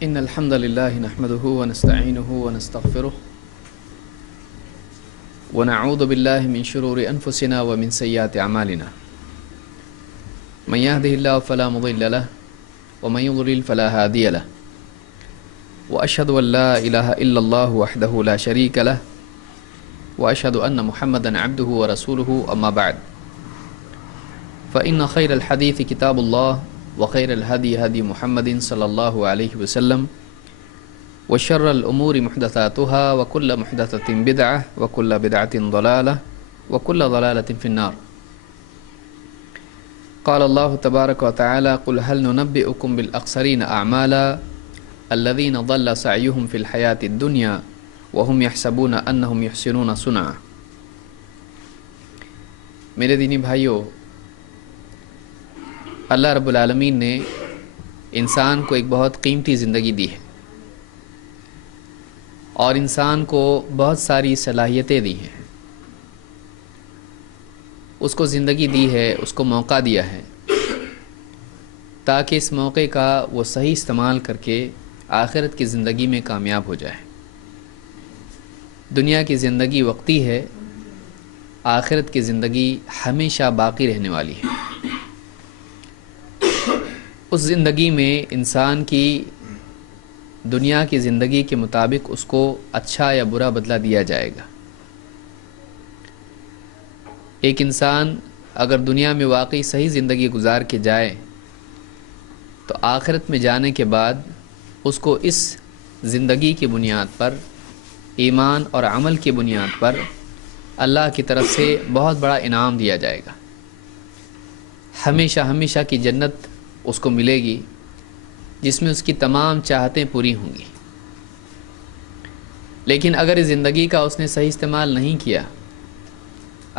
إن الحمد لله نحمده ونستعينه ونستغفره ونعوذ بالله من شرور أنفسنا ومن سيئات أعمالنا من يهده الله فلا مضل له ومن يضلل فلا هادي له وأشهد أن لا إله إلا الله وحده لا شريك له وأشهد أن محمدا عبده ورسوله أما بعد فإن خير الحديث كتاب الله وخير الهدي هدي محمد صلى الله عليه وسلم وشر الأمور محدثاتها وكل محدثة بدعة وكل بدعة ضلالة وكل ضلالة في النار. قال الله تبارك وتعالى قل هل ننبئكم بالأخسرين أعمالا الذين ضل سعيهم في الحياة الدنيا وهم يحسبون أنهم يحسنون صنعا. میرے دینی بھائیوں، اللہ رب العالمین نے انسان کو ایک بہت قیمتی زندگی دی ہے اور انسان کو بہت ساری صلاحیتیں دی ہیں. اس کو زندگی دی ہے، اس کو موقع دیا ہے تاکہ اس موقع کا وہ صحیح استعمال کر کے آخرت کی زندگی میں کامیاب ہو جائے. دنیا کی زندگی وقتی ہے، آخرت کی زندگی ہمیشہ باقی رہنے والی ہے. اس زندگی میں انسان کی دنیا کی زندگی کے مطابق اس کو اچھا یا برا بدلہ دیا جائے گا. ایک انسان اگر دنیا میں واقعی صحیح زندگی گزار کے جائے تو آخرت میں جانے کے بعد اس کو اس زندگی کی بنیاد پر، ایمان اور عمل کی بنیاد پر اللہ کی طرف سے بہت بڑا انعام دیا جائے گا. ہمیشہ کی جنت اس کو ملے گی جس میں اس کی تمام چاہتیں پوری ہوں گی. لیکن اگر اس زندگی کا اس نے صحیح استعمال نہیں کیا،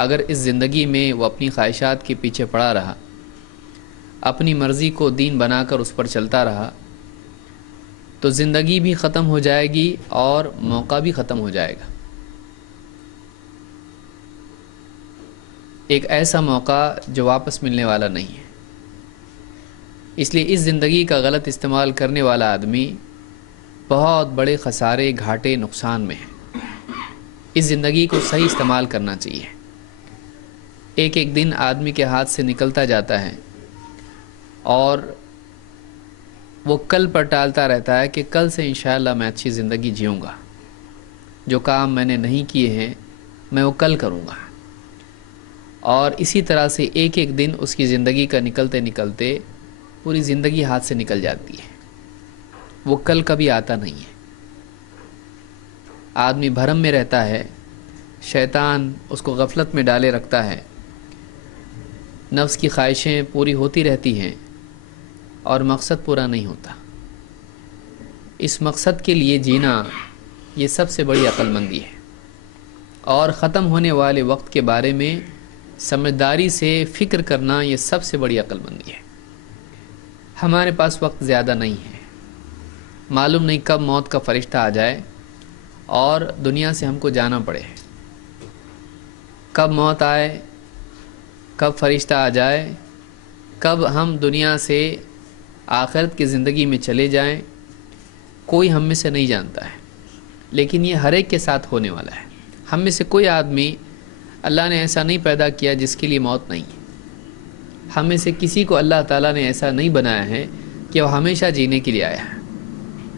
اگر اس زندگی میں وہ اپنی خواہشات کے پیچھے پڑا رہا، اپنی مرضی کو دین بنا کر اس پر چلتا رہا، تو زندگی بھی ختم ہو جائے گی اور موقع بھی ختم ہو جائے گا. ایک ایسا موقع جو واپس ملنے والا نہیں ہے. اس لیے اس زندگی کا غلط استعمال کرنے والا آدمی بہت بڑے خسارے، گھاٹے، نقصان میں ہے. اس زندگی کو صحیح استعمال کرنا چاہیے. ایک ایک دن آدمی کے ہاتھ سے نکلتا جاتا ہے اور وہ کل پر ٹالتا رہتا ہے کہ کل سے انشاءاللہ میں اچھی زندگی جیوں گا، جو کام میں نے نہیں کیے ہیں میں وہ کل کروں گا. اور اسی طرح سے ایک ایک دن اس کی زندگی کا نکلتے نکلتے پوری زندگی ہاتھ سے نکل جاتی ہے. وہ کل کبھی آتا نہیں ہے. آدمی بھرم میں رہتا ہے، شیطان اس کو غفلت میں ڈالے رکھتا ہے، نفس کی خواہشیں پوری ہوتی رہتی ہیں اور مقصد پورا نہیں ہوتا. اس مقصد کے لیے جینا یہ سب سے بڑی عقل مندی ہے، اور ختم ہونے والے وقت کے بارے میں سمجھداری سے فکر کرنا یہ سب سے بڑی عقل مندی ہے. ہمارے پاس وقت زیادہ نہیں ہے. معلوم نہیں کب موت کا فرشتہ آ جائے اور دنیا سے ہم کو جانا پڑے. کب موت آئے، کب فرشتہ آ جائے، کب ہم دنیا سے آخرت کی زندگی میں چلے جائیں، کوئی ہم میں سے نہیں جانتا ہے. لیکن یہ ہر ایک کے ساتھ ہونے والا ہے. ہم میں سے کوئی آدمی اللہ نے ایسا نہیں پیدا کیا جس کے لیے موت نہیں ہے. ہم میں سے کسی کو اللہ تعالیٰ نے ایسا نہیں بنایا ہے کہ وہ ہمیشہ جینے کے لیے آیا ہے.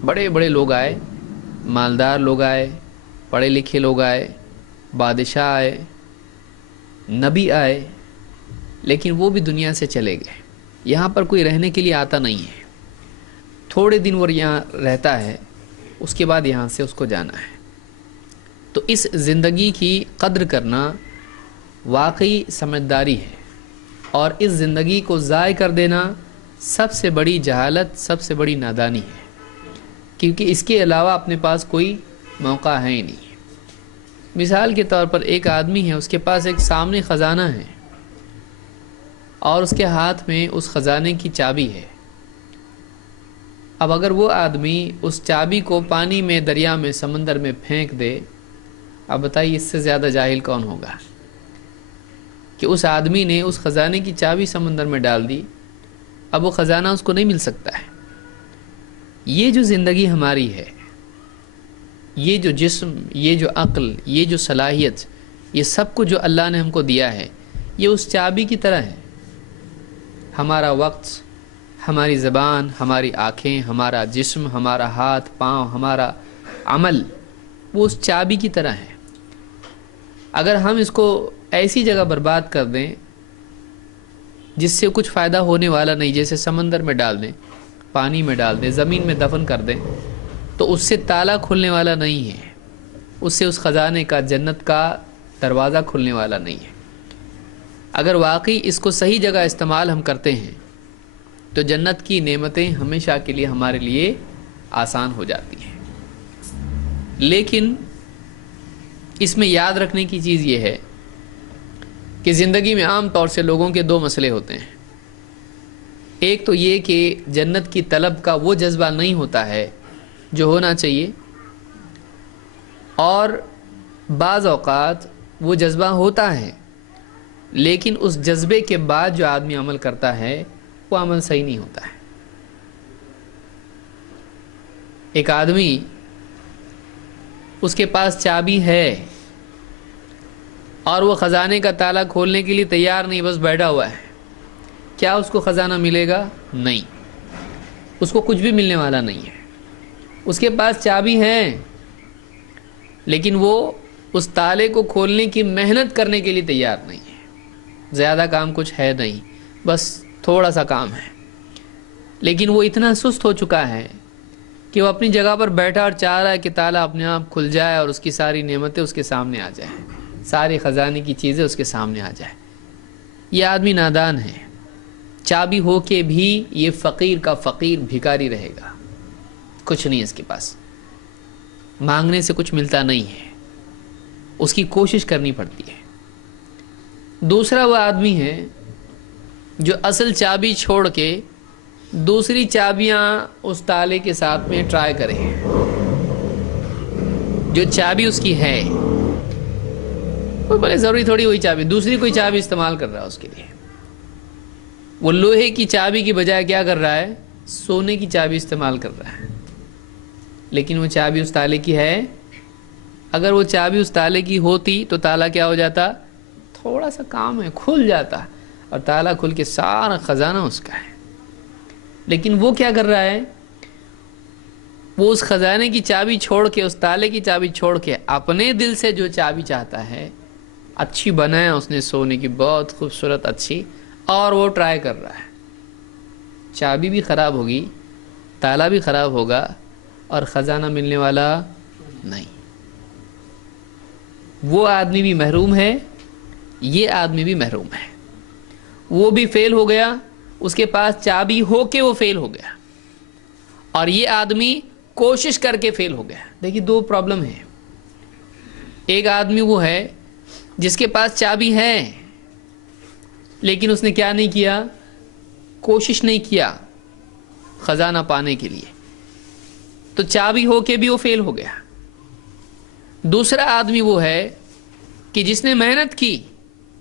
بڑے بڑے لوگ آئے، مالدار لوگ آئے، پڑھے لکھے لوگ آئے، بادشاہ آئے، نبی آئے، لیکن وہ بھی دنیا سے چلے گئے. یہاں پر کوئی رہنے کے لیے آتا نہیں ہے. تھوڑے دن وہ یہاں رہتا ہے، اس کے بعد یہاں سے اس کو جانا ہے. تو اس زندگی کی قدر کرنا واقعی سمجھداری ہے، اور اس زندگی کو ضائع کر دینا سب سے بڑی جہالت، سب سے بڑی نادانی ہے، کیونکہ اس کے علاوہ اپنے پاس کوئی موقع ہے ہی نہیں. مثال کے طور پر ایک آدمی ہے، اس کے پاس ایک سامنے خزانہ ہے اور اس کے ہاتھ میں اس خزانے کی چابی ہے. اب اگر وہ آدمی اس چابی کو پانی میں، دریا میں، سمندر میں پھینک دے، اب بتائیے اس سے زیادہ جاہل کون ہوگا کہ اس آدمی نے اس خزانے کی چابی سمندر میں ڈال دی، اب وہ خزانہ اس کو نہیں مل سکتا ہے. یہ جو زندگی ہماری ہے، یہ جو جسم، یہ جو عقل، یہ جو صلاحیت، یہ سب کچھ جو اللہ نے ہم کو دیا ہے، یہ اس چابی کی طرح ہے۔ ہمارا وقت، ہماری زبان، ہماری آنکھیں، ہمارا جسم، ہمارا ہاتھ پاؤں، ہمارا عمل، وہ اس چابی کی طرح ہے۔ اگر ہم اس کو ایسی جگہ برباد کر دیں جس سے کچھ فائدہ ہونے والا نہیں، جیسے سمندر میں ڈال دیں، پانی میں ڈال دیں، زمین میں دفن کر دیں، تو اس سے تالا کھلنے والا نہیں ہے، اس سے اس خزانے کا، جنت کا دروازہ کھلنے والا نہیں ہے۔ اگر واقعی اس کو صحیح جگہ استعمال ہم کرتے ہیں تو جنت کی نعمتیں ہمیشہ کے لیے ہمارے لیے آسان ہو جاتی ہیں۔ لیکن اس میں یاد رکھنے کی چیز یہ ہے کہ زندگی میں عام طور سے لوگوں کے دو مسئلے ہوتے ہیں۔ ایک تو یہ کہ جنت کی طلب کا وہ جذبہ نہیں ہوتا ہے جو ہونا چاہیے، اور بعض اوقات وہ جذبہ ہوتا ہے لیکن اس جذبے کے بعد جو آدمی عمل کرتا ہے وہ عمل صحیح نہیں ہوتا ہے۔ ایک آدمی، اس کے پاس چابی ہے اور وہ خزانے کا تالا کھولنے کے لیے تیار نہیں، بس بیٹھا ہوا ہے، کیا اس کو خزانہ ملے گا؟ نہیں، اس کو کچھ بھی ملنے والا نہیں ہے۔ اس کے پاس چابی ہے لیکن وہ اس تالے کو کھولنے کی محنت کرنے کے لیے تیار نہیں ہے۔ زیادہ کام کچھ ہے نہیں، بس تھوڑا سا کام ہے، لیکن وہ اتنا سست ہو چکا ہے کہ وہ اپنی جگہ پر بیٹھا اور چاہ رہا ہے کہ تالا اپنے آپ کھل جائے اور اس کی ساری نعمتیں اس کے سامنے آ جائیں، ساری خزانے کی چیزیں اس کے سامنے آ جائیں۔ یہ آدمی نادان ہے، چابی ہو کے بھی یہ فقیر کا فقیر بھکاری رہے گا، کچھ نہیں اس کے پاس، مانگنے سے کچھ ملتا نہیں ہے، اس کی کوشش کرنی پڑتی ہے۔ دوسرا وہ آدمی ہے جو اصل چابی چھوڑ کے دوسری چابیاں اس تالے کے ساتھ میں ٹرائی کرے، جو چابی اس کی ہے، وہ بولے ضروری تھوڑی وہی چابی، دوسری کوئی چابی استعمال کر رہا ہے اس کے لیے۔ وہ لوہے کی چابی کی بجائے کیا کر رہا ہے؟ سونے کی چابی استعمال کر رہا ہے، لیکن وہ چابی اس تالے کی ہے۔ اگر وہ چابی اس تالے کی ہوتی تو تالا کیا ہو جاتا؟ تھوڑا سا کام ہے، کھل جاتا، اور تالا کھل کے سارا خزانہ اس کا ہے۔ لیکن وہ کیا کر رہا ہے؟ وہ اس خزانے کی چابی چھوڑ کے، اس تالے کی چابی چھوڑ کے، اپنے دل سے جو چابی چاہتا ہے، اچھی بنایا اس نے سونے کی، بہت خوبصورت اچھی، اور وہ ٹرائی کر رہا ہے۔ چابی بھی خراب ہوگی، تالا بھی خراب ہوگا، اور خزانہ ملنے والا نہیں۔ وہ آدمی بھی محروم ہے، یہ آدمی بھی محروم ہے۔ وہ بھی فیل ہو گیا، اس کے پاس چابی ہو کے وہ فیل ہو گیا، اور یہ آدمی کوشش کر کے فیل ہو گیا۔ دیکھیے دو پرابلم ہے۔ ایک آدمی وہ ہے جس کے پاس چابی ہے لیکن اس نے کیا نہیں کیا؟ کوشش نہیں کیا خزانہ پانے کے لیے، تو چابی ہو کے بھی وہ فیل ہو گیا۔ دوسرا آدمی وہ ہے کہ جس نے محنت کی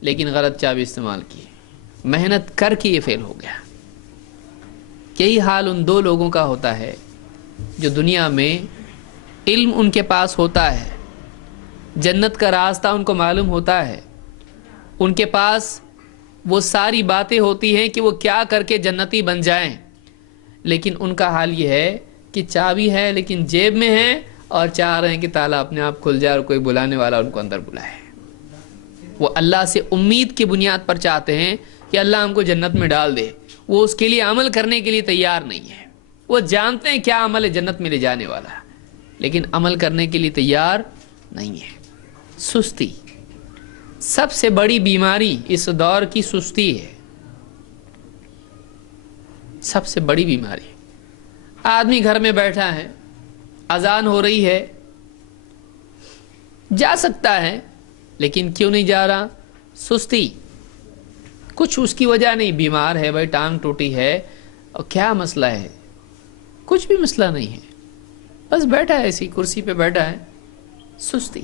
لیکن غلط چابی استعمال کی، محنت کر کے یہ فیل ہو گیا۔ یہی حال ان دو لوگوں کا ہوتا ہے جو دنیا میں علم ان کے پاس ہوتا ہے، جنت کا راستہ ان کو معلوم ہوتا ہے، ان کے پاس وہ ساری باتیں ہوتی ہیں کہ وہ کیا کر کے جنتی بن جائیں، لیکن ان کا حال یہ ہے کہ چابی ہے لیکن جیب میں ہے، اور چاہ رہے ہیں کہ تالا اپنے آپ کھل جائے اور کوئی بلانے والا ان کو اندر بلائے۔ وہ اللہ سے امید کی بنیاد پر چاہتے ہیں کہ اللہ ہم کو جنت میں ڈال دے، وہ اس کے لیے عمل کرنے کے لیے تیار نہیں ہے۔ وہ جانتے ہیں کیا عمل ہے جنت میں لے جانے والا، لیکن عمل کرنے کے لیے تیار نہیں ہے۔ سستی سب سے بڑی بیماری اس دور کی سستی ہے، سب سے بڑی بیماری۔ آدمی گھر میں بیٹھا ہے، اذان ہو رہی ہے، جا سکتا ہے لیکن کیوں نہیں جا رہا؟ سستی۔ کچھ اس کی وجہ نہیں، بیمار ہے بھائی، ٹانگ ٹوٹی ہے، اور کیا مسئلہ ہے؟ کچھ بھی مسئلہ نہیں ہے، بس بیٹھا ہے ایسی کرسی پہ بیٹھا ہے، سستی۔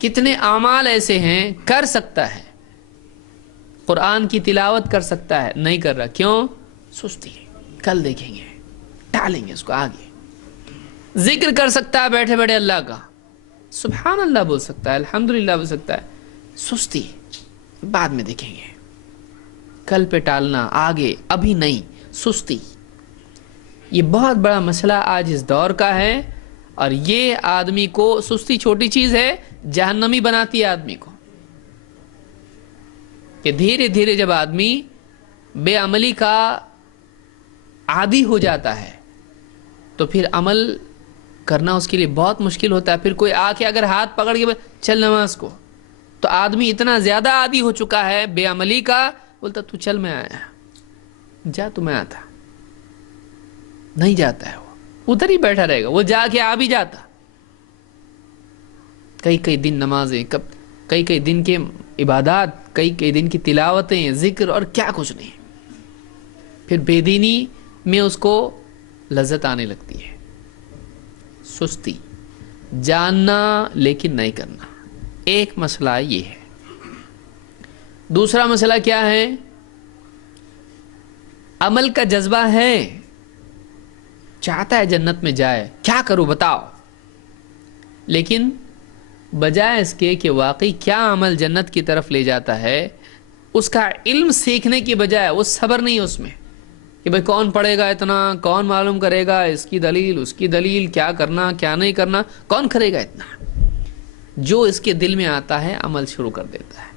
کتنے اعمال ایسے ہیں کر سکتا ہے، قرآن کی تلاوت کر سکتا ہے، نہیں کر رہا، کیوں؟ سستی۔ کل دیکھیں گے، اٹھا لیں گے اس کو آگے. ذکر کر سکتا ہے بیٹھے بیٹھے اللہ کا, سبحان اللہ بول سکتا ہے, الحمدللہ بول سکتا ہے. سستی بعد میں دیکھیں گے, کل پہ ٹالنا, آگے, ابھی نہیں, سستی. یہ بہت بڑا مسئلہ آج اس دور کا ہے, اور یہ آدمی کو, سستی چھوٹی چیز ہے, جہنمی بناتی ہے آدمی کو. کہ دھیرے دھیرے جب آدمی بے عملی کا عادی ہو جاتا ہے تو پھر عمل کرنا اس کے لیے بہت مشکل ہوتا ہے. پھر کوئی آ کے اگر ہاتھ پکڑ کے چل نماز کو, تو آدمی اتنا زیادہ عادی ہو چکا ہے بے عملی کا, بولتا تو چل میں آیا, جا تو میں آتا. نہیں جاتا ہے, وہ ادھر ہی بیٹھا رہے گا, وہ جا کے آ بھی جاتا. کئی دن نمازیں, کئی دن کے عبادات, کئی دن کی تلاوتیں, ذکر, اور کیا کچھ نہیں. پھر بے دینی میں اس کو لذت آنے لگتی ہے. سستی, جاننا لیکن نہیں کرنا, ایک مسئلہ یہ ہے. دوسرا مسئلہ کیا ہے؟ عمل کا جذبہ ہے, چاہتا ہے جنت میں جائے, کیا کروں بتاؤ, لیکن بجائے اس کے کہ واقعی کیا عمل جنت کی طرف لے جاتا ہے, اس کا علم سیکھنے کی بجائے وہ صبر نہیں ہے اس میں کہ بھئی کون پڑھے گا اتنا, کون معلوم کرے گا, اس کی دلیل اس کی دلیل, کیا کرنا کیا نہیں کرنا, کون کرے گا اتنا. جو اس کے دل میں آتا ہے عمل شروع کر دیتا ہے.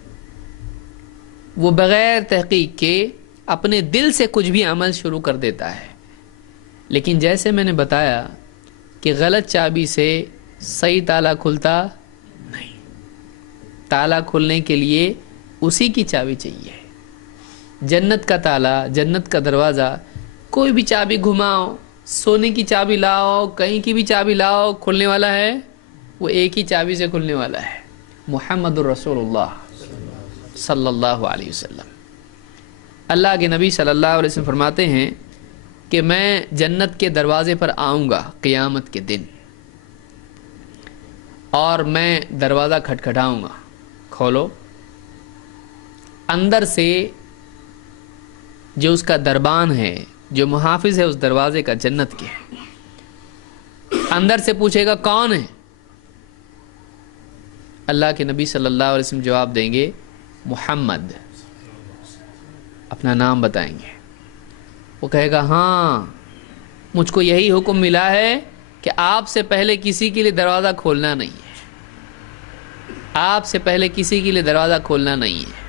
وہ بغیر تحقیق کے اپنے دل سے کچھ بھی عمل شروع کر دیتا ہے. لیکن جیسے میں نے بتایا کہ غلط چابی سے صحیح تالا کھلتا نہیں. تالا کھلنے کے لیے اسی کی چابی چاہیے. جنت کا تالا, جنت کا دروازہ, کوئی بھی چابی گھماؤ, سونے کی چابی لاؤ, کہیں کی بھی چابی لاؤ, کھلنے والا ہے وہ ایک ہی چابی سے کھلنے والا ہے, محمد الرسول اللہ صلی اللہ علیہ وسلم. اللہ کے نبی صلی اللہ علیہ وسلم فرماتے ہیں کہ میں جنت کے دروازے پر آؤں گا قیامت کے دن, اور میں دروازہ کھٹکھٹاؤں گا, کھولو. اندر سے جو اس کا دربان ہے, جو محافظ ہے اس دروازے کا جنت کے, اندر سے پوچھے گا کون ہے؟ اللہ کے نبی صلی اللہ علیہ وسلم جواب دیں گے محمد, اپنا نام بتائیں گے. وہ کہے گا ہاں مجھ کو یہی حکم ملا ہے کہ آپ سے پہلے کسی کے لیے دروازہ کھولنا نہیں ہے, آپ سے پہلے کسی کے لیے دروازہ کھولنا نہیں ہے.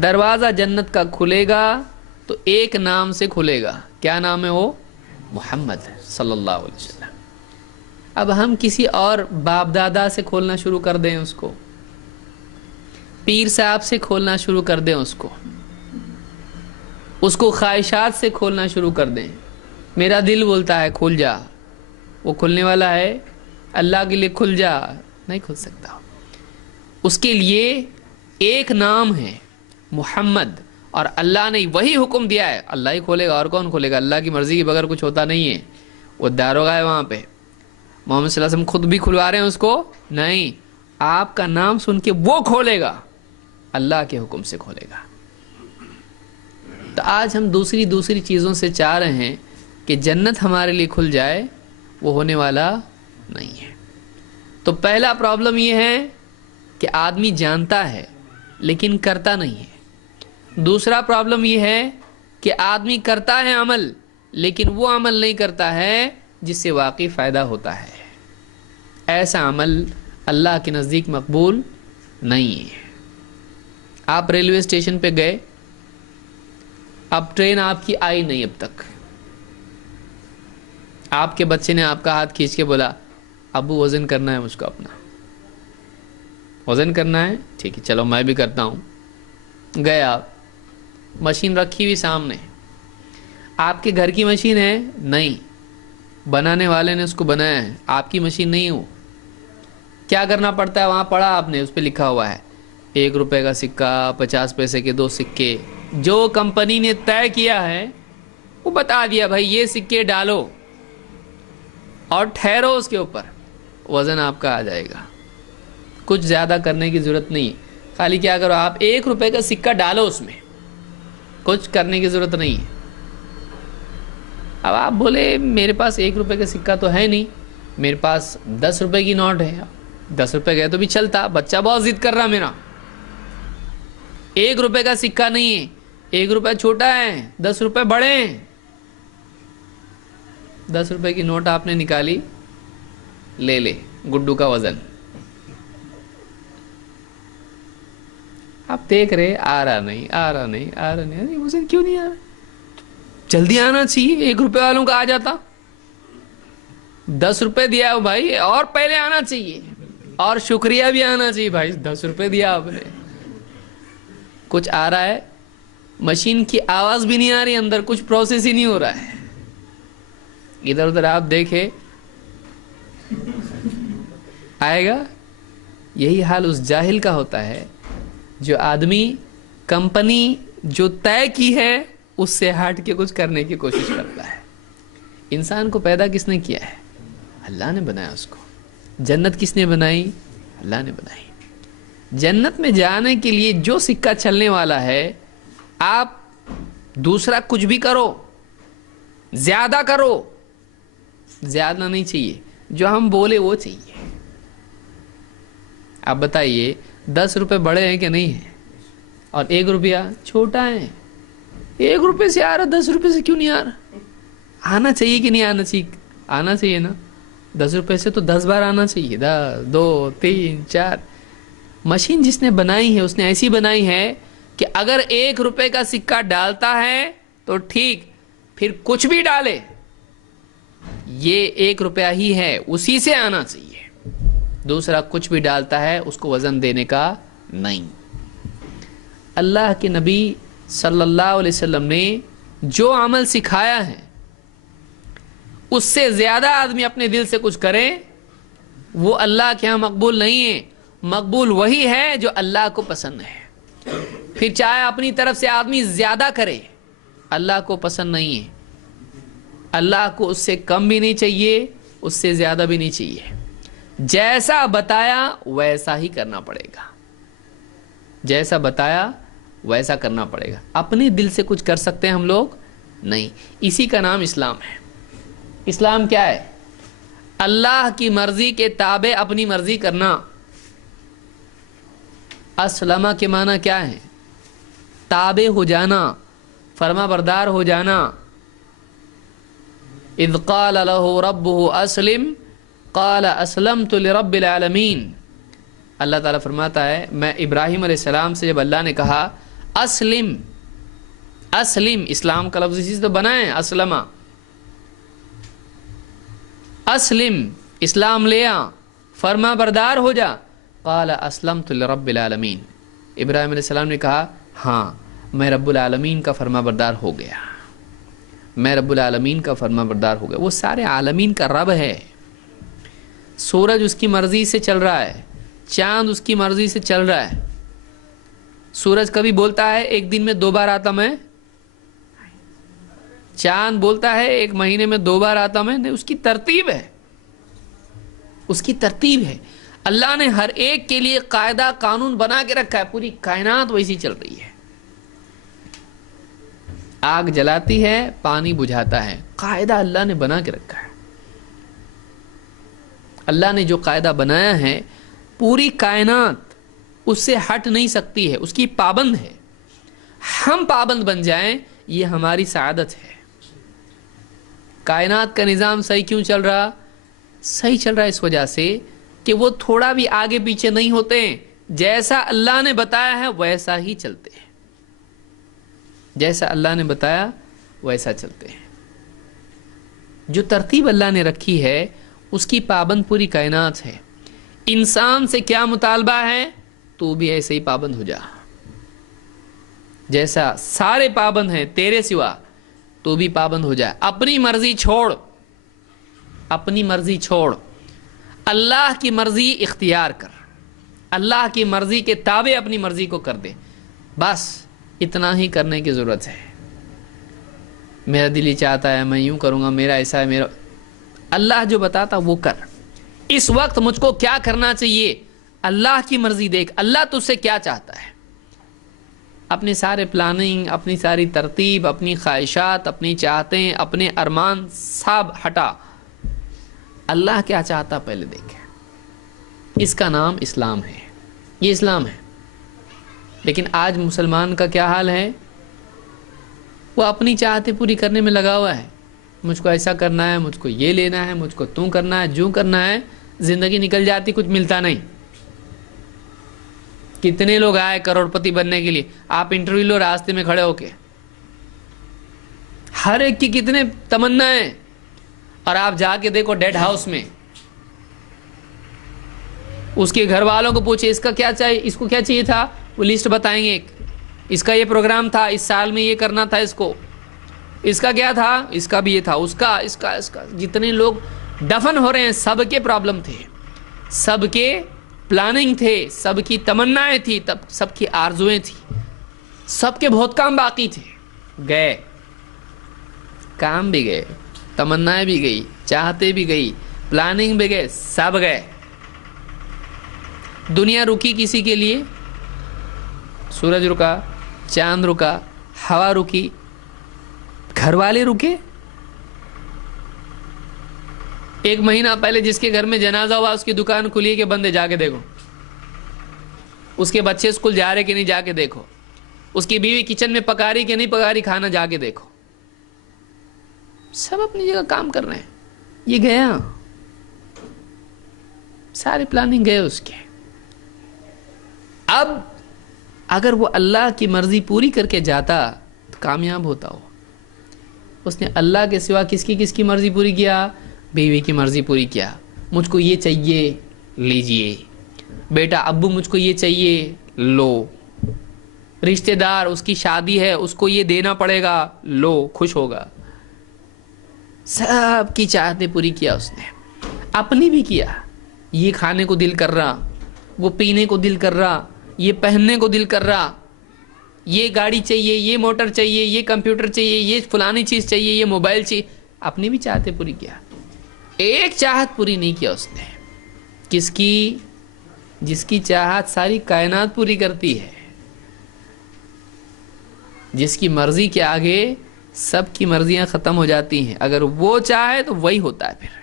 دروازہ جنت کا کھلے گا تو ایک نام سے کھلے گا, کیا نام ہے وہ؟ محمد صلی اللہ علیہ وسلم. اب ہم کسی اور باپ دادا سے کھولنا شروع کر دیں, اس کو پیر صاحب سے کھولنا شروع کر دیں, اس کو خواہشات سے کھولنا شروع کر دیں. میرا دل بولتا ہے کھل جا, وہ کھلنے والا ہے؟ اللہ کے لیے کھل جا, نہیں کھل سکتا. اس کے لیے ایک نام ہے محمد, اور اللہ نے وہی حکم دیا ہے, اللہ ہی کھولے گا, اور کون کھولے گا؟ اللہ کی مرضی کے بغیر کچھ ہوتا نہیں ہے. وہ داروغہ ہے وہاں پہ, محمد صلی اللہ علیہ وسلم خود بھی کھلوا رہے ہیں اس کو نہیں, آپ کا نام سن کے وہ کھولے گا, اللہ کے حکم سے کھولے گا. تو آج ہم دوسری چیزوں سے چاہ رہے ہیں کہ جنت ہمارے لیے کھل جائے, وہ ہونے والا نہیں ہے. تو پہلا پرابلم یہ ہے کہ آدمی جانتا ہے لیکن کرتا نہیں ہے. دوسرا پرابلم یہ ہے کہ آدمی کرتا ہے عمل, لیکن وہ عمل نہیں کرتا ہے جس سے واقعی فائدہ ہوتا ہے. ایسا عمل اللہ کے نزدیک مقبول نہیں ہے. آپ ریلوے اسٹیشن پہ گئے, اب ٹرین آپ کی آئی نہیں, اب تک آپ کے بچے نے آپ کا ہاتھ کھینچ کے بولا ابو وزن کرنا ہے مجھ کو, اپنا وزن کرنا ہے, ٹھیک ہے چلو میں بھی کرتا ہوں. گئے آپ, مشین رکھی ہوئی سامنے, آپ کے گھر کی مشین ہے نہیں, بنانے والے نے اس کو بنایا ہے, آپ کی مشین نہیں ہو. کیا کرنا پڑتا ہے؟ وہاں پڑھا آپ نے, اس پہ لکھا ہوا ہے 1 روپے کا سکہ, 50 پیسے کے 2 سکے. جو کمپنی نے طے کیا ہے وہ بتا دیا بھائی یہ سکے ڈالو اور ٹھہرو, اس کے اوپر وزن آپ کا آ جائے گا. کچھ زیادہ کرنے کی ضرورت نہیں, خالی کیا کرو آپ 1 روپے کا سکہ ڈالو اس میں, کچھ کرنے کی ضرورت نہیں ہے. اب آپ بولے میرے پاس 1 روپے کا سکہ تو ہے نہیں, میرے پاس 10 روپے کی نوٹ ہے. 10 روپے گئے تو بھی چلتا, بچہ بہت ضد کر رہا میرا. 1 روپے کا سکہ نہیں ہے, 1 روپے چھوٹا ہے, 10 روپے بڑے ہیں. 10 روپے کی نوٹ آپ نے نکالی, لے لے گڈو کا وزن. آپ دیکھ رہے آ رہا نہیں, آ رہا نہیں, آ رہا نہیں, وزن کیوں نہیں آ رہا؟ جلدی آنا چاہیے. 1 روپے والوں کا آ جاتا. 10 روپے دیا ہے بھائی, اور پہلے آنا چاہیے, اور شکریہ بھی آنا چاہیے بھائی. 10 روپے دیا آپ نے, کچھ آ رہا ہے, مشین کی آواز بھی نہیں آ رہی, اندر کچھ پروسیس ہی نہیں ہو رہا ہے. ادھر ادھر آپ دیکھے, آئے گا. یہی حال اس جاہل کا ہوتا ہے جو آدمی کمپنی جو طے کی ہے اس سے ہٹ کے کچھ کرنے کی کوشش کرتا ہے. انسان کو پیدا کس نے کیا ہے؟ اللہ نے بنایا اس کو. جنت کس نے بنائی؟ اللہ نے بنائی. جنت میں جانے کے لیے جو سکہ چلنے والا ہے, آپ دوسرا کچھ بھی کرو, زیادہ کرو, زیادہ نہیں چاہیے, جو ہم بولے وہ چاہیے. آپ بتائیے 10 روپے بڑے ہیں کہ نہیں ہیں, اور 1 روپیہ چھوٹا ہے. 1 روپے سے آ رہا, 10 روپے سے کیوں نہیں آ رہا؟ آنا چاہیے کہ نہیں آنا چاہیے؟ آنا چاہیے نا. 10 روپے سے تو 10 بار آنا چاہیے. 2 3 4. مشین جس نے بنائی ہے اس نے ایسی بنائی ہے کہ اگر 1 روپے کا سکہ ڈالتا ہے تو ٹھیک, پھر کچھ بھی ڈالے یہ 1 روپیہ ہی ہے, اسی سے آنا چاہیے. دوسرا کچھ بھی ڈالتا ہے اس کو وزن دینے کا نہیں. اللہ کے نبی صلی اللہ علیہ وسلم نے جو عمل سکھایا ہے اس سے زیادہ آدمی اپنے دل سے کچھ کرے وہ اللہ کے ہاں مقبول نہیں ہے. مقبول وہی ہے جو اللہ کو پسند ہے. پھر چاہے اپنی طرف سے آدمی زیادہ کرے, اللہ کو پسند نہیں ہے. اللہ کو اس سے کم بھی نہیں چاہیے, اس سے زیادہ بھی نہیں چاہیے. جیسا بتایا ویسا ہی کرنا پڑے گا. جیسا بتایا ویسا کرنا پڑے گا. اپنے دل سے کچھ کر سکتے ہیں ہم لوگ؟ نہیں. اسی کا نام اسلام ہے. اسلام کیا ہے؟ اللہ کی مرضی کے تابع اپنی مرضی کرنا. اسلمہ کے معنی کیا ہے؟ تابع ہو جانا, فرما بردار ہو جانا. اذ قال له ربه اسلم قال اسلمت لرب العالمین. اللہ تعالیٰ فرماتا ہے میں ابراہیم علیہ السلام سے جب اللہ نے کہا اسلم, اسلم, اسلام کا لفظ اسی سے تو بنا ہے, اسلمہ, اسلم, اسلام لے آ, فرما بردار ہو جا. قال اسلمت لرب العالمین. ابراہیم علیہ السلام نے کہا ہاں میں رب العالمین کا فرما بردار ہو گیا, میں رب العالمین کا فرما بردار ہو گیا. وہ سارے عالمین کا رب ہے. سورج اس کی مرضی سے چل رہا ہے, چاند اس کی مرضی سے چل رہا ہے. سورج کبھی بولتا ہے 1 دن میں 2 بار آتا میں, چاند بولتا ہے 1 مہینے میں 2 بار آتا میں. نہیں, اس کی ترتیب ہے, اس کی ترتیب ہے. اللہ نے ہر ایک کے لیے قاعدہ قانون بنا کے رکھا ہے. پوری کائنات ویسی چل رہی ہے. آگ جلاتی ہے, پانی بجھاتا ہے, قاعدہ اللہ نے بنا کے رکھا ہے. اللہ نے جو قاعدہ بنایا ہے پوری کائنات اس سے ہٹ نہیں سکتی ہے, اس کی پابند ہے. ہم پابند بن جائیں یہ ہماری سعادت ہے. کائنات کا نظام صحیح کیوں چل رہا؟ صحیح چل رہا ہے اس وجہ سے کہ وہ تھوڑا بھی آگے پیچھے نہیں ہوتے ہیں. جیسا اللہ نے بتایا ہے ویسا ہی چلتے ہیں. جیسا اللہ نے بتایا ویسا چلتے ہیں. جو ترتیب اللہ نے رکھی ہے اس کی پابند پوری کائنات ہے. انسان سے کیا مطالبہ ہے؟ تو بھی ایسے ہی پابند ہو جا. جیسا سارے پابند ہیں تیرے سوا, تو بھی پابند ہو جائے. اپنی مرضی چھوڑ, اپنی مرضی چھوڑ, اللہ کی مرضی اختیار کر. اللہ کی مرضی کے تابع اپنی مرضی کو کر دے. بس اتنا ہی کرنے کی ضرورت ہے. میرا دل ہی چاہتا ہے میں یوں کروں گا, میرا ایسا ہے, میرا. اللہ جو بتاتا وہ کر. اس وقت مجھ کو کیا کرنا چاہیے؟ اللہ کی مرضی دیکھ. اللہ تجھ سے کیا چاہتا ہے؟ اپنے سارے پلاننگ، اپنی ساری ترتیب، اپنی خواہشات، اپنی چاہتیں، اپنے ارمان سب ہٹا، اللہ کیا چاہتا پہلے دیکھیں. اس کا نام اسلام ہے، یہ اسلام ہے. لیکن آج مسلمان کا کیا حال ہے؟ وہ اپنی چاہتیں پوری کرنے میں لگا ہوا ہے. مجھ کو ایسا کرنا ہے، مجھ کو یہ لینا ہے، مجھ کو توں کرنا ہے، جو کرنا ہے. زندگی نکل جاتی، کچھ ملتا نہیں. کتنے لوگ آئے کروڑ پتی بننے کے لیے، آپ انٹرویو لو راستے میں کھڑے ہو کے، ہر ایک کی کتنے تمنا ہے. اور آپ جا کے دیکھو ڈیڈ ہاؤس میں، اس کے گھر والوں کو پوچھے اس کا کیا چاہیے، اس کو کیا چاہیے تھا، وہ لسٹ بتائیں گے. ایک اس کا یہ پروگرام تھا، اس سال میں یہ کرنا تھا، اس کو اس کا کیا تھا، اس کا بھی یہ تھا، اس کا. جتنے لوگ دفن ہو رہے ہیں سب کے پرابلم تھے، سب کے پلاننگ تھے، سب کی تمنائیں تھی، سب کی آرزویں تھی، سب کے بہت کام باقی تھے. گئے، کام بھی گئے، تمنائیں بھی گئی، چاہتے بھی گئی، پلاننگ بھی گئے، سب گئے. دنیا رکی کسی کے لیے؟ سورج رکا، چاند رکا، ہوا رکی، گھر والے رکے. ایک مہینہ پہلے جس کے گھر میں جنازہ ہوا اس کی دکان کھلی کہ بندے جا کے دیکھو، اس کے بچے اسکول جا رہے کہ نہیں جا کے دیکھو، اس کی بیوی کچن میں پکا رہی کہ نہیں پکا رہی کھانا جا کے دیکھو. سب اپنی جگہ کام کر رہے ہیں. یہ گیا، سارے پلاننگ گئے اس کے. اب اگر وہ اللہ کی مرضی پوری کر کے جاتا تو کامیاب ہوتا ہو. اس نے اللہ کے سوا کس کی مرضی پوری کیا؟ بیوی کی مرضی پوری کیا. مجھ کو یہ چاہیے، لیجئے. بیٹا ابو مجھ کو یہ چاہیے، لو. رشتہ دار اس کی شادی ہے، اس کو یہ دینا پڑے گا، لو، خوش ہوگا. سب کی چاہتیں پوری کیا اس نے، اپنی بھی کیا. یہ کھانے کو دل کر رہا، وہ پینے کو دل کر رہا، یہ پہننے کو دل کر رہا، یہ گاڑی چاہیے، یہ موٹر چاہیے، یہ کمپیوٹر چاہیے، یہ فلانی چیز چاہیے، یہ موبائل چاہیے. اپنی بھی چاہتیں پوری کیا. ایک چاہت پوری نہیں کیا اس نے. کس کی؟ جس کی چاہت ساری کائنات پوری کرتی ہے، جس کی مرضی کے آگے سب کی مرضیاں ختم ہو جاتی ہیں. اگر وہ چاہے تو وہی ہوتا ہے پھر.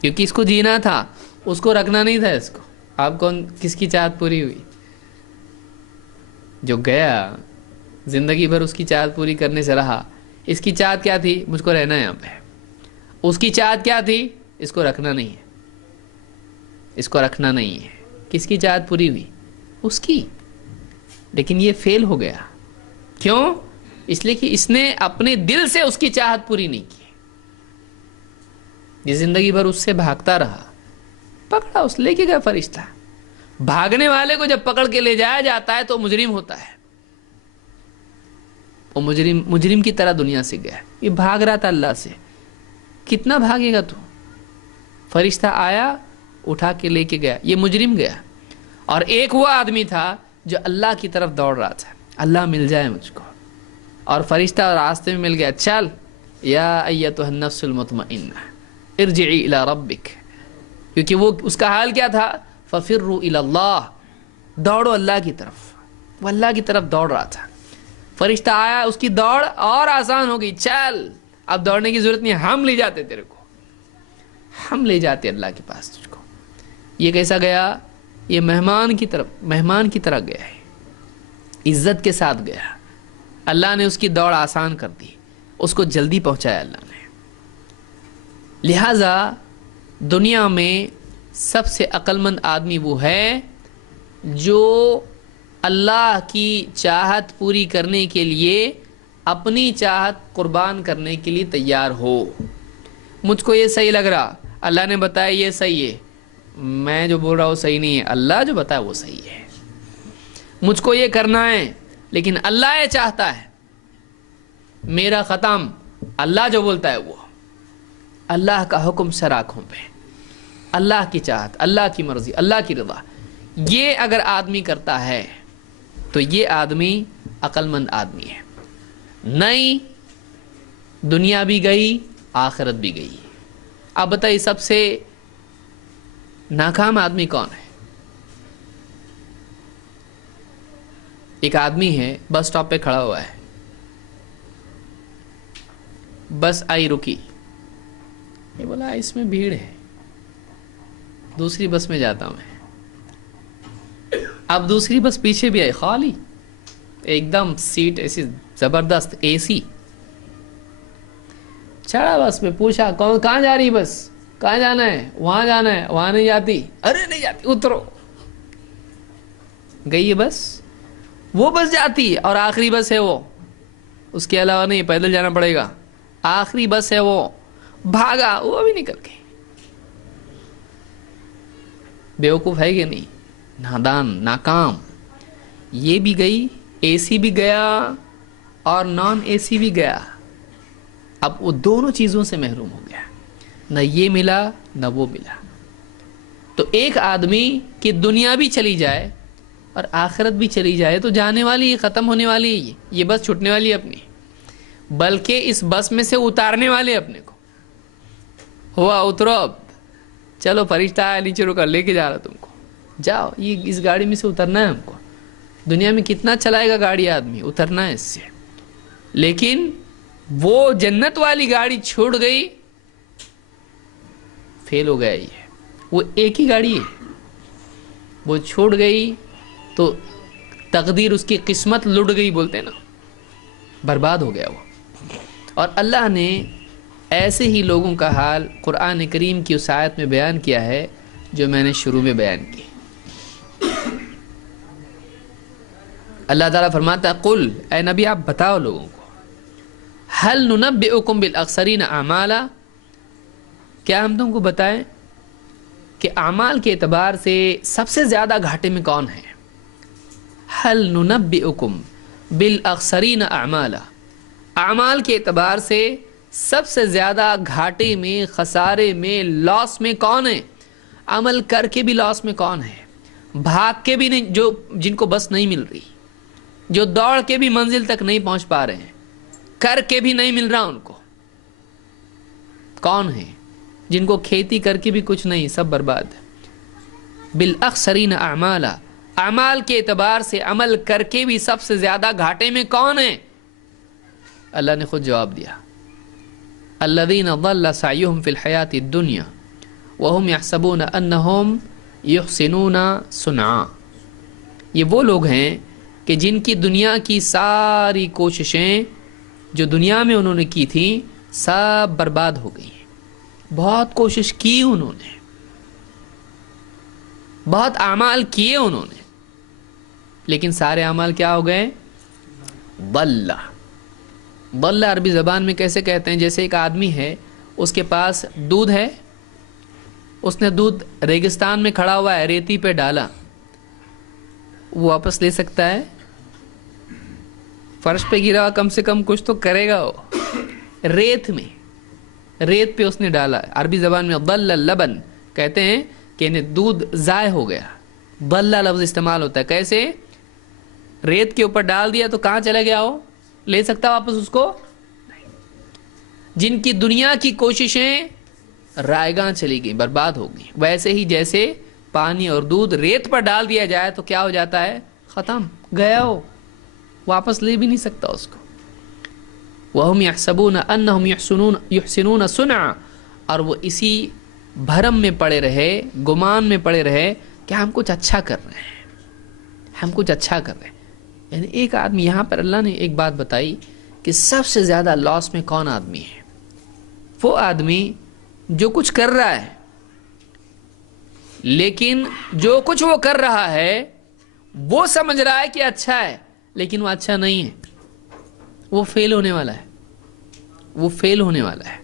کیونکہ اس کو جینا تھا، اس کو رکھنا نہیں تھا. اس کو آپ کون، کس کی چاہت پوری ہوئی؟ جو گیا زندگی بھر اس کی چاہت پوری کرنے سے رہا. اس کی چاہت کیا تھی؟ مجھ کو رہنا ہے یہاں پہ. اس کی چاہت کیا تھی؟ اس کو رکھنا نہیں ہے، اس کو رکھنا نہیں ہے. کس کی چاہت پوری ہوئی؟ اس کی. لیکن یہ فیل ہو گیا. کیوں؟ اس لیے کہ اس نے اپنے دل سے اس کی چاہت پوری نہیں کی. یہ زندگی بھر اس سے بھاگتا رہا. پکڑا، اس لے کے گیا فرشتہ. بھاگنے والے کو جب پکڑ کے لے جایا جاتا ہے تو مجرم ہوتا ہے. وہ مجرم کی طرح دنیا سے گیا. یہ بھاگ رہا تھا اللہ سے. کتنا بھاگے گا تو؟ فرشتہ آیا، اٹھا کے لے کے گیا. یہ مجرم گیا. اور ایک وہ آدمی تھا جو اللہ کی طرف دوڑ رہا تھا، اللہ مل جائے مجھ کو. اور فرشتہ راستے میں مل گیا. چل یا ایتھا النفس المطمئنہ ارجعی الی ربک. کیونکہ وہ اس کا حال کیا تھا؟ ففروا الی اللہ، دوڑو اللہ کی طرف. وہ اللہ کی طرف دوڑ رہا تھا. فرشتہ آیا، اس کی دوڑ اور آسان ہو گئی. چل اب دوڑنے کی ضرورت نہیں، ہم لے جاتے تیرے کو، ہم لے جاتے اللہ کے پاس تجھ کو. یہ کیسا گیا؟ یہ مہمان کی طرح گیا ہے، عزت کے ساتھ گیا. اللہ نے اس کی دوڑ آسان کر دی، اس کو جلدی پہنچایا اللہ نے. لہذا دنیا میں سب سے عقل مند آدمی وہ ہے جو اللہ کی چاہت پوری کرنے کے لیے اپنی چاہت قربان کرنے کے لیے تیار ہو. مجھ کو یہ صحیح لگ رہا، اللہ نے بتایا یہ صحیح ہے، میں جو بول رہا ہوں صحیح نہیں ہے، اللہ جو بتایا وہ صحیح ہے. مجھ کو یہ کرنا ہے لیکن اللہ یہ چاہتا ہے، میرا ختم. اللہ جو بولتا ہے وہ، اللہ کا حکم سر آنکھوں پہ، اللہ کی چاہت، اللہ کی مرضی، اللہ کی رضا. یہ اگر آدمی کرتا ہے تو یہ آدمی عقل مند آدمی ہے. نہیں، دنیا بھی گئی، آخرت بھی گئی. اب بتائیے سب سے ناکام آدمی کون ہے؟ ایک آدمی ہے بس سٹاپ پہ کھڑا ہوا ہے, بس آئی رکی, یہ بولا اس میں بھیڑ ہے, دوسری بس میں جاتا ہوں میں. اب دوسری بس پیچھے بھی آئی, خالی, ایک دم سیٹ ایسی زبردست اے سی. چڑھا بس میں, پوچھا کہاں جا رہی بس, کہاں جانا ہے, وہاں جانا ہے, وہاں نہیں جاتی, ارے نہیں جاتی, اترو. گئی ہے بس, وہ بس جاتی ہے اور آخری بس ہے وہ, اس کے علاوہ نہیں, پیدل جانا پڑے گا, آخری بس ہے وہ. بھاگا, وہ بھی نکل گئی. بیوقوف ہے کہ نہیں, نادان, ناکام. یہ بھی گئی, اے سی بھی گیا اور نان اے سی بھی گیا. اب وہ دونوں چیزوں سے محروم ہو گیا, نہ یہ ملا نہ وہ ملا. تو ایک آدمی کی دنیا بھی چلی جائے اور آخرت بھی چلی جائے تو جانے والی, یہ ختم ہونے والی ہے, یہ بس چھوٹنے والی ہے اپنی, بلکہ اس بس میں سے اتارنے والے اپنے کو. ہوا اترو, اب چلو فرشتہ آیا نیچے رکا, لے کے جا رہا تم کو, جاؤ, یہ اس گاڑی میں سے اترنا ہے ہم کو. دنیا میں کتنا چلائے گا گاڑی آدمی, اترنا ہے اس سے. لیکن وہ جنت والی گاڑی چھوڑ گئی, فیل ہو گیا. یہ وہ ایک ہی گاڑی ہے, وہ چھوڑ گئی تو تقدیر, اس کی قسمت لٹ گئی بولتے ہیں نا, برباد ہو گیا وہ. اور اللہ نے ایسے ہی لوگوں کا حال قرآن کریم کی اس آیت میں بیان کیا ہے جو میں نے شروع میں بیان کی. اللہ تعالیٰ فرماتا ہے, قل, اے نبی آپ بتاؤ لوگوں کو, هل ننبئکم بالاخسرین اعمالا, کیا ہم تم کو بتائیں کہ اعمال کے اعتبار سے سب سے زیادہ گھاٹے میں کون ہے. هل ننبئکم بالاخسرین اعمالا, اعمال کے اعتبار سے سب سے زیادہ گھاٹے میں, خسارے میں, لاس میں کون ہے. عمل کر کے بھی لاس میں کون ہے, بھاگ کے بھی نہیں, جو جن کو بس نہیں مل رہی, جو دوڑ کے بھی منزل تک نہیں پہنچ پا رہے ہیں, کر کے بھی نہیں مل رہا ان کو, کون ہے. جن کو کھیتی کر کے بھی کچھ نہیں, سب برباد. بالاخسرین اعمالا, اعمال کے اعتبار سے عمل کر کے بھی سب سے زیادہ گھاٹے میں کون ہے. اللہ نے خود جواب دیا, الذین ضل سعیہم فی الحیاۃ الدنیا وہم یحسبون انہم یحسنون صنعا. یہ وہ لوگ ہیں کہ جن کی دنیا کی ساری کوششیں جو دنیا میں انہوں نے کی تھیں سب برباد ہو گئی ہیں. بہت کوشش کی انہوں نے, بہت اعمال کیے انہوں نے, لیکن سارے اعمال کیا ہو گئے, ضل. ضل عربی زبان میں کیسے کہتے ہیں, جیسے ایک آدمی ہے, اس کے پاس دودھ ہے, اس نے دودھ ریگستان میں کھڑا ہوا ہے, ریتی پہ ڈالا, وہ واپس لے سکتا ہے؟ فرش پہ گرا, کم سے کم کچھ تو کرے گا وہ. ریت میں, ریت پہ اس نے ڈالا. عربی زبان میں ضل اللبن کہتے ہیں کہ دودھ ضائع ہو گیا. ضل لفظ استعمال ہوتا ہے, کیسے, ریت کے اوپر ڈال دیا تو کہاں چلا گیا وہ, لے سکتا واپس اس کو نہیں. جن کی دنیا کی کوششیں رائگاں چلی گئی, برباد ہو گئی, ویسے ہی جیسے پانی اور دودھ ریت پر ڈال دیا جائے تو کیا ہو جاتا ہے, ختم, گیا ہو, واپس لے بھی نہیں سکتا اس کو. وَهُمْ يَحْسَبُونَ أَنَّهُمْ يُحْسِنُونَ صُنْعًا, اور وہ اسی بھرم میں پڑے رہے, گمان میں پڑے رہے کہ ہم کچھ اچھا کر رہے ہیں, ہم کچھ اچھا کر رہے ہیں. یعنی ایک آدمی, یہاں پر اللہ نے ایک بات بتائی کہ سب سے زیادہ لاس میں کون آدمی ہے. وہ آدمی جو کچھ کر رہا ہے, لیکن جو کچھ وہ کر رہا ہے وہ سمجھ رہا ہے کہ اچھا ہے, لیکن وہ اچھا نہیں ہے, وہ فیل ہونے والا ہے. وہ فیل ہونے والا ہے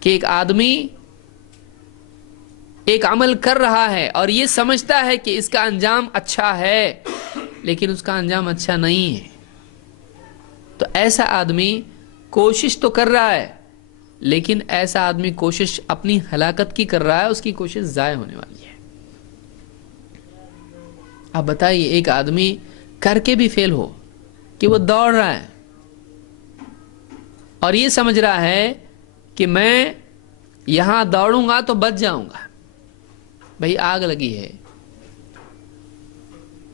کہ ایک آدمی ایک عمل کر رہا ہے اور یہ سمجھتا ہے کہ اس کا انجام اچھا ہے, لیکن اس کا انجام اچھا نہیں ہے. تو ایسا آدمی کوشش تو کر رہا ہے, لیکن ایسا آدمی کوشش اپنی ہلاکت کی کر رہا ہے, اس کی کوشش ضائع ہونے والی ہے. اب بتائیے, ایک آدمی کر کے بھی فیل ہو کہ وہ دوڑ رہا ہے اور یہ سمجھ رہا ہے کہ میں یہاں دوڑوں گا تو بچ جاؤں گا. بھئی آگ لگی ہے,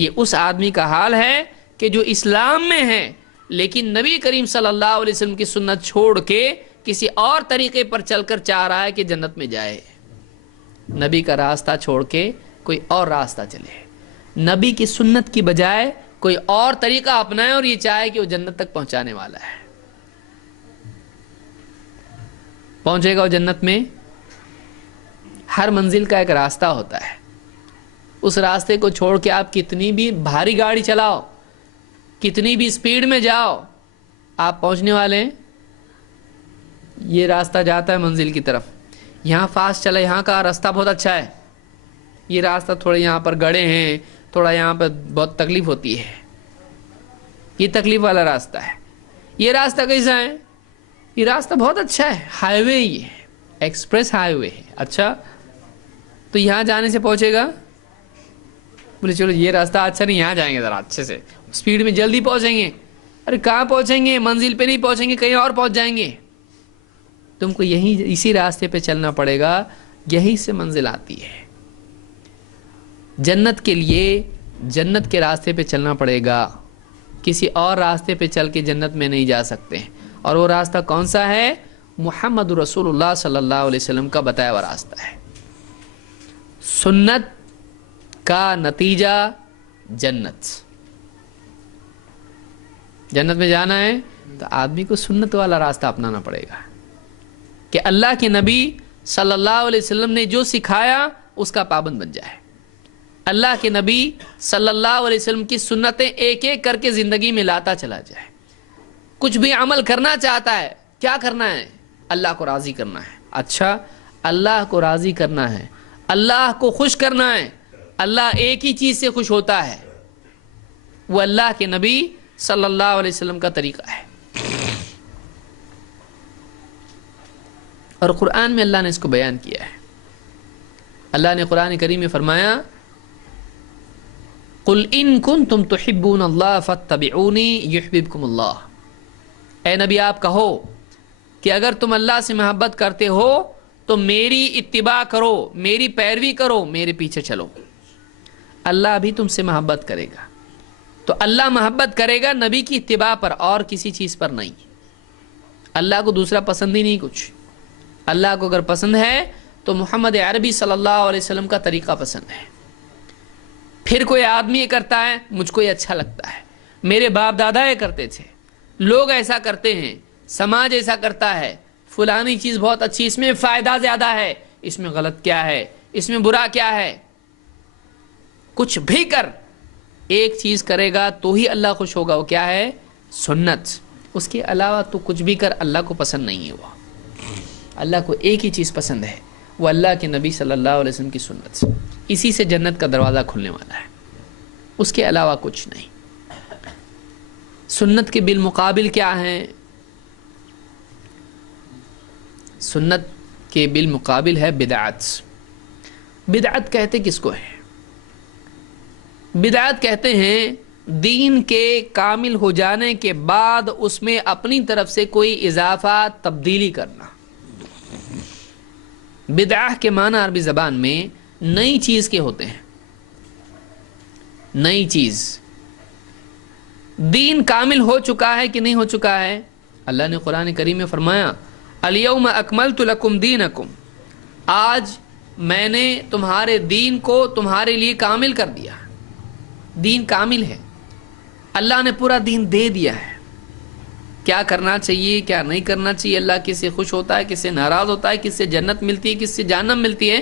یہ اس آدمی کا حال ہے کہ جو اسلام میں ہے لیکن نبی کریم صلی اللہ علیہ وسلم کی سنت چھوڑ کے کسی اور طریقے پر چل کر چاہ رہا ہے کہ جنت میں جائے. نبی کا راستہ چھوڑ کے کوئی اور راستہ چلے, نبی کی سنت کی بجائے کوئی اور طریقہ اپنائے اور یہ چاہے کہ وہ جنت تک پہنچانے والا ہے. پہنچے گا وہ جنت میں؟ ہر منزل کا ایک راستہ ہوتا ہے. اس راستے کو چھوڑ کے آپ کتنی بھی بھاری گاڑی چلاؤ, کتنی بھی سپیڈ میں جاؤ, آپ پہنچنے والے ہیں. یہ راستہ جاتا ہے منزل کی طرف, یہاں فاسٹ چلا, یہاں کا راستہ بہت اچھا ہے, یہ راستہ تھوڑے یہاں پر گڑھے ہیں, تھوڑا یہاں پر بہت تکلیف ہوتی ہے, یہ تکلیف والا راستہ ہے. یہ راستہ کیسا ہے؟ یہ راستہ بہت اچھا ہے, ہائی وے, یہ ایکسپریس ہائی وے ہے. اچھا, تو یہاں جانے سے پہنچے گا؟ بولے چلو یہ راستہ اچھا نہیں, یہاں جائیں گے ذرا اچھے سے, اسپیڈ میں جلدی پہنچیں گے. ارے کہاں پہنچیں گے؟ منزل پہ نہیں پہنچیں گے, کہیں اور پہنچ جائیں گے. تم کو اسی راستے پہ چلنا پڑے گا, یہی سے منزل آتی ہے. جنت کے لیے جنت کے راستے پہ چلنا پڑے گا, کسی اور راستے پہ چل کے جنت میں نہیں جا سکتے. اور وہ راستہ کون سا ہے؟ محمد رسول اللہ صلی اللہ علیہ وسلم کا بتایا ہوا راستہ ہے. سنت کا نتیجہ جنت. جنت میں جانا ہے تو آدمی کو سنت والا راستہ اپنانا پڑے گا کہ اللہ کے نبی صلی اللہ علیہ وسلم نے جو سکھایا اس کا پابند بن جائے. اللہ کے نبی صلی اللہ علیہ وسلم کی سنتیں ایک ایک کر کے زندگی میں لاتا چلا جائے. کچھ بھی عمل کرنا چاہتا ہے, کیا کرنا ہے؟ اللہ کو راضی کرنا ہے. اچھا, اللہ کو راضی کرنا ہے, اللہ کو خوش کرنا ہے. اللہ ایک ہی چیز سے خوش ہوتا ہے, وہ اللہ کے نبی صلی اللہ علیہ وسلم کا طریقہ ہے. اور قرآن میں اللہ نے اس کو بیان کیا ہے. اللہ نے قرآن کریم میں فرمایا, قل ان کنتم تحبون اللہ فاتبعونی یحببکم اللہ. اے نبی آپ کہو کہ اگر تم اللہ سے محبت کرتے ہو تو میری اتباع کرو, میری پیروی کرو, میرے پیچھے چلو. اللہ بھی تم سے محبت کرے گا. تو اللہ محبت کرے گا نبی کی اتباع پر, اور کسی چیز پر نہیں. اللہ کو دوسرا پسند ہی نہیں کچھ. اللہ کو اگر پسند ہے تو محمد عربی صلی اللہ علیہ وسلم کا طریقہ پسند ہے. پھر کوئی آدمی یہ کرتا ہے, مجھ کو یہ اچھا لگتا ہے, میرے باپ دادا یہ کرتے تھے, لوگ ایسا کرتے ہیں, سماج ایسا کرتا ہے, فلانی چیز بہت اچھی, اس میں فائدہ زیادہ ہے, اس میں غلط کیا ہے, اس میں برا کیا ہے. کچھ بھی کر, ایک چیز کرے گا تو ہی اللہ خوش ہوگا, وہ کیا ہے؟ سنت. اس کے علاوہ تو کچھ بھی کر, اللہ کو پسند نہیں ہے. وہ اللہ کو ایک ہی چیز پسند ہے, وہ اللہ کے نبی صلی اللہ علیہ وسلم کی سنت. اسی سے جنت کا دروازہ کھلنے والا ہے, اس کے علاوہ کچھ نہیں. سنت کے بالمقابل کیا ہیں؟ سنت کے بالمقابل ہے بدعت. بدعت کہتے کس کو ہے؟ بدعت کہتے ہیں دین کے کامل ہو جانے کے بعد اس میں اپنی طرف سے کوئی اضافہ تبدیلی کرنا. بدعہ کے معنی عربی زبان میں نئی چیز کے ہوتے ہیں. نئی چیز. دین کامل ہو چکا ہے کہ نہیں ہو چکا ہے؟ اللہ نے قرآن کریم میں فرمایا, الیوم اکملت لکم دینکم, آج میں نے تمہارے دین کو تمہارے لیے کامل کر دیا. دین کامل ہے, اللہ نے پورا دین دے دیا ہے. کیا کرنا چاہیے, کیا نہیں کرنا چاہیے, اللہ کس سے خوش ہوتا ہے, کس سے ناراض ہوتا ہے, کس سے جنت ملتی ہے, کس سے جہنم ملتی ہے,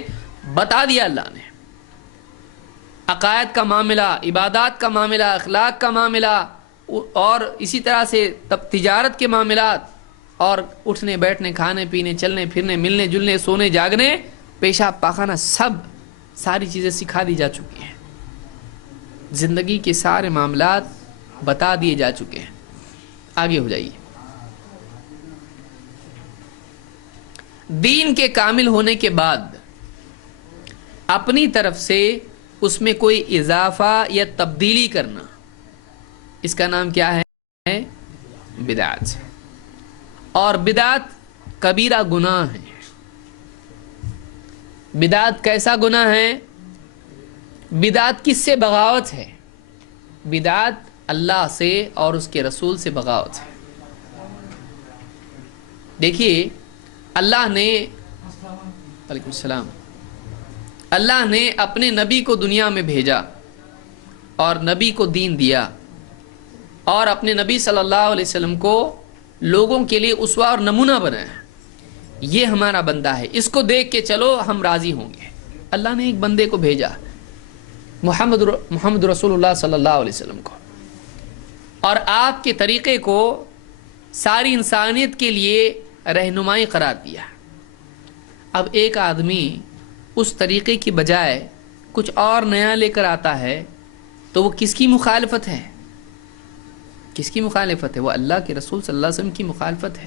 بتا دیا اللہ نے. عقائد کا معاملہ, عبادات کا معاملہ, اخلاق کا معاملہ, اور اسی طرح سے تجارت کے معاملات, اور اٹھنے بیٹھنے, کھانے پینے, چلنے پھرنے, ملنے جلنے, سونے جاگنے, پیشاب پاخانہ, ساری چیزیں سکھا دی جا چکی ہیں. زندگی کے سارے معاملات بتا دیے جا چکے ہیں. آگے ہو جائیے. دین کے کامل ہونے کے بعد اپنی طرف سے اس میں کوئی اضافہ یا تبدیلی کرنا, اس کا نام کیا ہے؟ بدعت. اور بدعت کبیرہ گناہ ہے. بدعت کیسا گناہ ہے؟ بدعت کس سے بغاوت ہے. بدعت اللہ سے اور اس کے رسول سے بغاوت ہے۔ دیکھیے اللہ نے وعلیکم السلام، اللہ نے اپنے نبی کو دنیا میں بھیجا اور نبی کو دین دیا، اور اپنے نبی صلی اللہ علیہ وسلم کو لوگوں کے لیے اسوہ اور نمونہ بنایا۔ یہ ہمارا بندہ ہے، اس کو دیکھ کے چلو ہم راضی ہوں گے۔ اللہ نے ایک بندے کو بھیجا، محمد رسول اللہ صلی اللہ علیہ وسلم کو، اور آپ کے طریقے کو ساری انسانیت کے لیے رہنمائی قرار دیا۔ اب ایک آدمی اس طریقے کی بجائے کچھ اور نیا لے کر آتا ہے تو وہ کس کی مخالفت ہے؟ کس کی مخالفت ہے؟ وہ اللہ کے رسول صلی اللہ علیہ وسلم کی مخالفت ہے،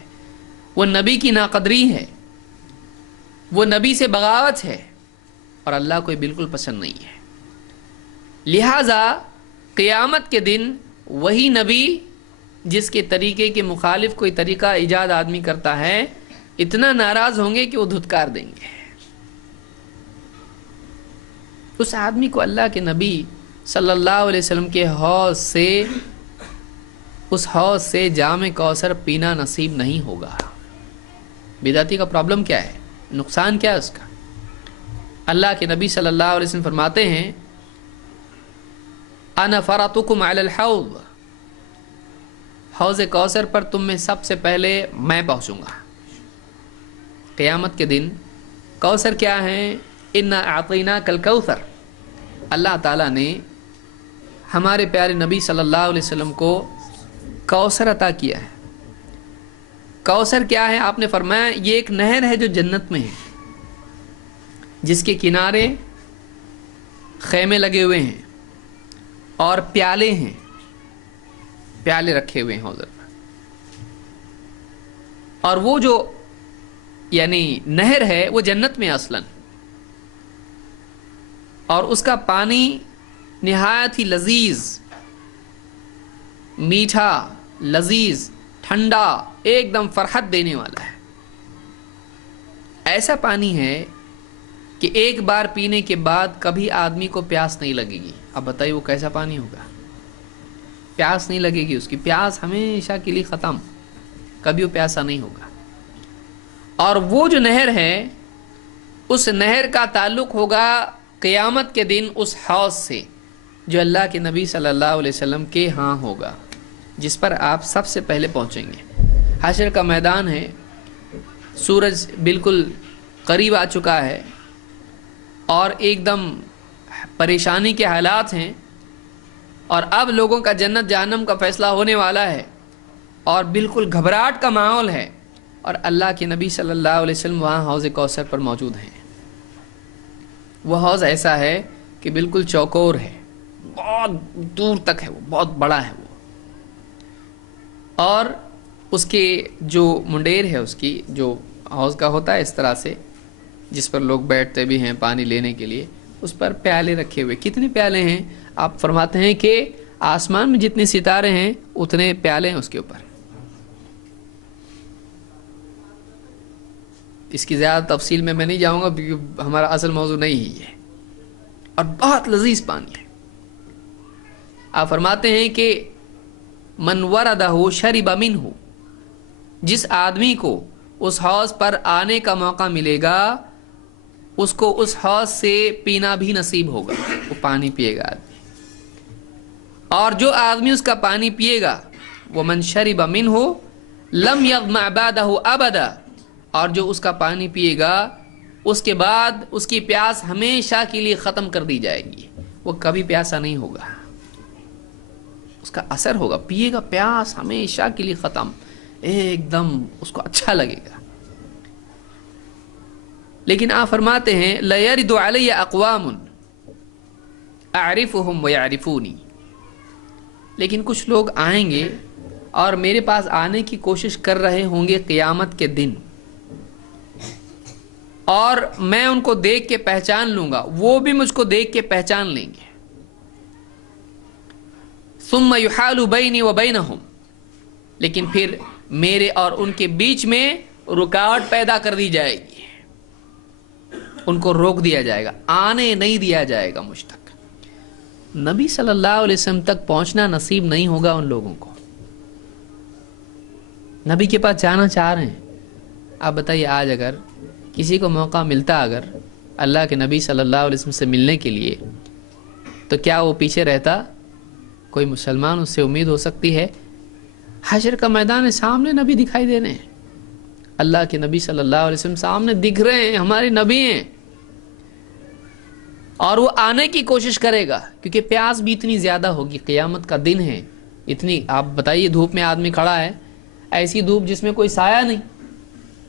وہ نبی کی ناقدری ہے، وہ نبی سے بغاوت ہے، اور اللہ کو یہ بالکل پسند نہیں ہے۔ لہٰذا قیامت کے دن وہی نبی جس کے طریقے کے مخالف کوئی طریقہ ایجاد آدمی کرتا ہے، اتنا ناراض ہوں گے کہ وہ دھتکار دیں گے۔ اس آدمی کو اللہ کے نبی صلی اللہ علیہ وسلم کے حوض سے، اس حوض سے جام کوثر پینا نصیب نہیں ہوگا۔ بدعتی کا پرابلم کیا ہے؟ نقصان کیا ہے اس کا؟ اللہ کے نبی صلی اللہ علیہ وسلم فرماتے ہیں انا فرطکم علی الحوض، حوض کوثر پر تم میں سب سے پہلے میں پہنچوں گا۔ قیامت کے دن کوثر کیا ہے؟ انا اعطیناک الکوثر، اللہ تعالیٰ نے ہمارے پیارے نبی صلی اللہ علیہ وسلم کو کوثر عطا کیا ہے۔ کوثر کیا ہے؟ آپ نے فرمایا یہ ایک نہر ہے جو جنت میں ہے، جس کے کنارے خیمے لگے ہوئے ہیں اور پیالے ہیں، پیالے رکھے ہوئے ہیں حوض پر، اور وہ جو یعنی نہر ہے وہ جنت میں اصلاً، اور اس کا پانی نہایت ہی لذیذ، میٹھا، لذیذ، ٹھنڈا، ایک دم فرحت دینے والا ہے۔ ایسا پانی ہے کہ ایک بار پینے کے بعد کبھی آدمی کو پیاس نہیں لگے گی۔ اب بتائیے وہ کیسا پانی ہوگا؟ پیاس نہیں لگے گی، اس کی پیاس ہمیشہ کے لیے ختم، کبھی وہ پیاسا نہیں ہوگا۔ اور وہ جو نہر ہے، اس نہر کا تعلق ہوگا قیامت کے دن اس حوض سے جو اللہ کے نبی صلی اللہ علیہ وسلم کے ہاں ہوگا، جس پر آپ سب سے پہلے پہنچیں گے۔ حشر کا میدان ہے، سورج بالکل قریب آ چکا ہے، اور ایک دم پریشانی کے حالات ہیں، اور اب لوگوں کا جنت جہنم کا فیصلہ ہونے والا ہے، اور بالکل گھبراہٹ کا ماحول ہے، اور اللہ کے نبی صلی اللہ علیہ وسلم وہاں حوض کوثر پر موجود ہیں۔ وہ حوض ایسا ہے کہ بالکل چوکور ہے، بہت دور تک ہے، وہ بہت بڑا ہے وہ، اور اس کے جو منڈیر ہے، اس کی جو حوض کا ہوتا ہے اس طرح سے، جس پر لوگ بیٹھتے بھی ہیں پانی لینے کے لیے، اس پر پیالے رکھے ہوئے۔ کتنے پیالے ہیں؟ آپ فرماتے ہیں کہ آسمان میں جتنے ستارے ہیں اتنے پیالے ہیں اس کے اوپر۔ اس کی زیادہ تفصیل میں نہیں جاؤں گا کیونکہ ہمارا اصل موضوع نہیں ہی ہے، اور بہت لذیذ پانی ہے۔ آپ فرماتے ہیں کہ من وردہ شرب منہ، جس آدمی کو اس حوض پر آنے کا موقع ملے گا اس کو اس حوض سے پینا بھی نصیب ہوگا، وہ پانی پیے گا آدمی، اور جو آدمی اس کا پانی پیے گا ومن شرب منہ لم یظمأ بعدہ ابدا، اور جو اس کا پانی پیے گا اس کے بعد اس کی پیاس ہمیشہ کے لیے ختم کر دی جائے گی، وہ کبھی پیاسا نہیں ہوگا، اس کا اثر ہوگا، پیے گا پیاس ہمیشہ کے لیے ختم، ایک دم اس کو اچھا لگے گا۔ لیکن آپ فرماتے ہیں لَيَرِدُ عَلَيَّ أَقْوَامٌ أَعْرِفُهُمْ وَيَعْرِفُونِي، لیکن کچھ لوگ آئیں گے اور میرے پاس آنے کی کوشش کر رہے ہوں گے قیامت کے دن، اور میں ان کو دیکھ کے پہچان لوں گا، وہ بھی مجھ کو دیکھ کے پہچان لیں گے۔ ثُمَّ يُحَالُ بَيْنِي وَبَيْنَهُمْ، لیکن پھر میرے اور ان کے بیچ میں رکاوٹ پیدا کر دی جائے گی، ان کو روک دیا جائے گا، آنے نہیں دیا جائے گا مجھ تک۔ نبی صلی اللہ علیہ وسلم تک پہنچنا نصیب نہیں ہوگا ان لوگوں کو. نبی کے پاس جانا چاہ رہے ہیں. آپ بتائیے آج اگر کسی کو موقع ملتا اگر اللہ کے نبی صلی اللہ علیہ وسلم سے ملنے کے لیے, تو کیا وہ پیچھے رہتا؟ کوئی مسلمان اس سے امید ہو سکتی ہے؟ حشر کا میدان ہے, سامنے نبی دکھائی دے رہے ہیں, اللہ کے نبی صلی اللہ علیہ وسلم سامنے دکھ رہے ہیں, ہمارے نبی ہیں, اور وہ آنے کی کوشش کرے گا کیونکہ پیاس بھی اتنی زیادہ ہوگی. قیامت کا دن ہے, اتنی, آپ بتائیے دھوپ میں آدمی کھڑا ہے, ایسی دھوپ جس میں کوئی سایہ نہیں.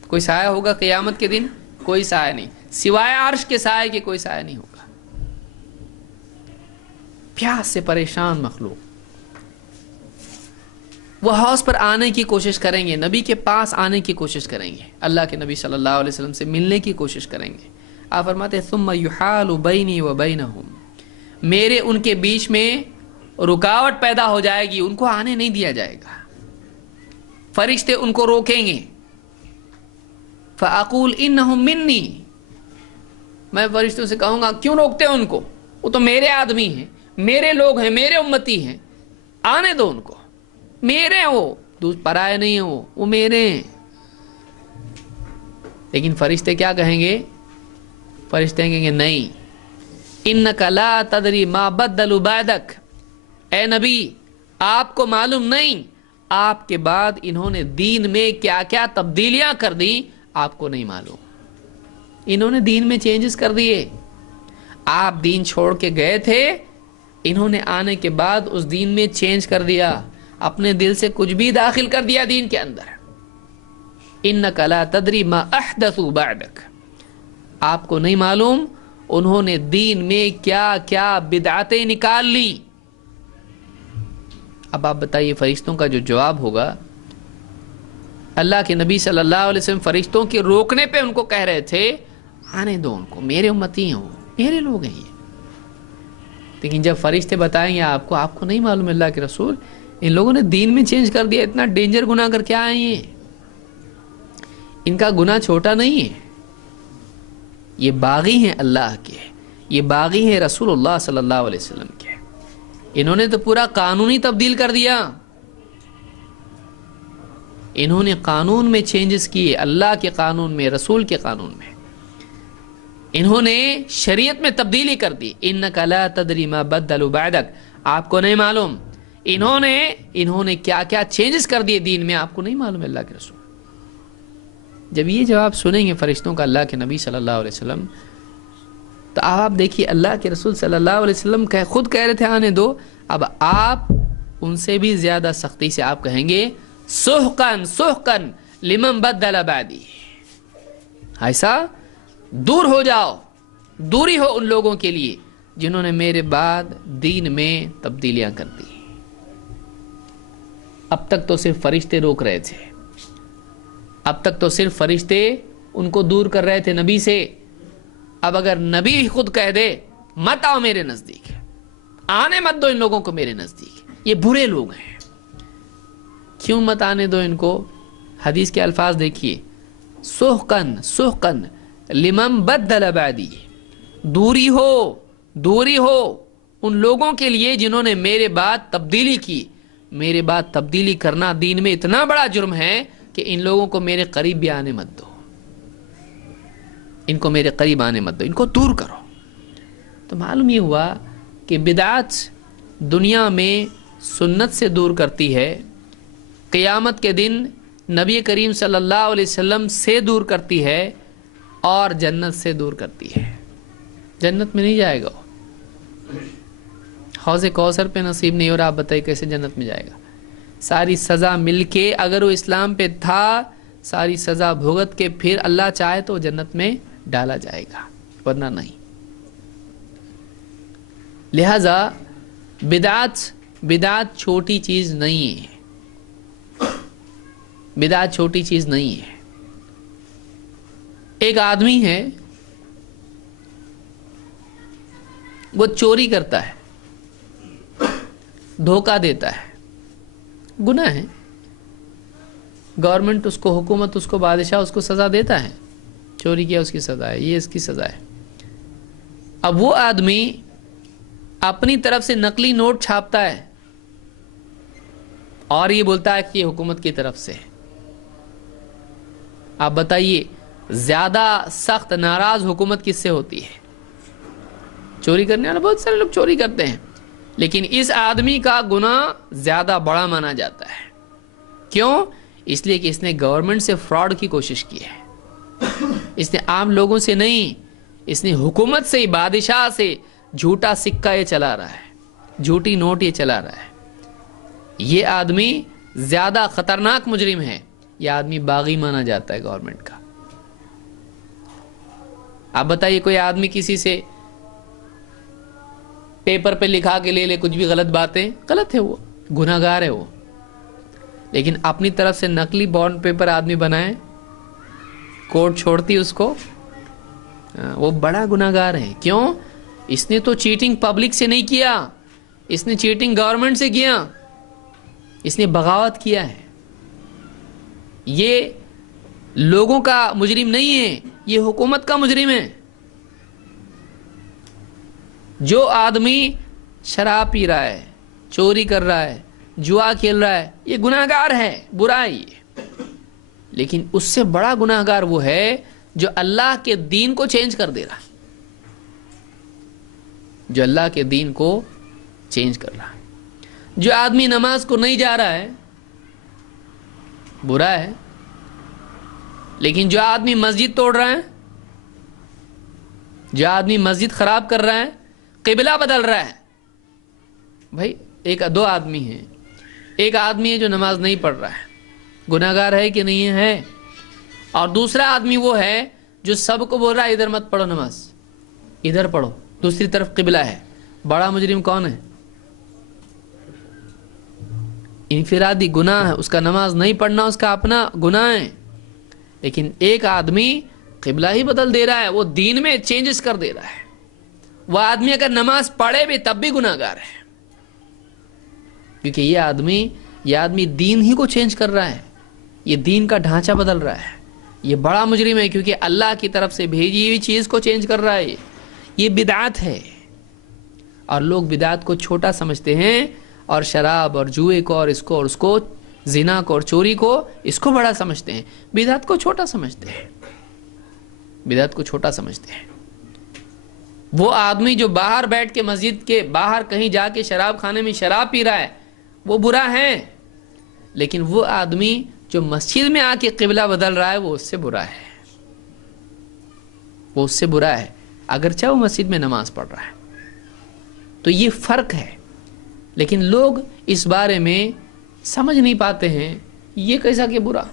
کوئی سایہ ہوگا قیامت کے دن؟ کوئی سایہ نہیں, سوائے عرش کے سایہ کے کوئی سایہ نہیں ہوگا. پیاس سے پریشان مخلوق, وہ حوض پر آنے کی کوشش کریں گے, نبی کے پاس آنے کی کوشش کریں گے, اللہ کے نبی صلی اللہ علیہ وسلم سے ملنے کی کوشش کریں گے. آپ فرماتے ہیں ثم یحال بینی و بینہم, میرے ان کے بیچ میں رکاوٹ پیدا ہو جائے گی, ان کو آنے نہیں دیا جائے گا, فرشتے ان کو روکیں گے. فاقول انہم منی, میں فرشتوں سے کہوں گا کیوں روکتے ہیں ان کو, وہ تو میرے آدمی ہیں, میرے لوگ ہیں, میرے امتی ہیں, آنے دو ان کو, میرے ہیں وہ, پرائے نہیں ہیں وہ میرے ہیں. لیکن فرشتے کیا کہیں گے؟ فرشتے کہیں گے نہیں, انک لا تدری ما بدلوا بعدک, اے نبی آپ کو معلوم نہیں آپ کے بعد انہوں نے دین میں کیا کیا تبدیلیاں کر دی, آپ کو نہیں معلوم. انہوں نے دین میں چینجز کر دیے, آپ دین چھوڑ کے گئے تھے, انہوں نے آنے کے بعد اس دین میں چینج کر دیا, اپنے دل سے کچھ بھی داخل کر دیا دین کے اندر. انک لا تدری ما احدثوا بعدک, آپ کو نہیں معلوم انہوں نے دین میں کیا کیا بدعتیں نکال لی. اب آپ بتائیے فرشتوں کا جو جواب ہوگا, اللہ کے نبی صلی اللہ علیہ وسلم فرشتوں کے روکنے پہ ان کو کہہ رہے تھے آنے دو ان کو, میرے امتی ہیں, وہ میرے لوگ ہیں یہ. لیکن جب فرشتے بتائیں گے آپ کو نہیں معلوم اللہ کے رسول ان لوگوں نے دین میں چینج کر دیا, اتنا ڈینجر گناہ کر کے آئے ہیں, ان کا گناہ چھوٹا نہیں ہے, یہ باغی ہیں اللہ کے, یہ باغی ہیں رسول اللہ صلی اللہ علیہ وسلم کے, انہوں نے تو پورا قانون ہی تبدیل کر دیا, انہوں نے قانون میں چینجز کیے, اللہ کے قانون میں, رسول کے قانون میں, انہوں نے شریعت میں تبدیلی کر دی. انک لا تدری ما بدلوا بعدک, آپ کو نہیں معلوم انہوں نے کیا کیا چینجز کر دیے دین میں, آپ کو نہیں معلوم اللہ کے رسول. جب یہ جواب سنیں گے فرشتوں کا اللہ کے نبی صلی اللہ علیہ وسلم, تو آپ دیکھیے اللہ کے رسول صلی اللہ علیہ وسلم خود کہہ رہے تھے آنے دو, اب آپ ان سے بھی زیادہ سختی سے آپ کہیں گے سحقن سحقن لمن بدل بعدی, ایسا دور ہو جاؤ, دوری ہو ان لوگوں کے لیے جنہوں نے میرے بعد دین میں تبدیلیاں کر دی. اب تک تو صرف فرشتے روک رہے تھے, اب تک تو صرف فرشتے ان کو دور کر رہے تھے نبی سے, اب اگر نبی خود کہہ دے مت آؤ میرے نزدیک, آنے مت دو ان لوگوں کو میرے نزدیک, یہ برے لوگ ہیں, کیوں مت آنے دو ان کو؟ حدیث کے الفاظ دیکھیے, سحقن سحقن لمن بدل بعدی, دوری ہو ان لوگوں کے لیے جنہوں نے میرے بعد تبدیلی کی. میرے بعد تبدیلی کرنا دین میں اتنا بڑا جرم ہے کہ ان لوگوں کو میرے قریب بھی آنے مت دو, ان کو میرے قریب آنے مت دو, ان کو دور کرو. تو معلوم یہ ہوا کہ بدعت دنیا میں سنت سے دور کرتی ہے, قیامت کے دن نبی کریم صلی اللہ علیہ وسلم سے دور کرتی ہے, اور جنت سے دور کرتی ہے. جنت میں نہیں جائے گا, حوض کوثر پہ نصیب نہیں, اور آپ بتائیے کیسے جنت میں جائے گا؟ ساری سزا مل کے, اگر وہ اسلام پہ تھا, ساری سزا بھگت کے پھر اللہ چاہے تو جنت میں ڈالا جائے گا, ورنہ نہیں. لہذا بدعت چھوٹی چیز نہیں ہے, بدعت چھوٹی چیز نہیں ہے. ایک آدمی ہے وہ چوری کرتا ہے, دھوکہ دیتا ہے, گناہ ہے, گورنمنٹ اس کو, حکومت اس کو, بادشاہ اس کو سزا دیتا ہے, چوری کیا اس کی سزا ہے, یہ اس کی سزا ہے. اب وہ آدمی اپنی طرف سے نقلی نوٹ چھاپتا ہے اور یہ بولتا ہے کہ یہ حکومت کی طرف سے ہے. آپ بتائیے زیادہ سخت ناراض حکومت کس سے ہوتی ہے؟ چوری کرنے والے بہت سارے لوگ چوری کرتے ہیں، لیکن اس آدمی کا گناہ زیادہ بڑا مانا جاتا ہے. کیوں؟ اس لیے کہ اس نے گورنمنٹ سے فراڈ کی کوشش کی ہے. اس نے عام لوگوں سے نہیں، اس نے حکومت سے، بادشاہ سے جھوٹا سکہ یہ چلا رہا ہے، جھوٹی نوٹ یہ چلا رہا ہے. یہ آدمی زیادہ خطرناک مجرم ہے. یہ آدمی باغی مانا جاتا ہے گورنمنٹ کا. آپ بتائیے کوئی آدمی کسی سے پیپر پہ لکھا کے لے لے کچھ بھی غلط باتیں، غلط ہے، وہ گناہ گار ہے وہ. لیکن اپنی طرف سے نقلی بانڈ پیپر آدمی بنائے، کورٹ چھوڑتی اس کو، وہ بڑا گناہ گار ہے. کیوں؟ اس نے تو چیٹنگ پبلک سے نہیں کیا، اس نے چیٹنگ گورنمنٹ سے کیا، اس نے بغاوت کیا ہے. یہ لوگوں کا مجرم نہیں ہے، یہ حکومت کا مجرم ہے. جو آدمی شراب پی رہا ہے، چوری کر رہا ہے، جوا کھیل رہا ہے، یہ گناہ گار ہے، برا ہی ہے. لیکن اس سے بڑا گناہ گار وہ ہے جو اللہ کے دین کو چینج کر دے رہا ہے، جو اللہ کے دین کو چینج کر رہا ہے. جو آدمی نماز کو نہیں جا رہا ہے برا ہے، لیکن جو آدمی مسجد توڑ رہا ہے، جو آدمی مسجد خراب کر رہا ہے، قبلہ بدل رہا ہے. بھائی دو آدمی ہیں، ایک آدمی ہے جو نماز نہیں پڑھ رہا ہے، گناہ گار ہے کہ نہیں ہے، اور دوسرا آدمی وہ ہے جو سب کو بول رہا ہے ادھر مت پڑھو نماز، ادھر پڑھو، دوسری طرف قبلہ ہے. بڑا مجرم کون ہے؟ انفرادی گناہ ہے، اس کا نماز نہیں پڑھنا اس کا اپنا گناہ ہے. لیکن ایک آدمی قبلہ ہی بدل دے رہا ہے، وہ دین میں چینجز کر دے رہا ہے. وہ آدمی اگر نماز پڑھے بھی تب بھی گناہ گار ہے، کیونکہ یہ آدمی دین ہی کو چینج کر رہا ہے، یہ دین کا ڈھانچہ بدل رہا ہے. یہ بڑا مجرم ہے کیونکہ اللہ کی طرف سے بھیجی ہوئی چیز کو چینج کر رہا ہے. یہ بدعت ہے، اور لوگ بدعت کو چھوٹا سمجھتے ہیں، اور شراب اور جوئے کو اور اس کو زنا کو اور چوری کو اس کو بڑا سمجھتے ہیں. بدعت کو چھوٹا سمجھتے ہیں، بدعت کو چھوٹا سمجھتے ہیں. وہ آدمی جو باہر بیٹھ کے مسجد کے باہر کہیں جا کے شراب خانے میں شراب پی رہا ہے وہ برا ہے، لیکن وہ آدمی جو مسجد میں آ کے قبلہ بدل رہا ہے وہ اس سے برا ہے، وہ اس سے برا ہے، اگرچہ وہ مسجد میں نماز پڑھ رہا ہے. تو یہ فرق ہے. لیکن لوگ اس بارے میں سمجھ نہیں پاتے ہیں، یہ کیسا کہ برا،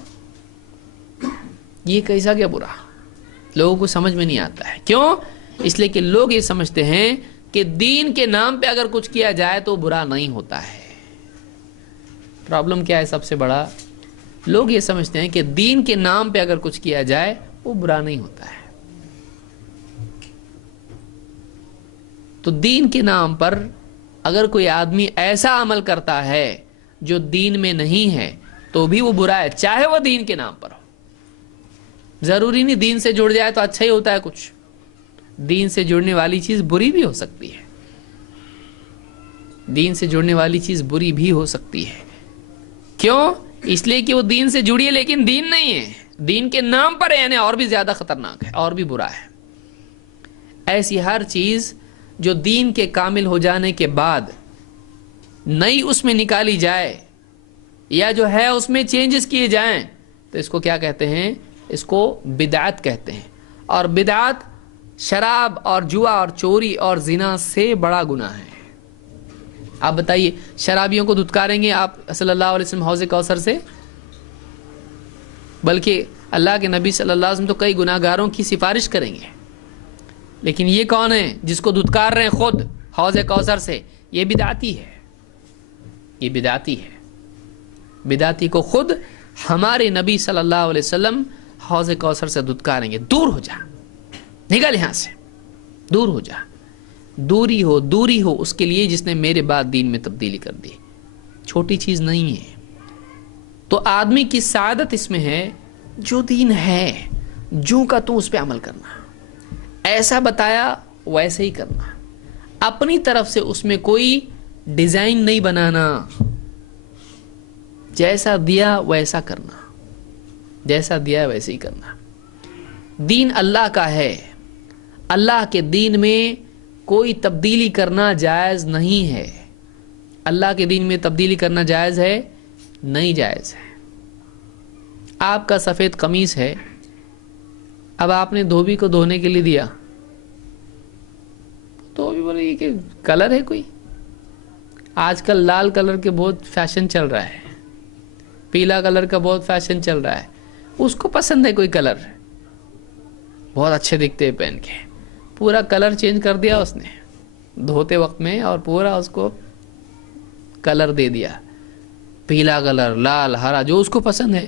یہ کیسا کہ برا، لوگوں کو سمجھ میں نہیں آتا ہے. کیوں؟ اس لیے کہ لوگ یہ سمجھتے ہیں کہ دین کے نام پہ اگر کچھ کیا جائے تو برا نہیں ہوتا ہے. پرابلم کیا ہے سب سے بڑا؟ لوگ یہ سمجھتے ہیں کہ دین کے نام پہ اگر کچھ کیا جائے وہ برا نہیں ہوتا ہے. تو دین کے نام پر اگر کوئی آدمی ایسا عمل کرتا ہے جو دین میں نہیں ہے تو بھی وہ برا ہے، چاہے وہ دین کے نام پر ہو. ضروری نہیں دین سے جڑ جائے تو اچھا ہی ہوتا ہے. کچھ دین سے جڑنے والی چیز بری بھی ہو سکتی ہے، دین سے جڑنے والی چیز بری بھی ہو سکتی ہے. کیوں؟ اس لیے کہ وہ دین سے جڑی ہے لیکن دین نہیں ہے، دین کے نام پر ہے، یعنی اور بھی زیادہ خطرناک ہے، اور بھی برا ہے. ایسی ہر چیز جو دین کے کامل ہو جانے کے بعد نئی اس میں نکالی جائے یا جو ہے اس میں چینجز کیے جائیں تو اس کو کیا کہتے ہیں؟ اس کو بدعت کہتے ہیں. اور بدعت شراب اور جوا اور چوری اور زنا سے بڑا گناہ ہے. آپ بتائیے شرابیوں کو دھتکاریں گے آپ صلی اللہ علیہ وسلم حوض کوثر سے؟ بلکہ اللہ کے نبی صلی اللہ علیہ وسلم تو کئی گناہ گاروں کی سفارش کریں گے. لیکن یہ کون ہے جس کو دھتکار رہے ہیں خود حوض کوثر سے؟ یہ بدعتی ہے، یہ بدعتی ہے. بدعتی کو خود ہمارے نبی صلی اللہ علیہ وسلم حوض کوثر سے دھتکاریں گے، دور ہو جا، نکل یہاں سے، دور ہو جا. دوری ہو اس کے لیے جس نے میرے بعد دین میں تبدیلی کر دی. چھوٹی چیز نہیں ہے. تو آدمی کی سعادت اس میں ہے جو دین ہے جو کا تو اس پہ عمل کرنا، ایسا بتایا ویسے ہی کرنا. اپنی طرف سے اس میں کوئی ڈیزائن نہیں بنانا، جیسا دیا ویسا کرنا، جیسا دیا ویسے ہی کرنا۔ دین اللہ کا ہے، اللہ کے دین میں کوئی تبدیلی کرنا جائز نہیں ہے۔ اللہ کے دین میں تبدیلی کرنا جائز ہے؟ نہیں جائز ہے۔ آپ کا سفید قمیص ہے، اب آپ نے دھوبی کو دھونے کے لیے دیا، تو بھی بولے یہ کہ کلر ہے کوئی، آج کل لال کلر کے بہت فیشن چل رہا ہے، پیلا کلر کا بہت فیشن چل رہا ہے، اس کو پسند ہے کوئی کلر، بہت اچھے دکھتے ہیں پہن کے، پورا کلر چینج کر دیا اس نے دھوتے وقت میں، اور پورا اس کو کلر دے دیا، پیلا کلر، لال، ہرا، جو اس کو پسند ہے۔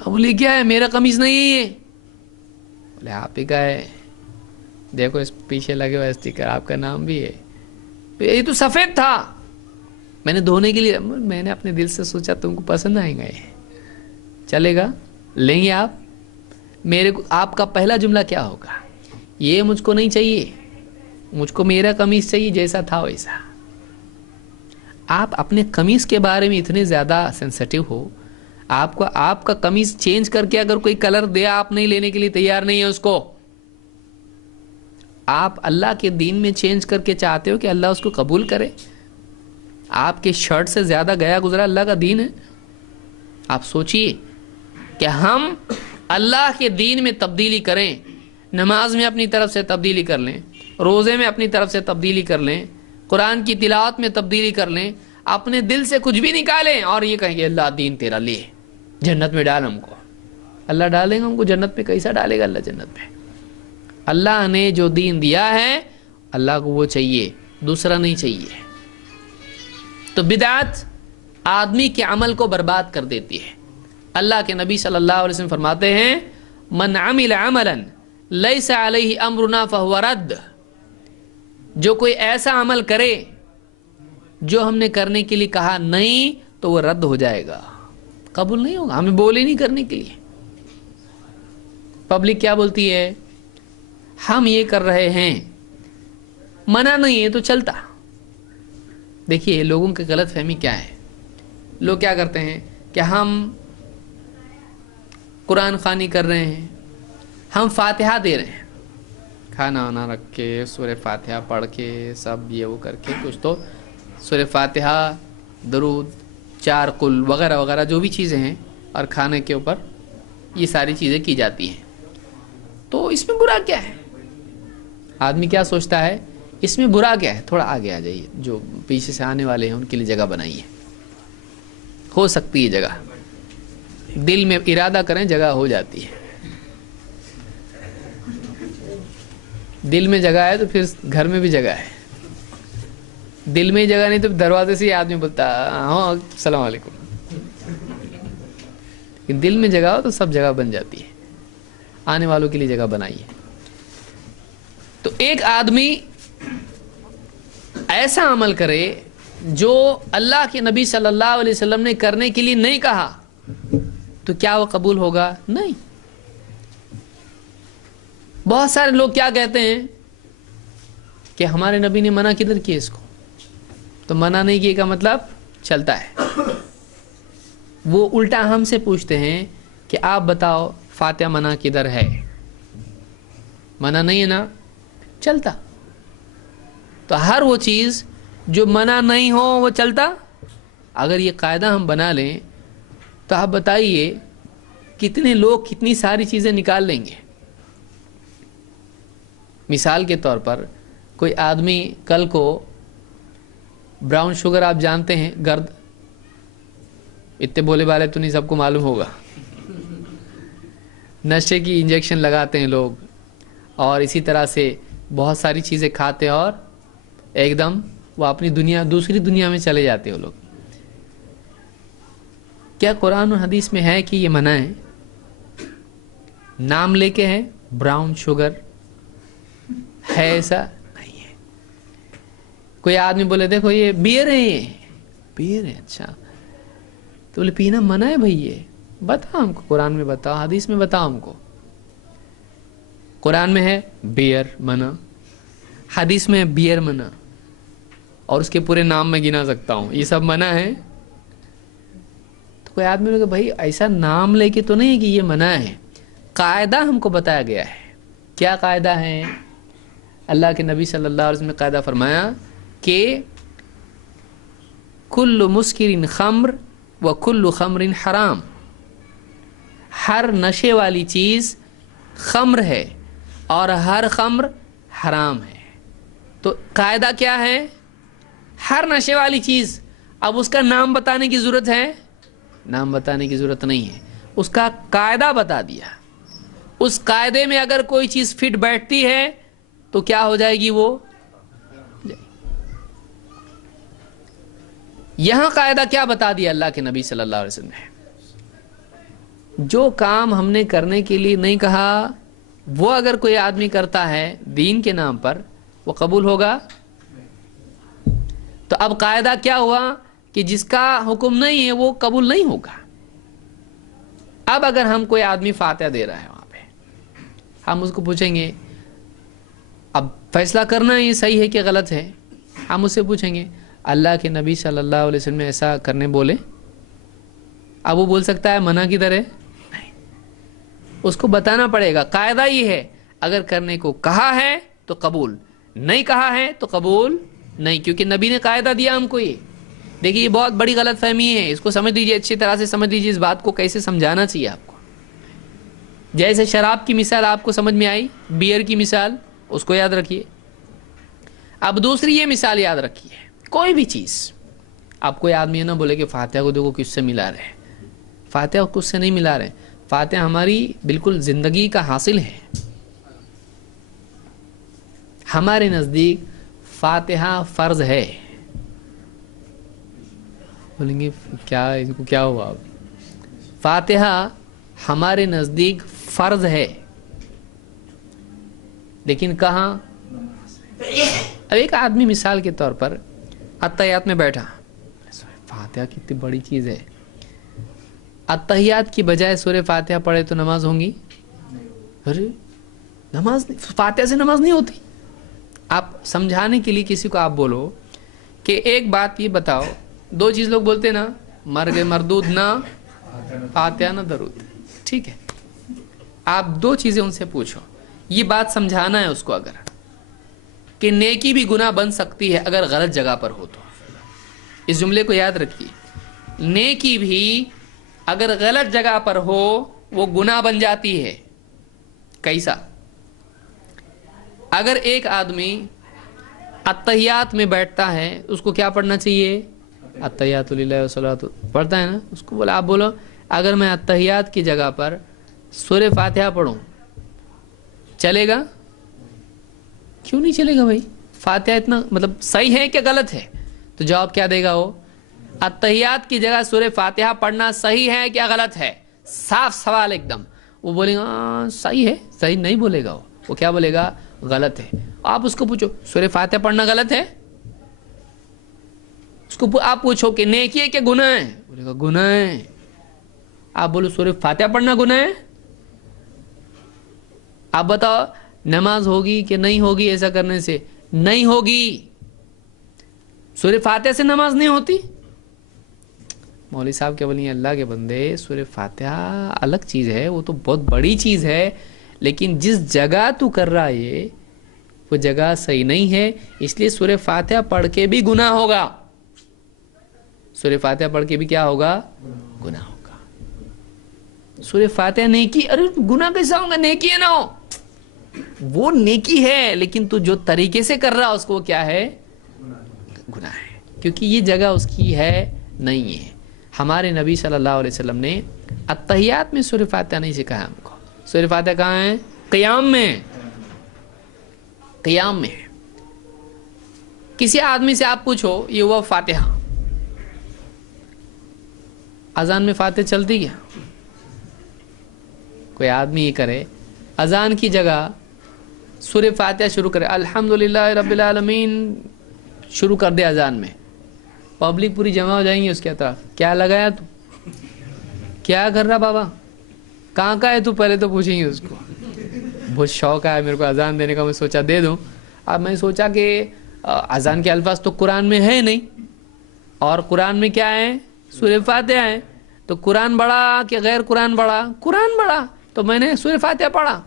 اب بولے کیا ہے، میرا قمیص نہیں ہے یہ، بولے آپ ہی کا ہے، دیکھو اس پیچھے لگے ہوا اسٹیکر، آپ کا نام بھی ہے، یہ تو سفید تھا، میں نے دھونے کے لیے، میں نے اپنے دل سے سوچا تم کو پسند آئے گا، یہ چلے گا، لیں گے آپ؟ میرے کو آپ کا پہلا جملہ کیا ہوگا؟ یہ مجھ کو نہیں چاہیے، مجھ کو میرا قمیص چاہیے جیسا تھا ویسا۔ آپ اپنے قمیص کے بارے میں اتنے زیادہ سینسٹیو ہو، آپ کا قمیص چینج کر کے اگر کوئی کلر دے، آپ نہیں لینے کے لیے تیار نہیں ہے اس کو۔ آپ اللہ کے دین میں چینج کر کے چاہتے ہو کہ اللہ اس کو قبول کرے؟ آپ کے شرٹ سے زیادہ گیا گزرا اللہ کا دین ہے۔ آپ سوچئے کہ ہم اللہ کے دین میں تبدیلی کریں، نماز میں اپنی طرف سے تبدیلی کر لیں، روزے میں اپنی طرف سے تبدیلی کر لیں، قرآن کی تلاوت میں تبدیلی کر لیں، اپنے دل سے کچھ بھی نکالیں اور یہ کہیں گے اللہ دین تیرا لے، جنت میں ڈال ہم کو۔ اللہ ڈالیں گا ہم کو جنت میں؟ کیسا ڈالے گا اللہ جنت میں؟ اللہ نے جو دین دیا ہے اللہ کو وہ چاہیے، دوسرا نہیں چاہیے۔ تو بدعت آدمی کے عمل کو برباد کر دیتی ہے۔ اللہ کے نبی صلی اللہ علیہ وسلم فرماتے ہیں من عمل عملا لیس علیہ امرنا فہو رد، جو کوئی ایسا عمل کرے جو ہم نے کرنے کے لیے کہا نہیں تو وہ رد ہو جائے گا، قبول نہیں ہوگا، ہمیں بولے نہیں کرنے کے لیے۔ پبلک کیا بولتی ہے؟ ہم یہ کر رہے ہیں، منع نہیں ہے تو چلتا۔ دیکھیے لوگوں کی غلط فہمی کیا ہے، لوگ کیا کرتے ہیں کہ ہم قرآن خوانی کر رہے ہیں، ہم فاتحہ دے رہے ہیں، کھانا وانا رکھ کے سورہ فاتحہ پڑھ کے سب یہ وہ کر کے، کچھ تو سورہ فاتحہ، درود، 4 قل وغیرہ وغیرہ جو بھی چیزیں ہیں، اور کھانے کے اوپر یہ ساری چیزیں کی جاتی ہیں۔ تو اس میں برا کیا ہے؟ آدمی کیا سوچتا ہے اس میں برا کیا ہے؟ تھوڑا آگے آ جائیے، جو پیچھے سے آنے والے ہیں ان کے لیے جگہ بنائیے، ہو سکتی ہے جگہ، دل میں ارادہ کریں جگہ ہو جاتی ہے۔ دل میں جگہ ہے تو پھر گھر میں بھی جگہ ہے، دل میں جگہ نہیں تو دروازے سے ہی آدمی بولتا ہاں السلام علیکم، لیکن دل میں جگہ ہو تو سب جگہ بن جاتی ہے، آنے والوں کے لیے جگہ بنائیے۔ تو ایک آدمی ایسا عمل کرے جو اللہ کے نبی صلی اللہ علیہ وسلم نے کرنے کے لیے نہیں کہا، تو کیا وہ قبول ہوگا؟ نہیں۔ بہت سارے لوگ کیا کہتے ہیں کہ ہمارے نبی نے منع کدھر کیا اس کو، تو منع نہیں کیے کا مطلب چلتا ہے۔ وہ الٹا ہم سے پوچھتے ہیں کہ آپ بتاؤ فاتحہ منع کدھر ہے؟ منع نہیں ہے نا، چلتا۔ تو ہر وہ چیز جو منع نہیں ہو وہ چلتا۔ اگر یہ قاعدہ ہم بنا لیں تو آپ بتائیے کتنے لوگ کتنی ساری چیزیں نکال لیں گے۔ مثال کے طور پر کوئی آدمی کل کو براؤن شوگر، آپ جانتے ہیں گرد، اتنے بولے والے تو نہیں، سب کو معلوم ہوگا، نشے کی انجیکشن لگاتے ہیں لوگ، اور اسی طرح سے بہت ساری چیزیں کھاتے ہیں اور ایک دم وہ اپنی دنیا، دوسری دنیا میں چلے جاتے ہیں وہ لوگ۔ کیا قرآن و حدیث میں ہے کہ یہ منع ہے؟ نام لے کے ہے براؤن شوگر ہے، ایسا نہیں ہے۔ کوئی آدمی بولے دیکھو یہ بیئر ہے، یہ بیئر ہے، اچھا تو بولے پینا منع ہے بھائی، یہ بتاؤ ہم کو، قرآن میں بتاؤ، حدیث میں بتاؤ ہم کو۔ قرآن میں ہے بیئر منع، حدیث میں بیئر منع اور اس کے پورے نام میں گنا سکتا ہوں، یہ سب منع ہے. تو کوئی آدمی نے کہا بھائی ایسا نام لے کے تو نہیں ہے کہ یہ منع ہے، قاعدہ ہم کو بتایا گیا ہے. کیا قاعدہ ہے؟ اللہ کے نبی صلی اللہ علیہ وسلم نے قاعدہ فرمایا کہ کل مسکر خمر و کل خمر حرام، ہر نشے والی چیز خمر ہے اور ہر خمر حرام ہے. تو قاعدہ کیا ہے؟ ہر نشے والی چیز. اب اس کا نام بتانے کی ضرورت ہے؟ نام بتانے کی ضرورت نہیں ہے، اس کا قاعدہ بتا دیا. اس قاعدے میں اگر کوئی چیز فٹ بیٹھتی ہے تو کیا ہو جائے گی؟ وہ یہاں قاعدہ کیا بتا دیا اللہ کے نبی صلی اللہ علیہ وسلم نے؟ جو کام ہم نے کرنے کے لیے نہیں کہا وہ اگر کوئی آدمی کرتا ہے دین کے نام پر، وہ قبول ہوگا؟ تو اب قاعدہ کیا ہوا کہ جس کا حکم نہیں ہے وہ قبول نہیں ہوگا. اب اگر ہم کوئی آدمی فاتحہ دے رہا ہے وہاں پہ، ہم اس کو پوچھیں گے، اب فیصلہ کرنا ہے یہ صحیح ہے کہ غلط ہے. ہم اس سے پوچھیں گے اللہ کے نبی صلی اللہ علیہ وسلم نے ایسا کرنے بولے؟ اب وہ بول سکتا ہے منع کدھر ہے؟ نہیں، اس کو بتانا پڑے گا. قاعدہ یہ ہے اگر کرنے کو کہا ہے تو قبول، نہیں کہا ہے تو قبول نہیں، کیونکہ نبی نے قاعدہ دیا ہم کو. یہ دیکھیے یہ بہت بڑی غلط فہمی ہے، اس کو سمجھ لیجیے، اچھی طرح سے سمجھ لیجیے اس بات کو کیسے سمجھانا چاہیے آپ کو. جیسے شراب کی مثال آپ کو سمجھ میں آئی، بیئر کی مثال اس کو یاد رکھیے. اب دوسری یہ مثال یاد رکھیے، کوئی بھی چیز. آپ کوئی آدمی ہے نا بولے کہ فاتحہ کو دیکھو کس سے ملا رہے ہیں، فاتحہ کو کس سے نہیں ملا رہے. فاتحہ ہماری بالکل زندگی کا حاصل ہے. ہمارے نزدیک فاتحہ فرض ہے. بولیں گے کیا اس کو کیا ہوا؟ فاتحہ ہمارے نزدیک فرض ہے، لیکن کہاں؟ اب ایک آدمی مثال کے طور پر اتحیات میں بیٹھا، فاتحہ کتنی بڑی چیز ہے، اتحیات کی بجائے سورہ فاتحہ پڑھے تو نماز ہوں گی؟ ارے نماز فاتحہ سے نماز نہیں ہوتی. آپ سمجھانے کے لیے کسی کو آپ بولو کہ ایک بات یہ بتاؤ، دو چیز لوگ بولتے نا، مرگ مردود نہ فاتحہ نہ درود. ٹھیک ہے، آپ دو چیزیں ان سے پوچھو، یہ بات سمجھانا ہے اس کو اگر کہ نیکی بھی گناہ بن سکتی ہے اگر غلط جگہ پر ہو تو. اس جملے کو یاد رکھیے، نیکی بھی اگر غلط جگہ پر ہو وہ گناہ بن جاتی ہے. کیسا؟ اگر ایک آدمی اتحیات میں بیٹھتا ہے اس کو کیا پڑھنا چاہیے؟ اتحیات للہ والصلاۃ پڑھتا ہے نا، اس کو بولا، آپ بولو اگر میں اتحیات کی جگہ پر سورہ فاتحہ پڑھوں چلے گا؟ کیوں نہیں چلے گا بھائی؟ فاتحہ اتنا مطلب صحیح ہے کہ غلط ہے؟ تو جواب کیا دے گا وہ؟ اتحیات کی جگہ سورہ فاتحہ پڑھنا صحیح ہے کیا غلط ہے؟ صاف سوال ایک دم. وہ بولے گا صحیح ہے. صحیح نہیں بولے گا، وہ کیا بولے گا؟ غلط ہے. آپ اس کو پوچھو سورہ فاتحہ پڑھنا غلط ہے؟ اس کو آپ پوچھو کہ نیکی ہے کہ گناہ ہے؟ بولے گا گناہ ہے. آپ بولو سورہ فاتحہ پڑھنا گناہ ہے؟ آپ بتاؤ نماز ہوگی کہ نہیں ہوگی ایسا کرنے سے؟ نہیں ہوگی. سورہ فاتحہ سے نماز نہیں ہوتی؟ مولوی صاحب کیا بولیں؟ اللہ کے بندے، سورہ فاتحہ الگ چیز ہے، وہ تو بہت بڑی چیز ہے، لیکن جس جگہ تو کر رہا ہے وہ جگہ صحیح نہیں ہے، اس لیے سورہ فاتحہ پڑھ کے بھی گناہ ہوگا. سورہ فاتحہ پڑھ کے بھی کیا ہوگا؟ گناہ ہوگا. سورہ فاتحہ نیکی، ارے گناہ کیسا ہوگا؟ نیکی ہے نا، وہ نیکی ہے، لیکن تو جو طریقے سے کر رہا اس کو کیا ہے؟ گناہ ہے، کیونکہ یہ جگہ اس کی ہے نہیں ہے. ہمارے نبی صلی اللہ علیہ وسلم نے اتحیات میں سورہ فاتحہ نہیں سکھایا ہم کو. سورہ فاتحہ کہاں ہے؟ قیام میں. قیام میں. کسی آدمی سے آپ پوچھو یہ ہوا فاتحہ، اذان میں فاتحہ چلتی کیا؟ کوئی آدمی یہ کرے اذان کی جگہ سورہ فاتحہ شروع کرے، الحمدللہ رب العالمین شروع کر دے اذان میں، پبلک پوری جمع ہو جائیں گی اس کے طرف. کیا لگایا تو؟ کیا کر رہا بابا؟ کہاں کا ہے تو؟ پہلے تو پوچھیں گے اس کو. بہت شوق ہے میرے کو اذان دینے کا، میں سوچا دے دوں. اب میں سوچا کہ اذان کے الفاظ تو قرآن میں ہے نہیں، اور قرآن میں کیا ہے؟ سورہ فاتحہ ہے، تو قرآن بڑا کہ غیر قرآن بڑا؟ قرآن بڑا، تو میں نے سورہ فاتحہ پڑھا۔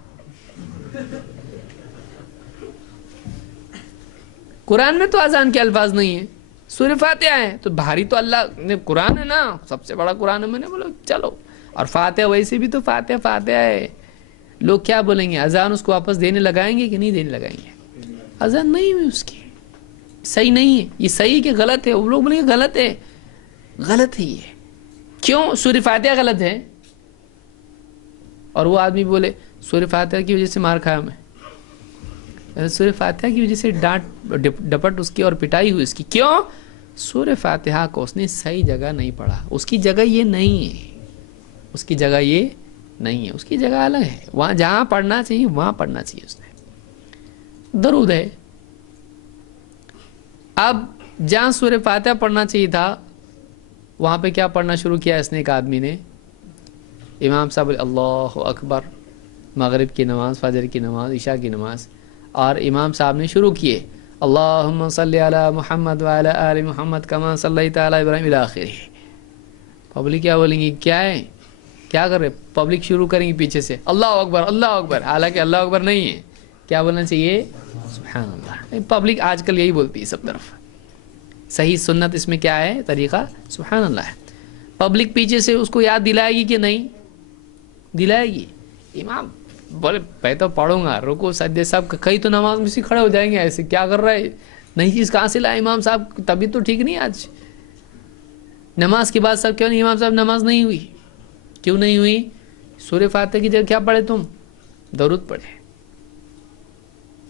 قرآن میں تو اذان کے الفاظ نہیں ہیں، سورہ فاتحہ ہے، تو بھاری تو اللہ نے قرآن ہے نا، سب سے بڑا قرآن ہے۔ میں نے بولا چلو، اور فاتحہ ویسے بھی تو فاتحہ فاتحہ ہے، لوگ کیا بولیں گے؟ اذان اس کو واپس دینے لگائیں گے کہ نہیں دینے لگائیں گے؟ اذان نہیں ہوئی اس کی، صحیح نہیں ہے۔ یہ صحیح کہ غلط ہے؟ وہ لوگ بولیں گے غلط ہے، غلط ہے یہ۔ کیوں؟ سورہ فاتحہ غلط ہے، اور وہ آدمی بولے سورہ فاتحہ کی وجہ سے مار کھایا میں، سورہ فاتحہ کی وجہ سے ڈانٹ ڈپٹ اس کی اور پٹائی ہوئی اس کی۔ کیوں؟ سورہ فاتحہ کو اس نے صحیح جگہ نہیں پڑھا، اس کی جگہ یہ نہیں ہے، اس کی جگہ یہ نہیں ہے، اس کی جگہ الگ ہے، وہاں جہاں پڑھنا چاہیے وہاں پڑھنا چاہیے اس نے۔ درود ہے، اب جہاں سورہ فاتحہ پڑھنا چاہیے تھا وہاں پہ کیا پڑھنا شروع کیا اس نے؟ ایک آدمی نے، امام صاحب اللہ اکبر، مغرب کی نماز، فجر کی نماز، عشاء کی نماز، اور امام صاحب نے شروع کیے اللہم صلی علی محمد وعلی آل محمد کما صلیت علی ابراہیم الی آخرہ۔ پبلک کیا بولیں گی؟ کیا ہے، کیا کر رہے؟ پبلک شروع کریں گی پیچھے سے اللہ اکبر اللہ اکبر، حالانکہ اللہ اکبر نہیں ہے، کیا بولنا چاہیے؟ سبحان اللہ۔ پبلک آج کل یہی بولتی ہے سب طرف، صحیح سنت اس میں کیا ہے؟ طریقہ سبحان اللہ ہے۔ پبلک پیچھے سے اس کو یاد دلائے گی کہ نہیں دلائے گی؟ امام بولے میں تو پڑھوں گا، رکو سجدے سب، کئی تو نماز میں سے کھڑے ہو جائیں گے، ایسے کیا کر رہا ہے؟ نہیں چیز کہاں سے لائے امام صاحب؟ طبیعت تو ٹھیک نہیں آج، نماز کے بعد سب کیوں نہیں امام صاحب نماز نہیں ہوئی؟ کیوں نہیں ہوئی؟ سورہ فاتحہ کی جگہ کیا پڑھے تم؟ درود پڑھے۔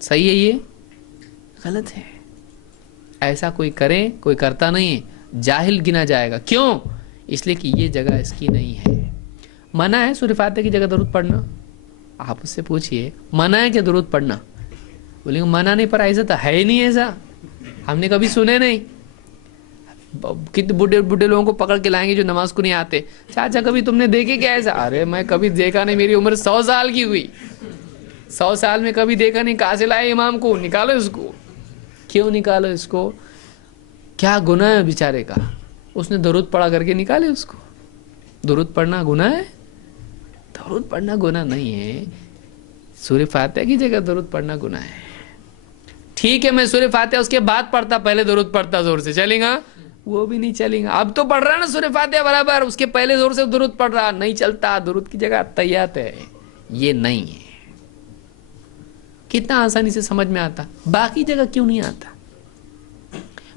صحیح ہے یہ؟ غلط ہے۔ ایسا کوئی کرے، کوئی کرتا نہیں ہے، جاہل گنا جائے گا۔ کیوں؟ اس لیے کہ یہ جگہ اس کی نہیں ہے۔ منع ہے سورہ فاتحہ کی جگہ درود پڑھنا؟ آپ اس سے پوچھئے منع ہے کہ درود پڑھنا؟ بولیں گے منع نہیں، پر ایسا تو ہے ہی نہیں، ایسا ہم نے کبھی سنے نہیں۔ کتنے بڈھے لوگوں کو پکڑ کے لائیں گے جو نماز کو نہیں آتے، چاچا کبھی تم نے دیکھے کیا ایسا؟ ارے میں کبھی دیکھا نہیں، میری عمر 100 سال کی ہوئی، 100 سال میں کبھی دیکھا نہیں۔ کہاں سے لائے امام کو؟ نکالو اس کو۔ کیوں نکالو اس کو؟ کیا گناہ ہے بیچارے کا؟ اس نے درود پڑھا کر کے نکالے اس کو۔ درود پڑھنا گناہ ہے؟ درود پڑھنا گناہ نہیں ہے، سورہ فاتحہ کی جگہ درود پڑھنا گناہ ہے۔ ٹھیک ہے میں سورہ فاتحہ اس کے بعد پڑھتا، پہلے درود پڑھتا زور سے، چلیں گا؟ وہ بھی نہیں چلیں گا۔ اب تو پڑھ رہا ہے نا سورہ فاتحہ برابر، اس کے پہلے زور سے درود پڑھ رہا، نہیں چلتا۔ درود کی جگہ اتحیات ہے، یہ نہیں ہے۔ کتنا آسانی سے سمجھ میں آتا، باقی جگہ کیوں نہیں آتا؟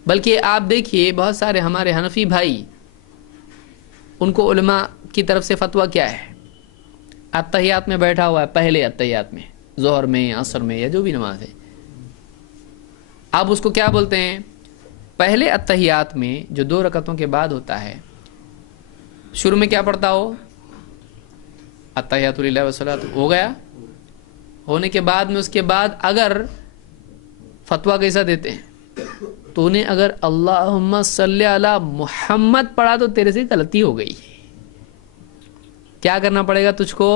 بلکہ آپ دیکھیے بہت سارے ہمارے حنفی بھائی، ان کو علماء کی طرف سے فتویٰ کیا ہے؟ اتحیات میں بیٹھا ہوا ہے، پہلے اتحیات میں، ظہر میں، عصر میں، یا جو بھی نماز ہے، آپ اس کو کیا بولتے ہیں؟ پہلے اتحیات میں جو 2 رکعتوں کے بعد ہوتا ہے، شروع میں کیا پڑھتا ہو؟ اتحیات للہ والصلاۃ، ہو گیا؟ ہونے کے بعد میں اس کے بعد اگر فتویٰ کیسا دیتے ہیں؟ تو نے اگر اللہم صلی علی محمد پڑھا تو تیرے سے غلطی ہو گئی، کیا کرنا پڑے گا تجھ کو؟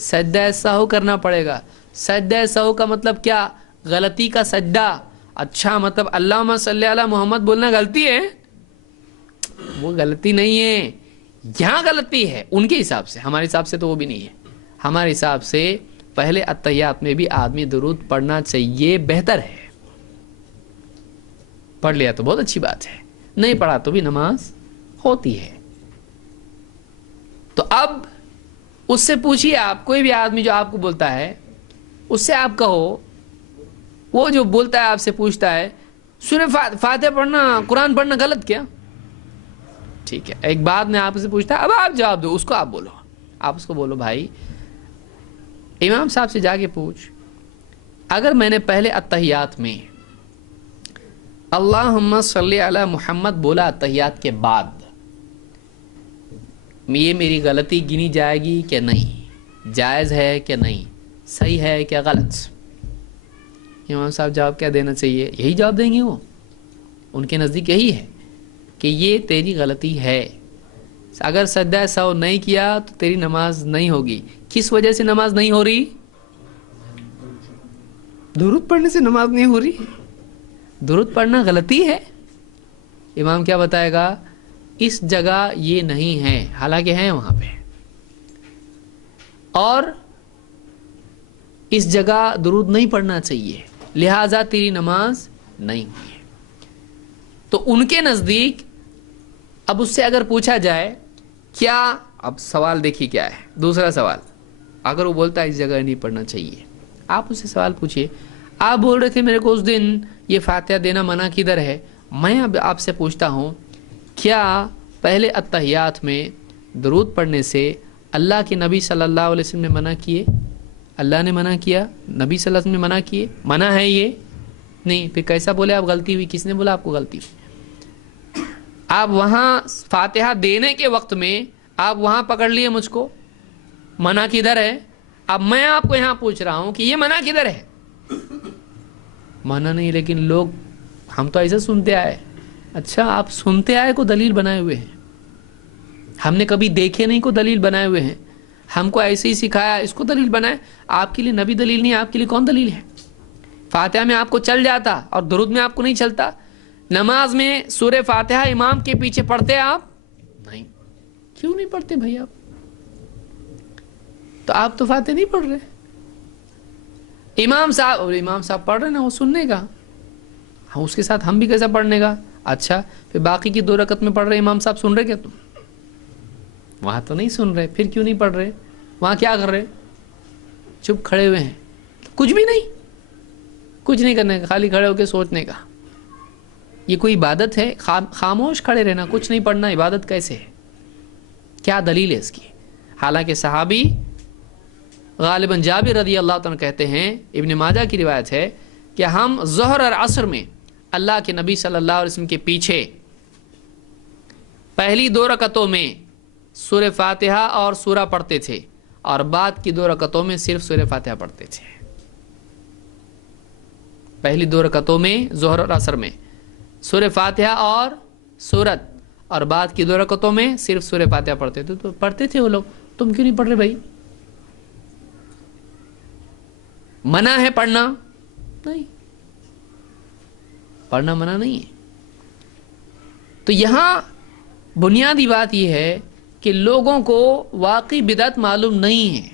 سجدہ سہو کرنا پڑے گا۔ سجدہ سہو کا مطلب کیا؟ غلطی کا سجدہ۔ اچھا، مطلب اللہم صلی علی محمد بولنا غلطی ہے؟ وہ غلطی نہیں ہے، یہاں غلطی ہے ان کے حساب سے، ہمارے حساب سے تو وہ بھی نہیں ہے۔ ہمارے حساب سے پہلے اتحیات میں بھی آدمی درود پڑھنا چاہیے، بہتر ہے۔ پڑھ لیا تو بہت اچھی بات ہے، نہیں پڑھا تو بھی نماز ہوتی ہے۔ تو اب اس سے پوچھیے، آپ کوئی بھی آدمی جو آپ کو بولتا ہے، اس سے آپ کہو، وہ جو بولتا ہے آپ سے پوچھتا ہے سورہ فاتحہ پڑھنا، قرآن پڑھنا غلط کیا؟ ٹھیک ہے، ایک بات میں آپ سے پوچھتا ہے، اب آپ جواب دو، اس کو آپ بولو، آپ اس کو بولو بھائی امام صاحب سے جا کے پوچھ، اگر میں نے پہلے اتحیات میں اللہم صلی علی محمد بولا اتحیات کے بعد، یہ میری غلطی گنی جائے گی کہ نہیں؟ جائز ہے کہ نہیں؟ صحیح ہے کہ غلط؟ امام صاحب جواب کیا دینا چاہیے؟ یہی جواب دیں گے، وہ ان کے نزدیک یہی ہے کہ یہ تیری غلطی ہے، اگر سجدہ سہو نہیں کیا تو تیری نماز نہیں ہوگی۔ کس وجہ سے نماز نہیں ہو رہی؟ درود پڑھنے سے نماز نہیں ہو رہی؟ درود پڑھنا غلطی ہے. امام کیا بتائے گا؟ اس جگہ یہ نہیں ہے، حالانکہ ہے وہاں پہ، اور اس جگہ درود نہیں پڑھنا چاہیے، لہذا تیری نماز نہیں ہوئی ہے. تو ان کے نزدیک اب اس سے اگر پوچھا جائے کیا، اب سوال دیکھیے کیا ہے، دوسرا سوال، اگر وہ بولتا ہے اس جگہ نہیں پڑھنا چاہیے، آپ اس سے سوال پوچھئے. آپ بول رہے تھے میرے کو اس دن یہ فاتحہ دینا منع کدھر ہے، میں اب آپ سے پوچھتا ہوں کیا پہلے اتحیات میں درود پڑھنے سے اللہ کے نبی صلی اللہ علیہ وسلم نے منع کیے؟ اللہ نے منع کیا، نبی صلی اللہ علیہ وسلم نے منع کیے؟ منع ہے یہ نہیں. پھر کیسا بولے آپ غلطی ہوئی؟ کس نے بولا آپ کو غلطی ہوئی؟ آپ وہاں فاتحہ دینے کے وقت میں آپ وہاں پکڑ لیے مجھ کو، منع کدھر ہے؟ اب میں آپ کو یہاں پوچھ رہا ہوں کہ یہ منع کدھر ہے؟ منع نہیں، لیکن لوگ، ہم تو ایسا سنتے آئے. اچھا آپ سنتے آئے کو دلیل بنائے ہوئے ہیں، ہم نے کبھی دیکھے نہیں کو دلیل بنائے ہوئے ہیں، ہم کو ایسے ہی سکھایا اس کو دلیل بنائے. آپ کے لیے نبی دلیل نہیں، آپ کے لیے کون دلیل ہے؟ فاتحہ میں آپ کو چل جاتا اور درود میں آپ کو نہیں چلتا. نماز میں سورہ فاتحہ امام کے پیچھے پڑھتے آپ نہیں؟ کیوں نہیں پڑھتے بھائی آپ؟ تو آپ تو فاتحہ نہیں پڑھ رہے. امام صاحب پڑھ رہے نا، وہ سننے کا، اس کے ساتھ ہم بھی کیسا پڑھنے کا. اچھا پھر باقی کی 2 رکعت میں پڑھ رہے امام صاحب، سن رہے کیا تم؟ وہاں تو نہیں سن رہے، پھر کیوں نہیں پڑھ رہے؟ وہاں کیا کر رہے؟ چپ کھڑے ہوئے ہیں، کچھ بھی نہیں، کچھ نہیں کرنے کا، خالی کھڑے ہو کے سوچنے کا. یہ کوئی عبادت ہے؟ خاموش کھڑے رہنا، کچھ نہیں پڑھنا، عبادت کیسے ہے؟ کیا دلیل ہے اس کی؟ حالانکہ صحابی غالباً جابر رضی اللہ تعالیٰ کہتے ہیں، ابن ماجہ کی روایت ہے کہ ہم ظہر اور عصر میں اللہ کے نبی صلی اللہ علیہ وسلم کے پیچھے پہلی 2 رکعتوں میں سورہ فاتحہ اور سورہ پڑھتے تھے، اور بعد کی 2 رکعتوں میں صرف سورہ فاتحہ پڑھتے تھے. پہلی 2 رکعتوں میں ظہر اور عصر میں سورہ فاتحہ اور سورت، اور بعد کی 2 رکعتوں میں صرف سورہ فاتحہ پڑھتے تھے. تو پڑھتے تھے وہ لوگ، تم کیوں نہیں پڑھ رہے بھائی؟ منع ہے پڑھنا؟ نہیں، پڑھنا منع نہیں ہے. تو یہاں بنیادی بات یہ ہے کہ لوگوں کو واقعی بدعت معلوم نہیں ہے،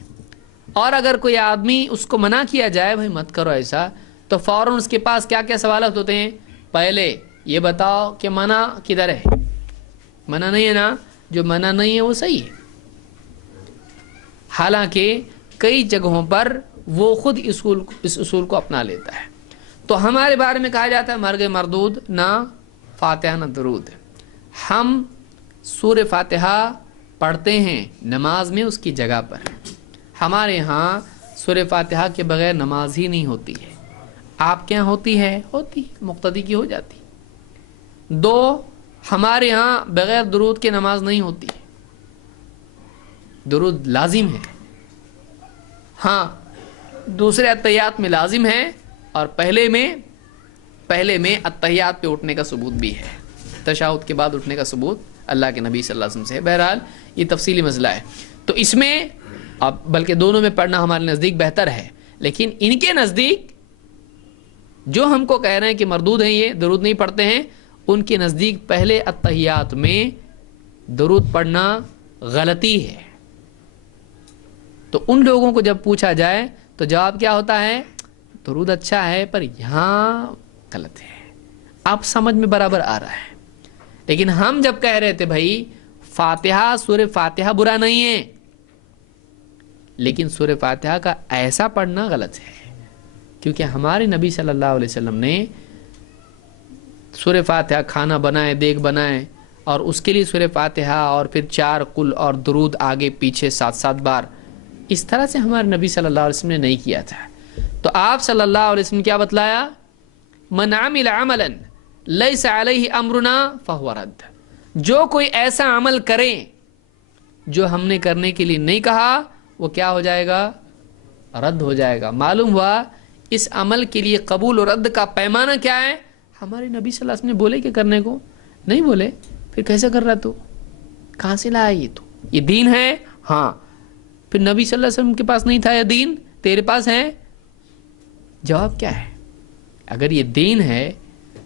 اور اگر کوئی آدمی اس کو منع کیا جائے بھائی مت کرو ایسا، تو فوراً اس کے پاس کیا کیا سوالات ہوتے ہیں؟ پہلے یہ بتاؤ کہ منع کدھر ہے؟ منع نہیں ہے نا، جو منع نہیں ہے وہ صحیح ہے. حالانکہ کئی جگہوں پر وہ خود اس اصول کو اپنا لیتا ہے. تو ہمارے بارے میں کہا جاتا ہے مرگ مردود، نہ فاتحہ نہ درود. ہم سورہ فاتحہ پڑھتے ہیں نماز میں اس کی جگہ پر. ہمارے ہاں سورہ فاتحہ کے بغیر نماز ہی نہیں ہوتی ہے. آپ کے یہاں ہوتی ہے؟ ہوتی، مقتدی کی ہو جاتی. 2، ہمارے ہاں بغیر درود کے نماز نہیں ہوتی، درود لازم ہے. ہاں دوسرے اتحیات میں لازم ہے، اور پہلے میں اتحیات پہ اٹھنے کا ثبوت بھی ہے، تشہد کے بعد اٹھنے کا ثبوت اللہ کے نبی صلی اللہ علیہ وسلم سے ہے. بہرحال یہ تفصیلی مسئلہ ہے. تو اس میں اب بلکہ دونوں میں پڑھنا ہمارے نزدیک بہتر ہے، لیکن ان کے نزدیک جو ہم کو کہہ رہے ہیں کہ مردود ہیں، یہ درود نہیں پڑھتے ہیں، ان کے نزدیک پہلے اتحیات میں درود پڑھنا غلطی ہے. تو ان لوگوں کو جب پوچھا جائے تو جواب کیا ہوتا ہے؟ درود اچھا ہے پر یہاں غلط ہے. اب سمجھ میں برابر آ رہا ہے. لیکن ہم جب کہہ رہے تھے بھائی فاتحہ، سورہ فاتحہ برا نہیں ہے، لیکن سورہ فاتحہ کا ایسا پڑھنا غلط ہے، کیونکہ ہمارے نبی صلی اللہ علیہ وسلم نے سورہ فاتحہ کھانا بنائے، دیگ بنائے، اور اس کے لیے سورہ فاتحہ اور پھر 4 قل اور درود آگے پیچھے 7 بار، اس طرح سے ہمارے نبی صلی اللہ علیہ وسلم نے نہیں کیا تھا. تو آپ صلی اللہ علیہ وسلم کیا بتلایا؟ من عمل عملا لیس علیہ امرنا فہو رد. جو کوئی ایسا عمل کرے جو ہم نے کرنے کے لیے نہیں کہا، وہ کیا ہو جائے گا؟ رد ہو جائے گا. معلوم ہوا اس عمل کے لیے قبول و رد کا پیمانہ کیا ہے؟ ہمارے نبی صلی اللہ علیہ وسلم نے بولے کہ کرنے کو نہیں بولے، پھر کیسے کر رہا؟ تو کہاں سے لایا یہ؟ تو یہ دین ہے؟ ہاں. پھر نبی صلی اللہ علیہ وسلم کے پاس نہیں تھا یہ دین، تیرے پاس ہے؟ جواب کیا ہے؟ اگر یہ دین ہے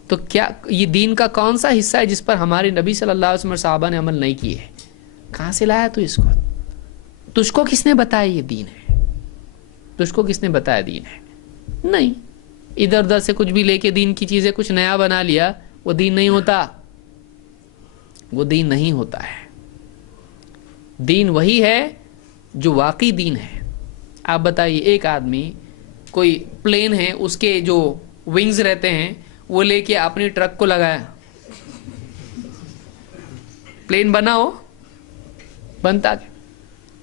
تو کیا یہ دین کا کون سا حصہ ہے جس پر ہمارے نبی صلی اللہ علیہ وسلم اور صحابہ نے عمل نہیں کیے ہے؟ کہاں سے لایا تو اس کو؟ تجھ کو کس نے بتایا یہ دین ہے؟ تجھ کو کس نے بتایا دین ہے؟ نہیں، ادھر ادھر سے کچھ بھی لے کے دین کی چیزیں کچھ نیا بنا لیا، وہ دین نہیں ہوتا، وہ دین نہیں ہوتا ہے۔ دین وہی ہے جو واقعی دین ہے۔ آپ بتائیے، ایک آدمی کوئی پلین ہے، اس کے جو ونگز رہتے ہیں وہ لے کے اپنی ٹرک کو لگایا، پلین بنا ہو؟ بنتا؟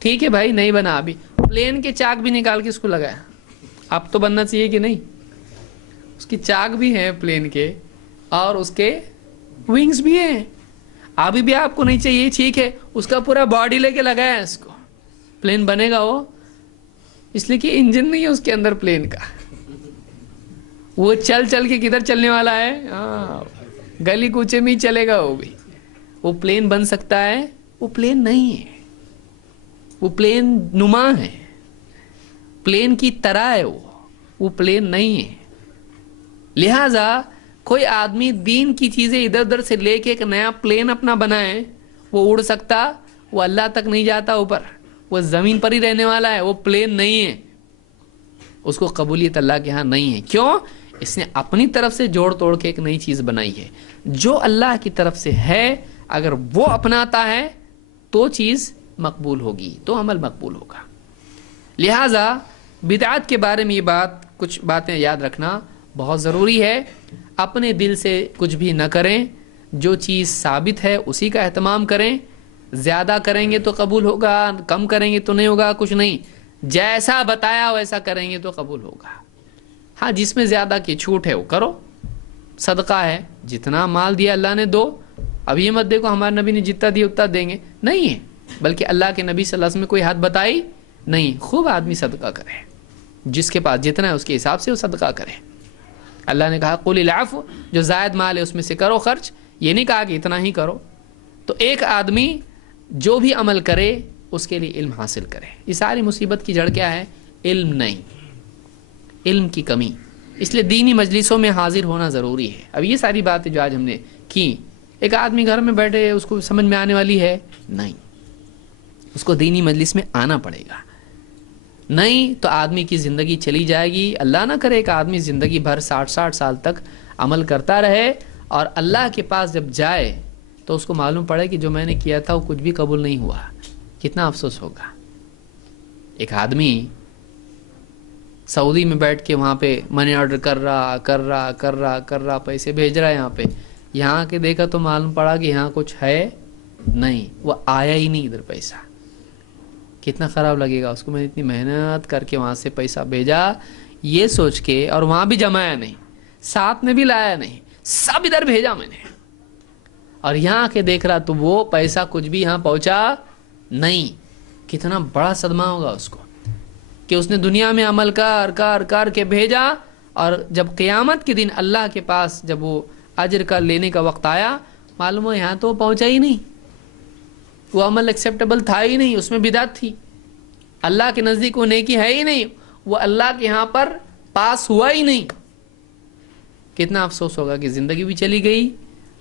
ٹھیک ہے بھائی، نہیں بنا، ابھی پلین کے چاک بھی نکال کے اس کو لگایا، اب تو بننا چاہیے کہ نہیں؟ اس کی چاک بھی ہیں پلین کے اور اس کے ونگز بھی ہیں، ابھی بھی آپ کو نہیں چاہیے، ٹھیک ہے، اس کا پورا باڈی لے کے لگایا اس کو، پلین بنے گا وہ؟ اس لیے کہ انجن نہیں ہے اس کے اندر پلین کا، وہ چل چل کے کدھر چلنے والا ہے؟ گلی کوچے میں ہی چلے گا وہ بھی۔ وہ پلین بن سکتا ہے؟ وہ پلین نہیں ہے، وہ پلین نما ہے، پلین کی طرح ہے، وہ پلین نہیں ہے۔ لہذا کوئی آدمی دین کی چیزیں ادھر ادھر سے لے کے ایک نیا پلین اپنا بنائے، وہ اڑ سکتا؟ وہ اللہ تک نہیں جاتا اوپر، وہ زمین پر ہی رہنے والا ہے، وہ پلین نہیں ہے، اس کو قبولیت اللہ کے ہاں نہیں ہے۔ کیوں؟ اس نے اپنی طرف سے جوڑ توڑ کے ایک نئی چیز بنائی ہے۔ جو اللہ کی طرف سے ہے اگر وہ اپناتا ہے تو چیز مقبول ہوگی، تو عمل مقبول ہوگا۔ لہذا بدعت کے بارے میں یہ کچھ باتیں یاد رکھنا بہت ضروری ہے۔ اپنے دل سے کچھ بھی نہ کریں، جو چیز ثابت ہے اسی کا اہتمام کریں۔ زیادہ کریں گے تو قبول ہوگا، کم کریں گے تو نہیں ہوگا، کچھ نہیں، جیسا بتایا ویسا کریں گے تو قبول ہوگا۔ ہاں، جس میں زیادہ کی چھوٹ ہے وہ کرو، صدقہ ہے، جتنا مال دیا اللہ نے دو۔ اب یہ مت دیکھو ہمارے نبی نے جتنا دیا اتنا دیں گے، نہیں ہے، بلکہ اللہ کے نبی صلی اللہ علیہ وسلم نے کوئی حد بتائی نہیں۔ خوب آدمی صدقہ کرے، جس کے پاس جتنا ہے اس کے حساب سے وہ صدقہ کرے۔ اللہ نے کہا قل العفو، جو زائد مال ہے اس میں سے کرو خرچ، یہ نہیں کہا کہ اتنا ہی کرو۔ تو ایک آدمی جو بھی عمل کرے اس کے لیے علم حاصل کرے۔ یہ ساری مصیبت کی جڑ کیا ہے؟ علم نہیں، علم کی کمی۔ اس لیے دینی مجلسوں میں حاضر ہونا ضروری ہے۔ اب یہ ساری باتیں جو آج ہم نے کی، ایک آدمی گھر میں بیٹھے اس کو سمجھ میں آنے والی ہے؟ نہیں، اس کو دینی مجلس میں آنا پڑے گا، نہیں تو آدمی کی زندگی چلی جائے گی۔ اللہ نہ کرے ایک آدمی زندگی بھر 60 سال تک عمل کرتا رہے اور اللہ کے پاس جب جائے تو اس کو معلوم پڑے کہ جو میں نے کیا تھا وہ کچھ بھی قبول نہیں ہوا، کتنا افسوس ہوگا۔ ایک آدمی سعودی میں بیٹھ کے وہاں پہ منی آرڈر کر رہا، پیسے بھیج رہا ہے یہاں پہ، یہاں کے دیکھا تو معلوم پڑا کہ یہاں کچھ ہے نہیں، وہ آیا ہی نہیں ادھر پیسہ۔ کتنا خراب لگے گا اس کو، میں نے اتنی محنت کر کے وہاں سے پیسہ بھیجا یہ سوچ کے، اور وہاں بھی جمایا نہیں، ساتھ میں بھی لایا نہیں، سب ادھر بھیجا میں نے، اور یہاں کے دیکھ رہا تو وہ پیسہ کچھ بھی یہاں پہنچا نہیں۔ کتنا بڑا صدمہ ہوگا اس کو کہ اس نے دنیا میں عمل کر کے بھیجا، اور جب قیامت کے دن اللہ کے پاس جب وہ اجر کا لینے کا وقت آیا، معلوم ہو یہاں تو پہنچا ہی نہیں، وہ عمل ایکسیپٹیبل تھا ہی نہیں، اس میں بدعت تھی، اللہ کے نزدیک وہ نیکی ہے ہی نہیں، وہ اللہ کے یہاں پر پاس ہوا ہی نہیں۔ کتنا افسوس ہوگا کہ زندگی بھی چلی گئی،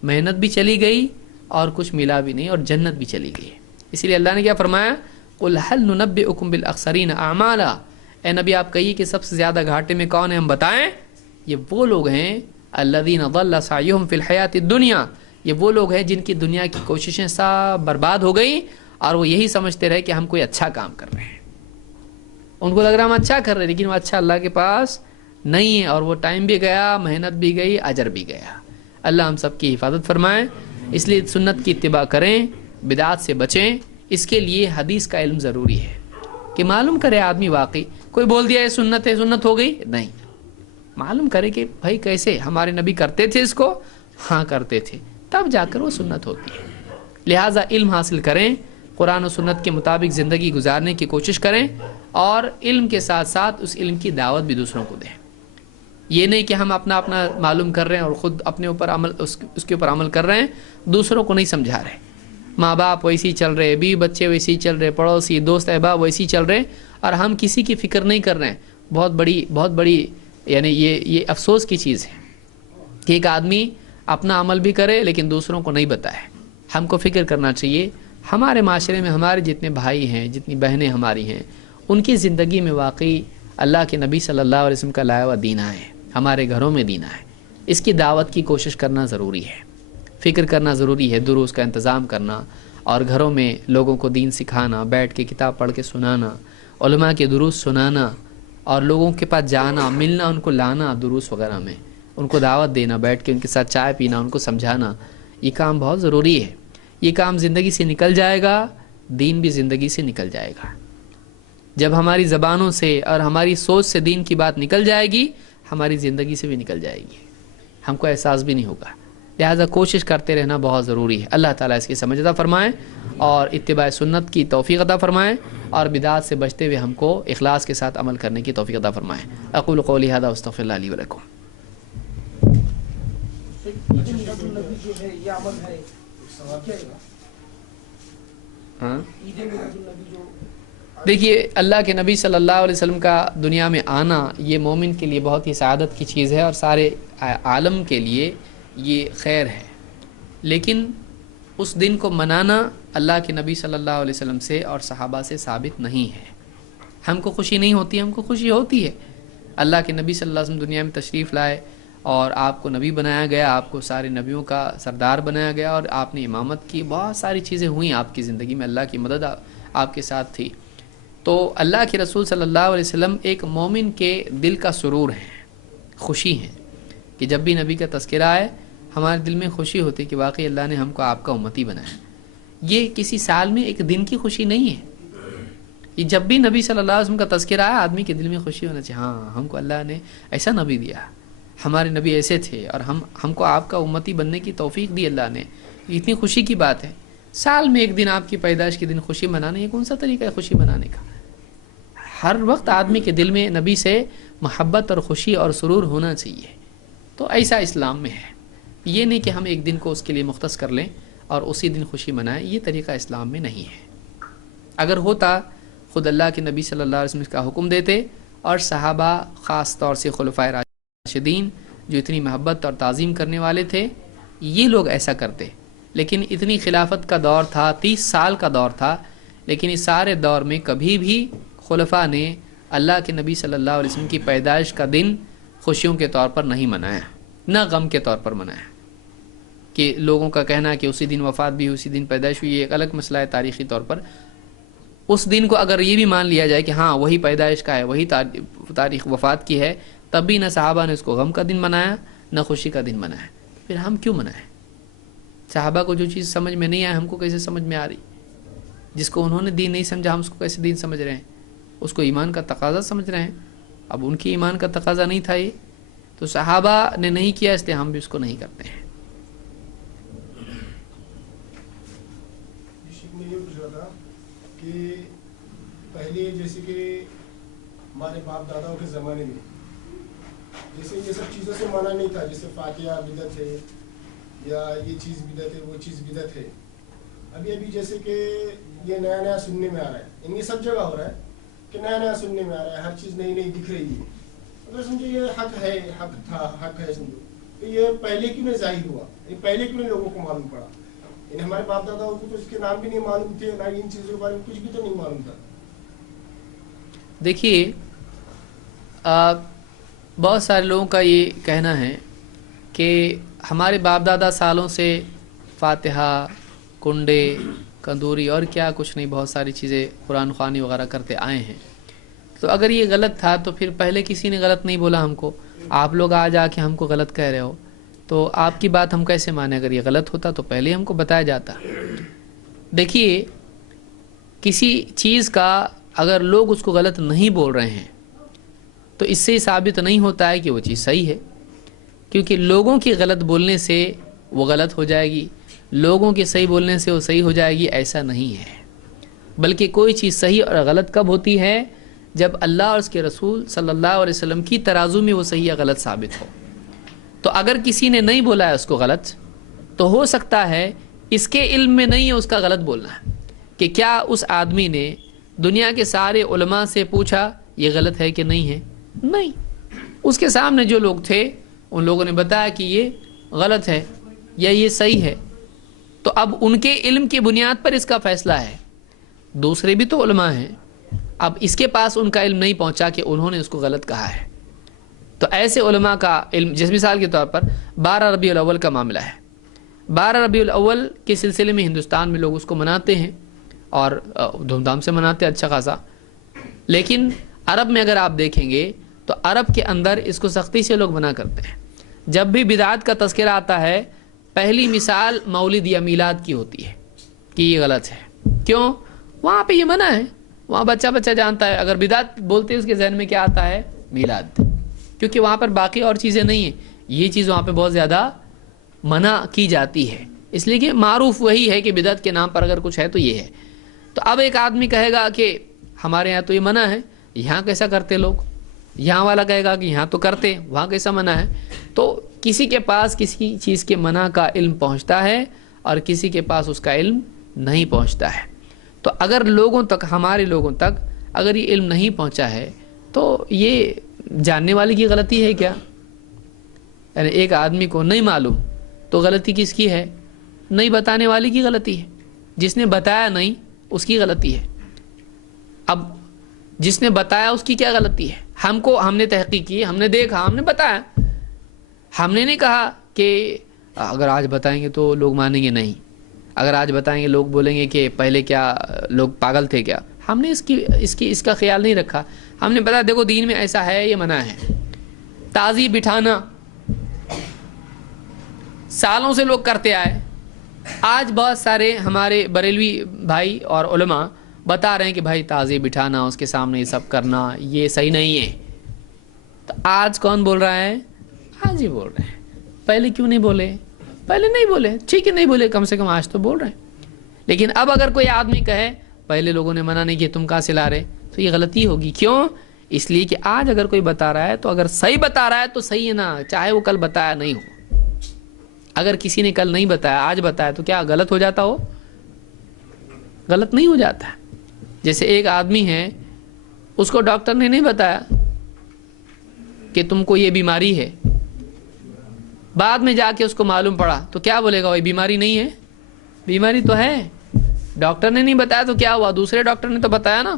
محنت بھی چلی گئی، اور کچھ ملا بھی نہیں، اور جنت بھی چلی گئی۔ اسی لیے اللہ نے کیا فرمایا؟ قُلْ هَلْ نُنَبِّئُكُمْ بِالْأَخْسَرِينَ أَعْمَالًا، اے نبی آپ کہیے کہ سب سے زیادہ گھاٹے میں کون ہیں، ہم بتائیں؟ یہ وہ لوگ ہیں الذین ضل سعیہم فی الحیات الدنیا، یہ وہ لوگ ہیں جن کی دنیا کی کوششیں سب برباد ہو گئی، اور وہ یہی سمجھتے رہے کہ ہم کوئی اچھا کام کر رہے ہیں، ان کو لگ رہا ہم اچھا کر رہے ہیں، لیکن وہ اچھا اللہ کے پاس نہیں ہے، اور وہ ٹائم بھی گیا، محنت بھی گئی، اجر بھی گیا۔ اللہ ہم سب کی حفاظت فرمائے۔ اس لیے سنت کی اتباع کریں، بدعات سے بچیں۔ اس کے لیے حدیث کا علم ضروری ہے کہ معلوم کرے آدمی، واقعی کوئی بول دیا ہے سنت ہے، سنت ہو گئی، نہیں، معلوم کرے کہ بھائی کیسے ہمارے نبی کرتے تھے اس کو، ہاں کرتے تھے، تب جا کر وہ سنت ہوتی ہے۔ لہٰذا علم حاصل کریں، قرآن و سنت کے مطابق زندگی گزارنے کی کوشش کریں، اور علم کے ساتھ ساتھ اس علم کی دعوت بھی دوسروں کو دیں۔ یہ نہیں کہ ہم اپنا معلوم کر رہے ہیں اور خود اپنے اوپر عمل اس کے اوپر عمل کر رہے ہیں، دوسروں کو نہیں سمجھا رہے۔ ماں باپ ویسے ہی چل رہے، بیوی بچے ویسے ہی چل رہے، پڑوسی دوست احباب ویسے ہی چل رہے، اور ہم کسی کی فکر نہیں کر رہے ہیں۔ بہت بڑی یعنی یہ افسوس کی چیز ہے کہ ایک آدمی اپنا عمل بھی کرے لیکن دوسروں کو نہیں بتائے. ہم کو فکر کرنا چاہیے ہمارے معاشرے میں ہمارے جتنے بھائی ہیں، جتنی بہنیں ہماری ہیں، ان کی زندگی میں واقعی اللہ کے نبی صلی اللہ علیہ وسلم کا لایا ہوا دین آئے، ہمارے گھروں میں دین آئے. اس کی دعوت کی کوشش کرنا ضروری ہے، فکر کرنا ضروری ہے، دروس کا انتظام کرنا اور گھروں میں لوگوں کو دین سکھانا، بیٹھ کے کتاب پڑھ کے سنانا، علماء کے دروس سنانا اور لوگوں کے پاس جانا، ملنا، ان کو لانا دروس وغیرہ میں، ان کو دعوت دینا، بیٹھ کے ان کے ساتھ چائے پینا، ان کو سمجھانا، یہ کام بہت ضروری ہے. یہ کام زندگی سے نکل جائے گا، دین بھی زندگی سے نکل جائے گا. جب ہماری زبانوں سے اور ہماری سوچ سے دین کی بات نکل جائے گی، ہماری زندگی سے بھی نکل جائے گی، ہم کو احساس بھی نہیں ہوگا. لہٰذا کوشش کرتے رہنا بہت ضروری ہے. اللہ تعالیٰ اس کی سمجھ عطا فرمائے اور اتباع سنت کی توفیق عطا فرمائے اور بدعات سے بچتے ہوئے ہم کو اخلاص کے ساتھ عمل کرنے کی توفیق عطا فرمائے. اقول قولی ھذا واستغفر اللہ لی ولکم. دیکھیے اللہ کے نبی صلی اللہ علیہ وسلم کا دنیا میں آنا یہ مومن کے لیے بہت ہی سعادت کی چیز ہے اور سارے عالم کے لیے یہ خیر ہے. لیکن اس دن کو منانا اللہ کے نبی صلی اللہ علیہ وسلم سے اور صحابہ سے ثابت نہیں ہے. ہم کو خوشی نہیں ہوتی، ہم کو خوشی ہوتی ہے. اللہ کے نبی صلی اللہ علیہ وسلم دنیا میں تشریف لائے اور آپ کو نبی بنایا گیا، آپ کو سارے نبیوں کا سردار بنایا گیا اور آپ نے امامت کی، بہت ساری چیزیں ہوئیں آپ کی زندگی میں، اللہ کی مدد آپ کے ساتھ تھی. تو اللہ کے رسول صلی اللہ علیہ وسلم ایک مومن کے دل کا سرور ہے، خوشی ہے کہ جب بھی نبی کا تذکرہ آئے ہمارے دل میں خوشی ہوتی کہ واقعی اللہ نے ہم کو آپ کا امتی بنایا. یہ کسی سال میں ایک دن کی خوشی نہیں ہے. یہ جب بھی نبی صلی اللہ علیہ وسلم کا تذکرہ آیا آدمی کے دل میں خوشی ہونا چاہیے، ہاں ہم کو اللہ نے ایسا نبی دیا، ہمارے نبی ایسے تھے اور ہم کو آپ کا امتی بننے کی توفیق دی اللہ نے. اتنی خوشی کی بات ہے. سال میں ایک دن آپ کی پیدائش کے دن خوشی منانا، یہ کون سا طریقہ ہے خوشی منانے کا؟ ہر وقت آدمی کے دل میں نبی سے محبت اور خوشی اور سرور ہونا چاہیے. تو ایسا اسلام میں ہے. یہ نہیں کہ ہم ایک دن کو اس کے لیے مختص کر لیں اور اسی دن خوشی منائیں، یہ طریقہ اسلام میں نہیں ہے. اگر ہوتا خود اللہ کے نبی صلی اللہ علیہ وسلم کا حکم دیتے اور صحابہ خاص طور سے خلفائے راشدین جو اتنی محبت اور تعظیم کرنے والے تھے، یہ لوگ ایسا کرتے. لیکن اتنی خلافت کا دور تھا، 30 سال کا دور تھا، لیکن اس سارے دور میں کبھی بھی خلفاء نے اللہ کے نبی صلی اللہ علیہ وسلم کی پیدائش کا دن خوشیوں کے طور پر نہیں منایا، نہ غم کے طور پر منایا. کہ لوگوں کا کہنا کہ اسی دن وفات بھی اسی دن پیدائش ہوئی، یہ ایک الگ مسئلہ ہے تاریخی طور پر. اس دن کو اگر یہ بھی مان لیا جائے کہ ہاں وہی پیدائش کا ہے، وہی تاریخ وفات کی ہے، تب بھی نہ صحابہ نے اس کو غم کا دن منایا نہ خوشی کا دن منایا. پھر ہم کیوں منائیں؟ صحابہ کو جو چیز سمجھ میں نہیں آئی ہم کو کیسے سمجھ میں آ رہی؟ جس کو انہوں نے دین نہیں سمجھا ہم اس کو کیسے دین سمجھ رہے ہیں؟ اس کو ایمان کا تقاضا سمجھ رہے ہیں. اب ان کی ایمان کا تقاضا نہیں تھا یہ، تو صحابہ نے نہیں کیا اس لیے ہم بھی اس کو نہیں کرتے ہیں. میں یہ پوچھ رہا تھا کہ پہلے جیسے کہ ہمارے باپ داداؤں کے زمانے میں جیسے یہ سب چیزوں سے منع نہیں تھا، جیسے فاتحہ بدعت ہے یا یہ چیز بدعت ہے وہ چیز بدعت ہے. ابھی جیسے کہ یہ نیا نیا سننے میں آ رہا ہے، یہ سب جگہ ہو رہا ہے کہ نیا نیا سننے میں آ رہا ہے، ہر چیز نئی نئی دکھ رہی ہے. اگر سمجھو یہ حق ہے، حق تھا، حق ہے، سمجھو تو یہ پہلے کیوں نہیں ظاہر ہوا؟ یہ پہلے کیوں نہیں لوگوں کو معلوم پڑا؟ یعنی ہمارے باپ داداؤں کو تو اس کے نام بھی نہیں معلوم تھے، نہ ان چیزوں کے بارے میں کچھ بھی تو نہیں معلوم تھا. دیکھیے بہت سارے لوگوں کا یہ کہنا ہے کہ ہمارے باپ دادا سالوں سے فاتحہ، کنڈے، کندوری اور کیا کچھ نہیں، بہت ساری چیزیں قرآن خوانی وغیرہ کرتے آئے ہیں. تو اگر یہ غلط تھا تو پھر پہلے کسی نے غلط نہیں بولا ہم کو، آپ لوگ آج آ کے ہم کو غلط کہہ رہے ہو، تو آپ کی بات ہم کیسے مانیں؟ اگر یہ غلط ہوتا تو پہلے ہم کو بتایا جاتا. دیکھیے کسی چیز کا اگر لوگ اس کو غلط نہیں بول رہے ہیں تو اس سے ثابت نہیں ہوتا ہے کہ وہ چیز صحیح ہے، کیونکہ لوگوں کی غلط بولنے سے وہ غلط ہو جائے گی، لوگوں کے صحیح بولنے سے وہ صحیح ہو جائے گی، ایسا نہیں ہے. بلکہ کوئی چیز صحیح اور غلط کب ہوتی ہے؟ جب اللہ اور اس کے رسول صلی اللہ علیہ وسلم کی ترازو میں وہ صحیح یا غلط ثابت ہو. تو اگر کسی نے نہیں بولا ہے اس کو غلط، تو ہو سکتا ہے اس کے علم میں نہیں ہے اس کا غلط بولنا ہے، کہ کیا اس آدمی نے دنیا کے سارے علماء سے پوچھا یہ غلط ہے کہ نہیں ہے؟ نہیں. اس کے سامنے جو لوگ تھے ان لوگوں نے بتایا کہ یہ غلط ہے یا یہ صحیح ہے، تو اب ان کے علم کی بنیاد پر اس کا فیصلہ ہے. دوسرے بھی تو علماء ہیں، اب اس کے پاس ان کا علم نہیں پہنچا کہ انہوں نے اس کو غلط کہا ہے. تو ایسے علماء کا علم، جس مثال کے طور پر 12 ربیع الاول کا معاملہ ہے. 12 ربیع الاول کے سلسلے میں ہندوستان میں لوگ اس کو مناتے ہیں اور دھوم دھام سے مناتے ہیں اچھا خاصا. لیکن عرب میں اگر آپ دیکھیں گے تو عرب کے اندر اس کو سختی سے لوگ منع کرتے ہیں. جب بھی بدعات کا تذکرہ آتا ہے پہلی مثال مولد یا میلاد کی ہوتی ہے کہ یہ غلط ہے. کیوں؟ وہاں پہ یہ منع ہے، وہاں بچہ جانتا ہے. اگر بدعت بولتے ہیں اس کے ذہن میں کیا آتا ہے؟ میلاد، کیونکہ وہاں پر باقی اور چیزیں نہیں ہیں. یہ چیز وہاں پہ بہت زیادہ منع کی جاتی ہے، اس لیے کہ معروف وہی ہے کہ بدعت کے نام پر اگر کچھ ہے تو یہ ہے. تو اب ایک آدمی کہے گا کہ ہمارے یہاں تو یہ منع ہے، یہاں کیسا کرتے لوگ؟ یہاں والا کہے گا کہ یہاں تو کرتے، وہاں کیسا منع ہے؟ تو کسی کے پاس کسی چیز کے منع کا علم پہنچتا ہے اور کسی کے پاس اس کا علم نہیں پہنچتا ہے. تو اگر لوگوں تک، ہمارے لوگوں تک اگر یہ علم نہیں پہنچا ہے تو یہ جاننے والے کی غلطی ہے کیا؟ یعنی ایک آدمی کو نہیں معلوم تو غلطی کس کی ہے؟ نہیں بتانے والے کی غلطی ہے. جس نے بتایا نہیں اس کی غلطی ہے. اب جس نے بتایا اس کی کیا غلطی ہے؟ ہم نے تحقیق کی، ہم نے دیکھا، ہم نے بتایا. ہم نے نہیں کہا کہ اگر آج بتائیں گے تو لوگ مانیں گے، نہیں. اگر آج بتائیں گے لوگ بولیں گے کہ پہلے کیا لوگ پاگل تھے کیا؟ ہم نے اس کا خیال نہیں رکھا. ہم نے بتایا دیکھو دین میں ایسا ہے، یہ منع ہے. تازی بٹھانا سالوں سے لوگ کرتے آئے. آج بہت سارے ہمارے بریلوی بھائی اور علماء بتا رہے ہیں کہ بھائی تازی بٹھانا، اس کے سامنے یہ سب کرنا، یہ صحیح نہیں ہے. تو آج کون بول رہا ہے؟ آج ہی بول رہے ہیں. پہلے کیوں نہیں بولے؟ پہلے نہیں بولے، ٹھیک ہے نہیں بولے، کم سے کم آج تو بول رہے ہیں. لیکن اب اگر کوئی آدمی کہے پہلے لوگوں نے منع نہیں کیا، تم کہاں سے لا رہے، تو یہ غلطی ہوگی. کیوں؟ اس لیے کہ آج اگر کوئی بتا رہا ہے تو اگر صحیح بتا رہا ہے تو صحیح ہے نا، چاہے وہ کل بتایا نہیں ہو. اگر کسی نے کل نہیں بتایا آج بتایا تو کیا غلط ہو جاتا ہو؟ غلط نہیں ہو جاتا. جیسے ایک آدمی ہے، اس کو ڈاکٹر نے نہیں بتایا کہ تم کو یہ بیماری ہے، بعد میں جا کے اس کو معلوم پڑا تو کیا بولے گا؟ وہ بیماری نہیں ہے، بیماری تو ہے. ڈاکٹر نے نہیں بتایا تو کیا ہوا؟ دوسرے ڈاکٹر نے تو بتایا نا.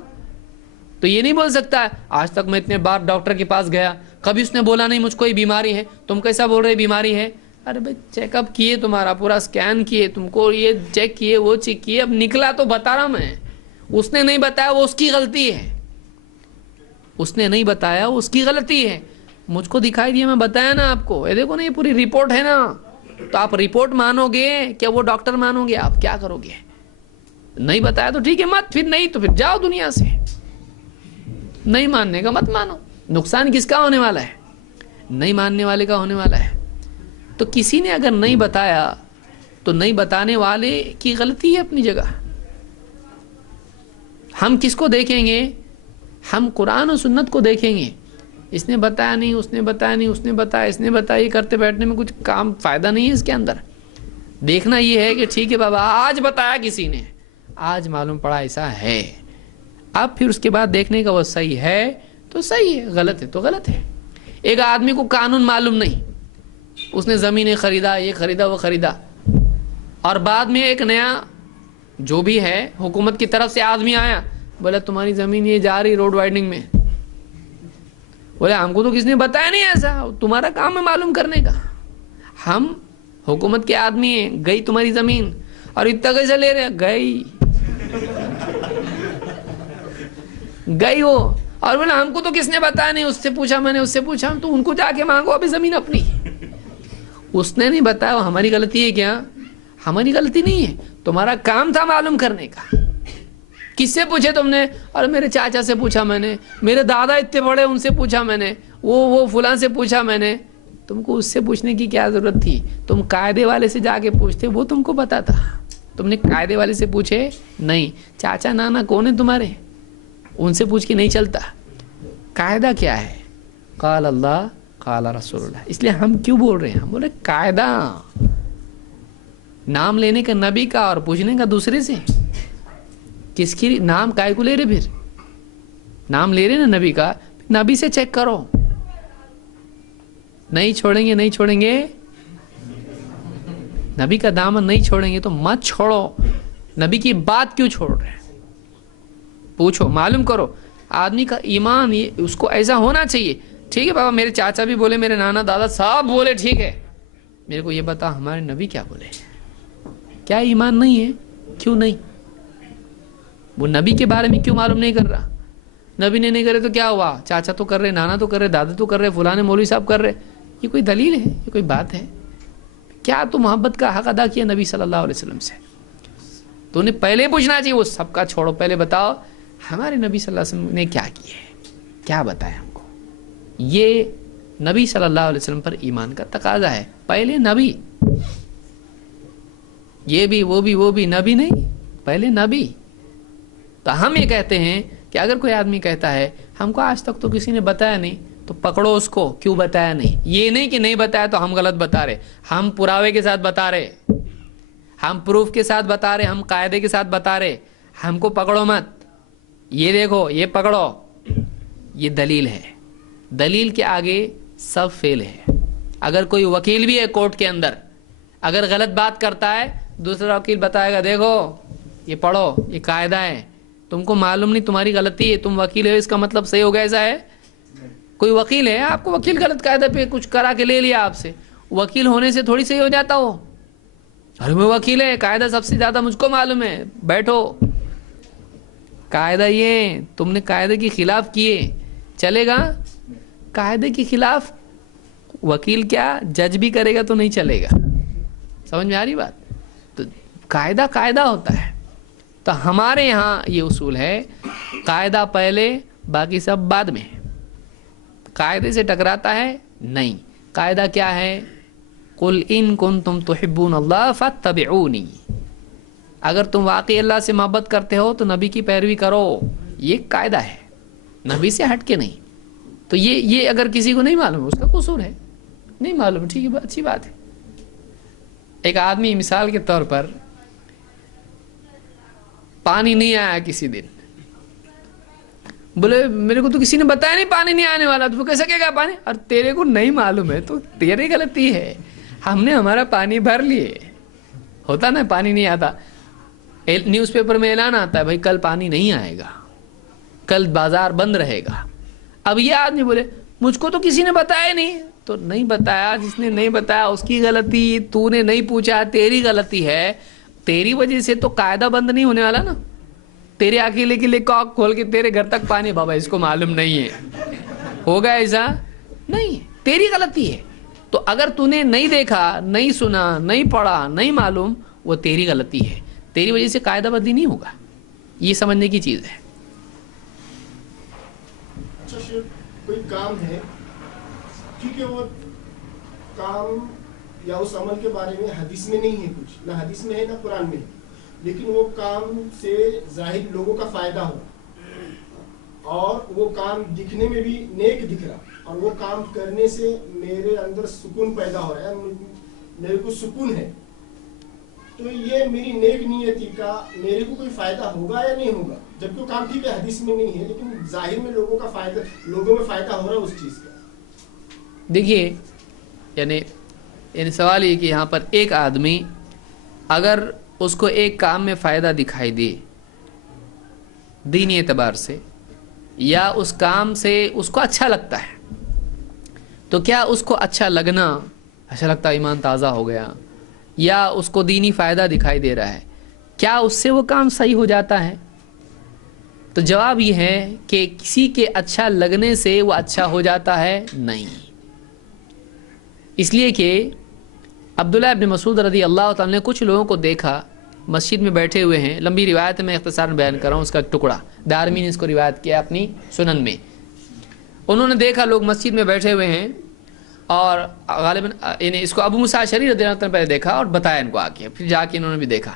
تو یہ نہیں بول سکتا ہے آج تک میں اتنے بار ڈاکٹر کے پاس گیا، کبھی اس نے بولا نہیں مجھ کو یہ بیماری ہے، تم کیسا بول رہے بیماری ہے؟ ارے بھائی چیک اپ کیے، تمہارا پورا سکین کیے، تم کو یہ چیک کیے، وہ چیک کیے، اب نکلا تو بتا رہا میں. اس نے نہیں بتایا وہ اس کی غلطی ہے. اس نے نہیں بتایا وہ اس کی غلطی ہے. مجھ کو دکھائی دیا، میں بتایا نا آپ کو، یہ دیکھو نا یہ پوری رپورٹ ہے نا. تو آپ رپورٹ مانو گے کیا وہ ڈاکٹر مانو گے؟ آپ کیا کرو گے؟ نہیں بتایا تو ٹھیک ہے مت، پھر نہیں تو پھر جاؤ دنیا سے. نہیں ماننے کا مت مانو. نقصان کس کا ہونے والا ہے؟ نہیں ماننے والے کا ہونے والا ہے. تو کسی نے اگر نہیں بتایا تو نہیں بتانے والے کی غلطی ہے اپنی جگہ. ہم کس کو دیکھیں گے؟ ہم قرآن و سنت کو دیکھیں گے. اس نے بتایا نہیں، اس نے بتایا نہیں، اس نے بتایا، اس نے بتایا، یہ کرتے بیٹھنے میں کچھ کام فائدہ نہیں ہے اس کے اندر. دیکھنا یہ ہے کہ ٹھیک ہے بابا آج بتایا کسی نے، آج معلوم پڑا ایسا ہے، اب پھر اس کے بعد دیکھنے کا وہ صحیح ہے تو صحیح ہے، غلط ہے تو غلط ہے. ایک آدمی کو قانون معلوم نہیں، اس نے زمینیں خریدا، یہ خریدا، وہ خریدا، اور بعد میں ایک نیا جو بھی ہے حکومت کی طرف سے آدمی آیا، بولا تمہاری زمین یہ جا رہی روڈ وائڈنگ میں. بولے ہم کو تو کس نے بتایا نہیں ایسا، تمہارا کام ہے معلوم کرنے کا. ہم حکومت کے آدمی ہیں، گئی تمہاری زمین، اور اتنا کیسے لے رہے؟ گئی وہ، اور بولا ہم کو تو کس نے بتایا نہیں، اس سے پوچھا میں نے، اس سے پوچھا، تو ان کو جا کے مانگو ابھی زمین اپنی. اس نے نہیں بتایا، ہماری غلطی ہے کیا؟ ہماری غلطی نہیں ہے، تمہارا کام تھا معلوم کرنے کا. کس سے پوچھے تم نے؟ اور میرے چاچا سے پوچھا میں نے، میرے دادا اتنے بڑے ان سے پوچھا میں نے، وہ فلاں سے پوچھا میں نے. تم کو اس سے پوچھنے کی کیا ضرورت تھی؟ تم قاعدے والے سے جا کے پوچھتے، وہ تم کو پتا تھا. تم نے قاعدے والے سے پوچھے نہیں. چاچا نانا کون ہے تمہارے؟ ان سے پوچھ کے نہیں چلتا. قاعدہ کیا ہے؟ قال اللہ قال رسول اللہ. اس لیے ہم کیوں بول رہے ہیں؟ ہم بولے قاعدہ، نام لینے کا نبی کا اور پوچھنے کا دوسرے سے. کس کی نام کائے کو لے رہے؟ پھر نام لے رہے نا نبی کا، نبی سے چیک کرو. نہیں چھوڑیں گے نبی کا دامن نہیں چھوڑیں گے تو مت چھوڑو. نبی کی بات کیوں چھوڑ رہے ہیں؟ پوچھو، معلوم کرو. آدمی کا ایمان یہ اس کو ایسا ہونا چاہیے. ٹھیک ہے بابا، میرے چاچا بھی بولے، میرے نانا دادا صاحب بولے، ٹھیک ہے، میرے کو یہ بتا ہمارے نبی کیا بولے. کیا ایمان نہیں ہے؟ کیوں نہیں؟ وہ نبی کے بارے میں کیوں معلوم نہیں کر رہا؟ نبی نے نہیں کرے تو کیا ہوا؟ چاچا تو کر رہے، نانا تو کر رہے، دادا تو کر رہے، فلاں مولوی صاحب کر رہے. یہ کوئی دلیل ہے؟ یہ کوئی بات ہے؟ کیا تو محبت کا حق ادا کیا نبی صلی اللہ علیہ وسلم سے؟ تو انہیں پہلے پوچھنا چاہیے. وہ سب کا چھوڑو، پہلے بتاؤ ہمارے نبی صلی اللہ علیہ وسلم نے کیا کیا ہے، کیا بتایا ہم کو. یہ نبی صلی اللہ علیہ وسلم پر ایمان کا تقاضا ہے. پہلے نبی، یہ بھی وہ بھی نبی نہیں، پہلے نبی. تو ہم یہ کہتے ہیں کہ اگر کوئی آدمی کہتا ہے ہم کو آج تک تو کسی نے بتایا نہیں، تو پکڑو اس کو، کیوں بتایا نہیں. یہ نہیں کہ نہیں بتایا تو ہم غلط بتا رہے، ہم پراوے کے ساتھ بتا رہے، ہم پروف کے ساتھ بتا رہے، ہم قاعدے کے ساتھ بتا رہے. ہم کو پکڑو مت، یہ دیکھو، یہ پکڑو، یہ دلیل ہے. دلیل کے آگے سب فیل ہے. اگر کوئی وکیل بھی ہے کورٹ کے اندر، اگر غلط بات کرتا ہے، دوسرا وکیل بتائے گا دیکھو یہ پڑھو، یہ قاعدہ ہے. تم کو معلوم نہیں، تمہاری غلطی ہے، تم وکیل ہو، اس کا مطلب صحیح ہو گیا. ایسا ہے؟ کوئی وکیل ہے، آپ کو وکیل غلط قاعدہ پہ کچھ کرا کے لے لیا آپ سے، وکیل ہونے سے تھوڑی صحیح ہو جاتا ہو. ارے وہ وکیل ہے، قاعدہ سب سے زیادہ مجھ کو معلوم ہے، بیٹھو. قاعدہ یہ تم نے قاعدے کے خلاف کیے، چلے گا؟ قاعدے کے خلاف وکیل کیا جج بھی کرے گا تو نہیں چلے گا. سمجھ میں آ رہی بات؟ تو قاعدہ ہوتا ہے. تو ہمارے یہاں یہ اصول ہے، قاعدہ پہلے باقی سب بعد میں. قاعدے سے ٹکراتا ہے نہیں. قاعدہ کیا ہے؟ قل ان کنتم تحبون اللہ فاتبعونی. اگر تم واقعی اللہ سے محبت کرتے ہو تو نبی کی پیروی کرو. یہ قاعدہ ہے، نبی سے ہٹ کے نہیں. تو یہ اگر کسی کو نہیں معلوم ہے اس کا قصور ہے، نہیں معلوم، ٹھیک ہے، اچھی بات ہے. ایک آدمی مثال کے طور پر پانی نہیں آیا کسی دن، بولے میرے کو تو کسی نے بتایا نہیں پانی نہیں آنے والا، تو کیسے کہے گا پانی؟ اور تیرے کو نہیں معلوم ہے تو تیری غلطی ہے. ہم نے ہمارا پانی بھر لیے. ہوتا نا پانی نہیں آتا، نیوز پیپر میں اعلان آتا ہے بھائی کل پانی نہیں آئے گا، کل بازار بند رہے گا. اب یہ آدمی بولے مجھ کو تو کسی نے بتایا نہیں. تو نہیں بتایا، جس نے نہیں بتایا اس کی غلطی، تو نے نہیں پوچھا تیری غلطی ہے. تیری وجہ سے تو قاعدہ بند نہیں ہونے والا نا. تیرے اکیلے کے لیے کاک کھول کے تیرے گھر تک پانی، بابا اس کو معلوم نہیں ہے، ہوگا ایسا؟ نہیں، تیری غلطی ہے. تو اگر تو نے نہیں دیکھا، نہیں سنا، نہیں پڑھا، نہیں معلوم، وہ تیری غلطی ہے. تیری وجہ سے قاعدہ بندی نہیں ہوگا. یہ سمجھنے کی چیز ہے. اچھا شیخ، کوئی کام ہے، ٹھیک ہے، وہ کام یا اس عمل کے بارے میں حدیث میں نہیں ہے، کچھ نہ حدیث میں ہے نہ قرآن میں ہے، لیکن وہ کام سے ظاہر لوگوں کا فائدہ ہو اور وہ کام دکھنے میں بھی نیک دکھ رہا اور وہ کام کرنے سے میرے اندر سکون پیدا ہو رہا ہے، میرے کو سکون ہے، تو یہ میری نیک نیتی کا میرے کو کوئی فائدہ ہوگا یا نہیں ہوگا؟ جبکہ وہ کام ٹھیک ہے حدیث میں نہیں ہے، لیکن ظاہر میں لوگوں کا فائدہ، لوگوں میں فائدہ ہو رہا ہے اس چیز کا. دیکھیے یعنی سوال یہ کہ یہاں پر ایک آدمی اگر اس کو ایک کام میں فائدہ دکھائی دے دینی اعتبار سے، یا اس کام سے اس کو اچھا لگتا ہے، تو کیا اس کو اچھا لگنا، اچھا لگتا ایمان تازہ ہو گیا، یا اس کو دینی فائدہ دکھائی دے رہا ہے، کیا اس سے وہ کام صحیح ہو جاتا ہے؟ تو جواب یہ ہے کہ کسی کے اچھا لگنے سے وہ اچھا ہو جاتا ہے نہیں. اس لیے کہ عبداللہ ابن مسعود رضی اللہ تعالیٰ نے کچھ لوگوں کو دیکھا مسجد میں بیٹھے ہوئے ہیں. لمبی روایت میں اختصار بیان کر رہا ہوں، اس کا ٹکڑا دارمی نے اس کو روایت کیا اپنی سنن میں. انہوں نے دیکھا لوگ مسجد میں بیٹھے ہوئے ہیں اور غالباً اس کو ابو موسیٰ اشعری رضی اللہ عنہ نے پہلے دیکھا اور بتایا ان کو آ کے، پھر جا کے انہوں نے بھی دیکھا.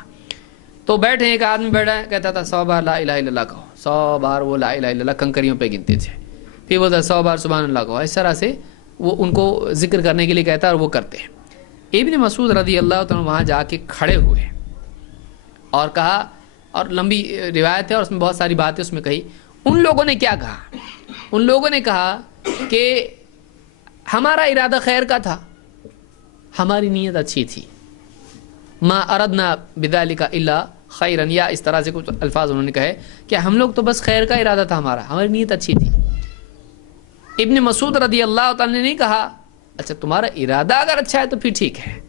تو بیٹھے ایک آدمی بیٹھا ہے، کہتا تھا 100 بار لا الہ الا اللہ کہو. 100 بار وہ لا الہ الا اللہ کنکریوں پہ گنتے تھے. پھر بولتا 100 بار سبحان اللہ کہو. اس طرح سے وہ ان کو ذکر کرنے کے لیے کہتا ہے اور وہ کرتے ہیں. ابن مسعود رضی اللہ تعالیٰ وہاں جا کے کھڑے ہوئے اور کہا، اور لمبی روایت ہے اور اس میں بہت ساری باتیں اس میں کہی. ان لوگوں نے کیا کہا؟ ان لوگوں نے کہا کہ ہمارا ارادہ خیر کا تھا، ہماری نیت اچھی تھی، ما اردنا بذالک الا خیرا، یا اس طرح سے کچھ الفاظ انہوں نے کہے کہ ہم لوگ تو بس خیر کا ارادہ تھا ہمارا، ہماری نیت اچھی تھی۔ ابن مسعود رضی اللہ تعالیٰ نے نہیں کہا اچھا تمہارا ارادہ اگر اچھا ہے تو پھر ٹھیک ہے،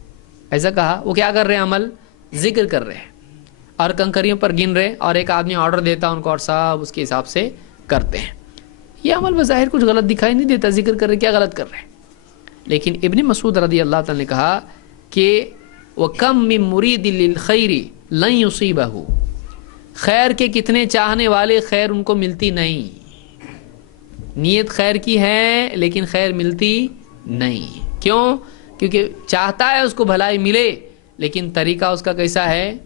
ایسا کہا۔ وہ کیا کر رہے ہیں؟ عمل ذکر کر رہے ہیں اور کنکریوں پر گن رہے، اور ایک آدمی آرڈر دیتا ان کو اور سب اس کے حساب سے کرتے ہیں۔ یہ عمل بظاہر کچھ غلط دکھائی نہیں دیتا، ذکر کر رہے کیا غلط کر رہے ہیں، لیکن ابن مسعود رضی اللہ تعالیٰ نے کہا کہ وَكَمْ مِن مُرِيدٍ لِلْخَيْرِ لَن يُصِيبَهُ، خیر کے کتنے چاہنے والے خیر ان کو ملتی نہیں، نیت خیر کی ہے لیکن خیر ملتی نہیں۔ کیوں؟ کیونکہ چاہتا ہے اس کو بھلائی ملے لیکن طریقہ اس کا کیسا ہے؟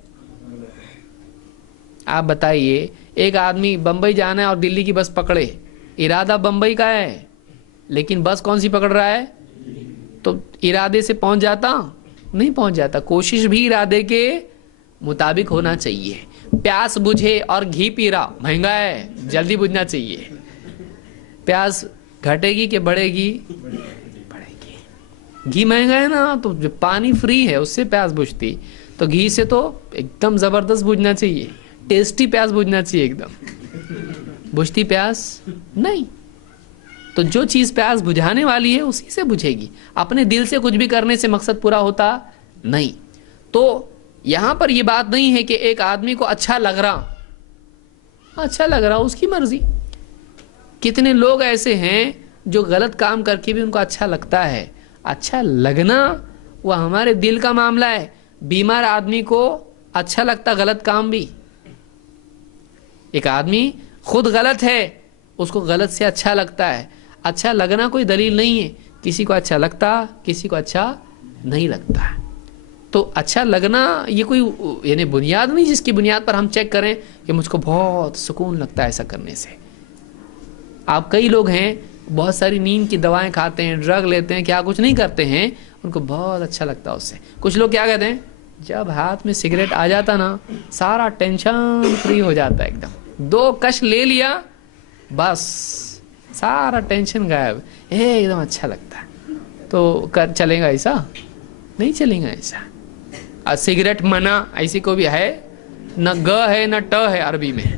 آپ بتائیے، ایک آدمی بمبئی جانا ہے اور دلی کی بس پکڑے، ارادہ بمبئی کا ہے لیکن بس کون سی پکڑ رہا ہے؟ تو ارادے سے پہنچ جاتا نہیں، پہنچ جاتا۔ کوشش بھی ارادے کے مطابق ہونا چاہیے۔ پیاس بجھے اور گھی پی رہا، مہنگا ہے، جلدی بجھنا چاہیے۔ پیاس گھٹے گی کہ بڑھے گی؟ بڑھے گی۔ گھی مہنگا ہے نا، تو جو پانی فری ہے اس سے پیاس بجھتی، تو گھی سے تو ایک دم زبردست بجھنا چاہیے، ٹیسٹی پیاس بجھنا چاہیے ایک دم۔ بجھتی پیاس نہیں۔ تو جو چیز پیاس بجھانے والی ہے اسی سے بجھے گی، اپنے دل سے کچھ بھی کرنے سے مقصد پورا ہوتا نہیں۔ تو یہاں پر یہ بات نہیں ہے کہ ایک آدمی کو اچھا لگ رہا اس کی مرضی۔ کتنے لوگ ایسے ہیں جو غلط کام کر کے بھی ان کو اچھا لگتا ہے۔ اچھا لگنا وہ ہمارے دل کا معاملہ ہے۔ بیمار آدمی کو اچھا لگتا غلط کام بھی۔ ایک آدمی خود غلط ہے، اس کو غلط سے اچھا لگتا ہے۔ اچھا لگنا کوئی دلیل نہیں ہے، کسی کو اچھا لگتا کسی کو اچھا نہیں لگتا ہے۔ تو اچھا لگنا یہ کوئی یعنی بنیاد نہیں جس کی بنیاد پر ہم چیک کریں کہ مجھ کو بہت سکون لگتا ہے ایسا کرنے سے۔ آپ کئی لوگ ہیں بہت ساری نیند کی دوائیں کھاتے ہیں، ڈرگ لیتے ہیں، کیا کچھ نہیں کرتے ہیں، ان کو بہت اچھا لگتا ہے اس سے۔ کچھ لوگ کیا کہتے ہیں، جب ہاتھ میں سگریٹ آ جاتا نا سارا ٹینشن فری ہو جاتا ہے، ایک دم 2 کش لے لیا بس سارا ٹینشن غائب، ایک دم اچھا لگتا ہے۔ تو چلے گا ایسا؟ نہیں چلے گا ایسا۔ اور سگریٹ منع ایسی کو بھی ہے، نہ گ ہے نہ ٹ ہے عربی میں،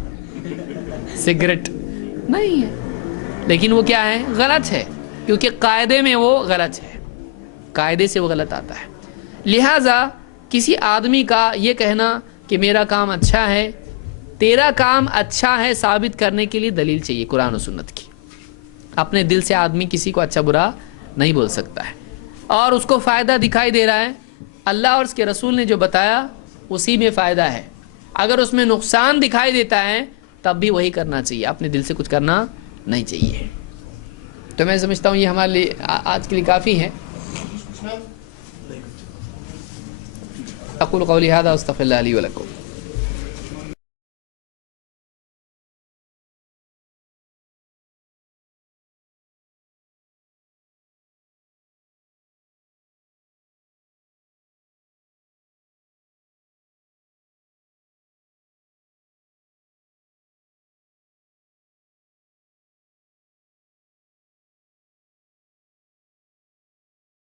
سگریٹ نہیں ہے، لیکن وہ کیا ہے؟ غلط ہے، کیونکہ قاعدے میں وہ غلط ہے، قاعدے سے وہ غلط آتا ہے۔ لہٰذا کسی آدمی کا یہ کہنا کہ میرا کام اچھا ہے، تیرا کام اچھا ہے ثابت کرنے کے لیے دلیل چاہیے قرآن و سنت کی۔ اپنے دل سے آدمی کسی کو اچھا برا نہیں بول سکتا ہے، اور اس کو فائدہ دکھائی دے رہا ہے، اللہ اور اس کے رسول نے جو بتایا اسی میں فائدہ ہے۔ اگر اس میں نقصان دکھائی دیتا ہے تب بھی وہی کرنا چاہیے، اپنے دل سے کچھ کرنا نہیں چاہیے۔ تو میں سمجھتا ہوں یہ ہمارے لیے آج کے لیے کافی ہے۔ اقول قولی ھذا واستغفر اللہ لی ولکم۔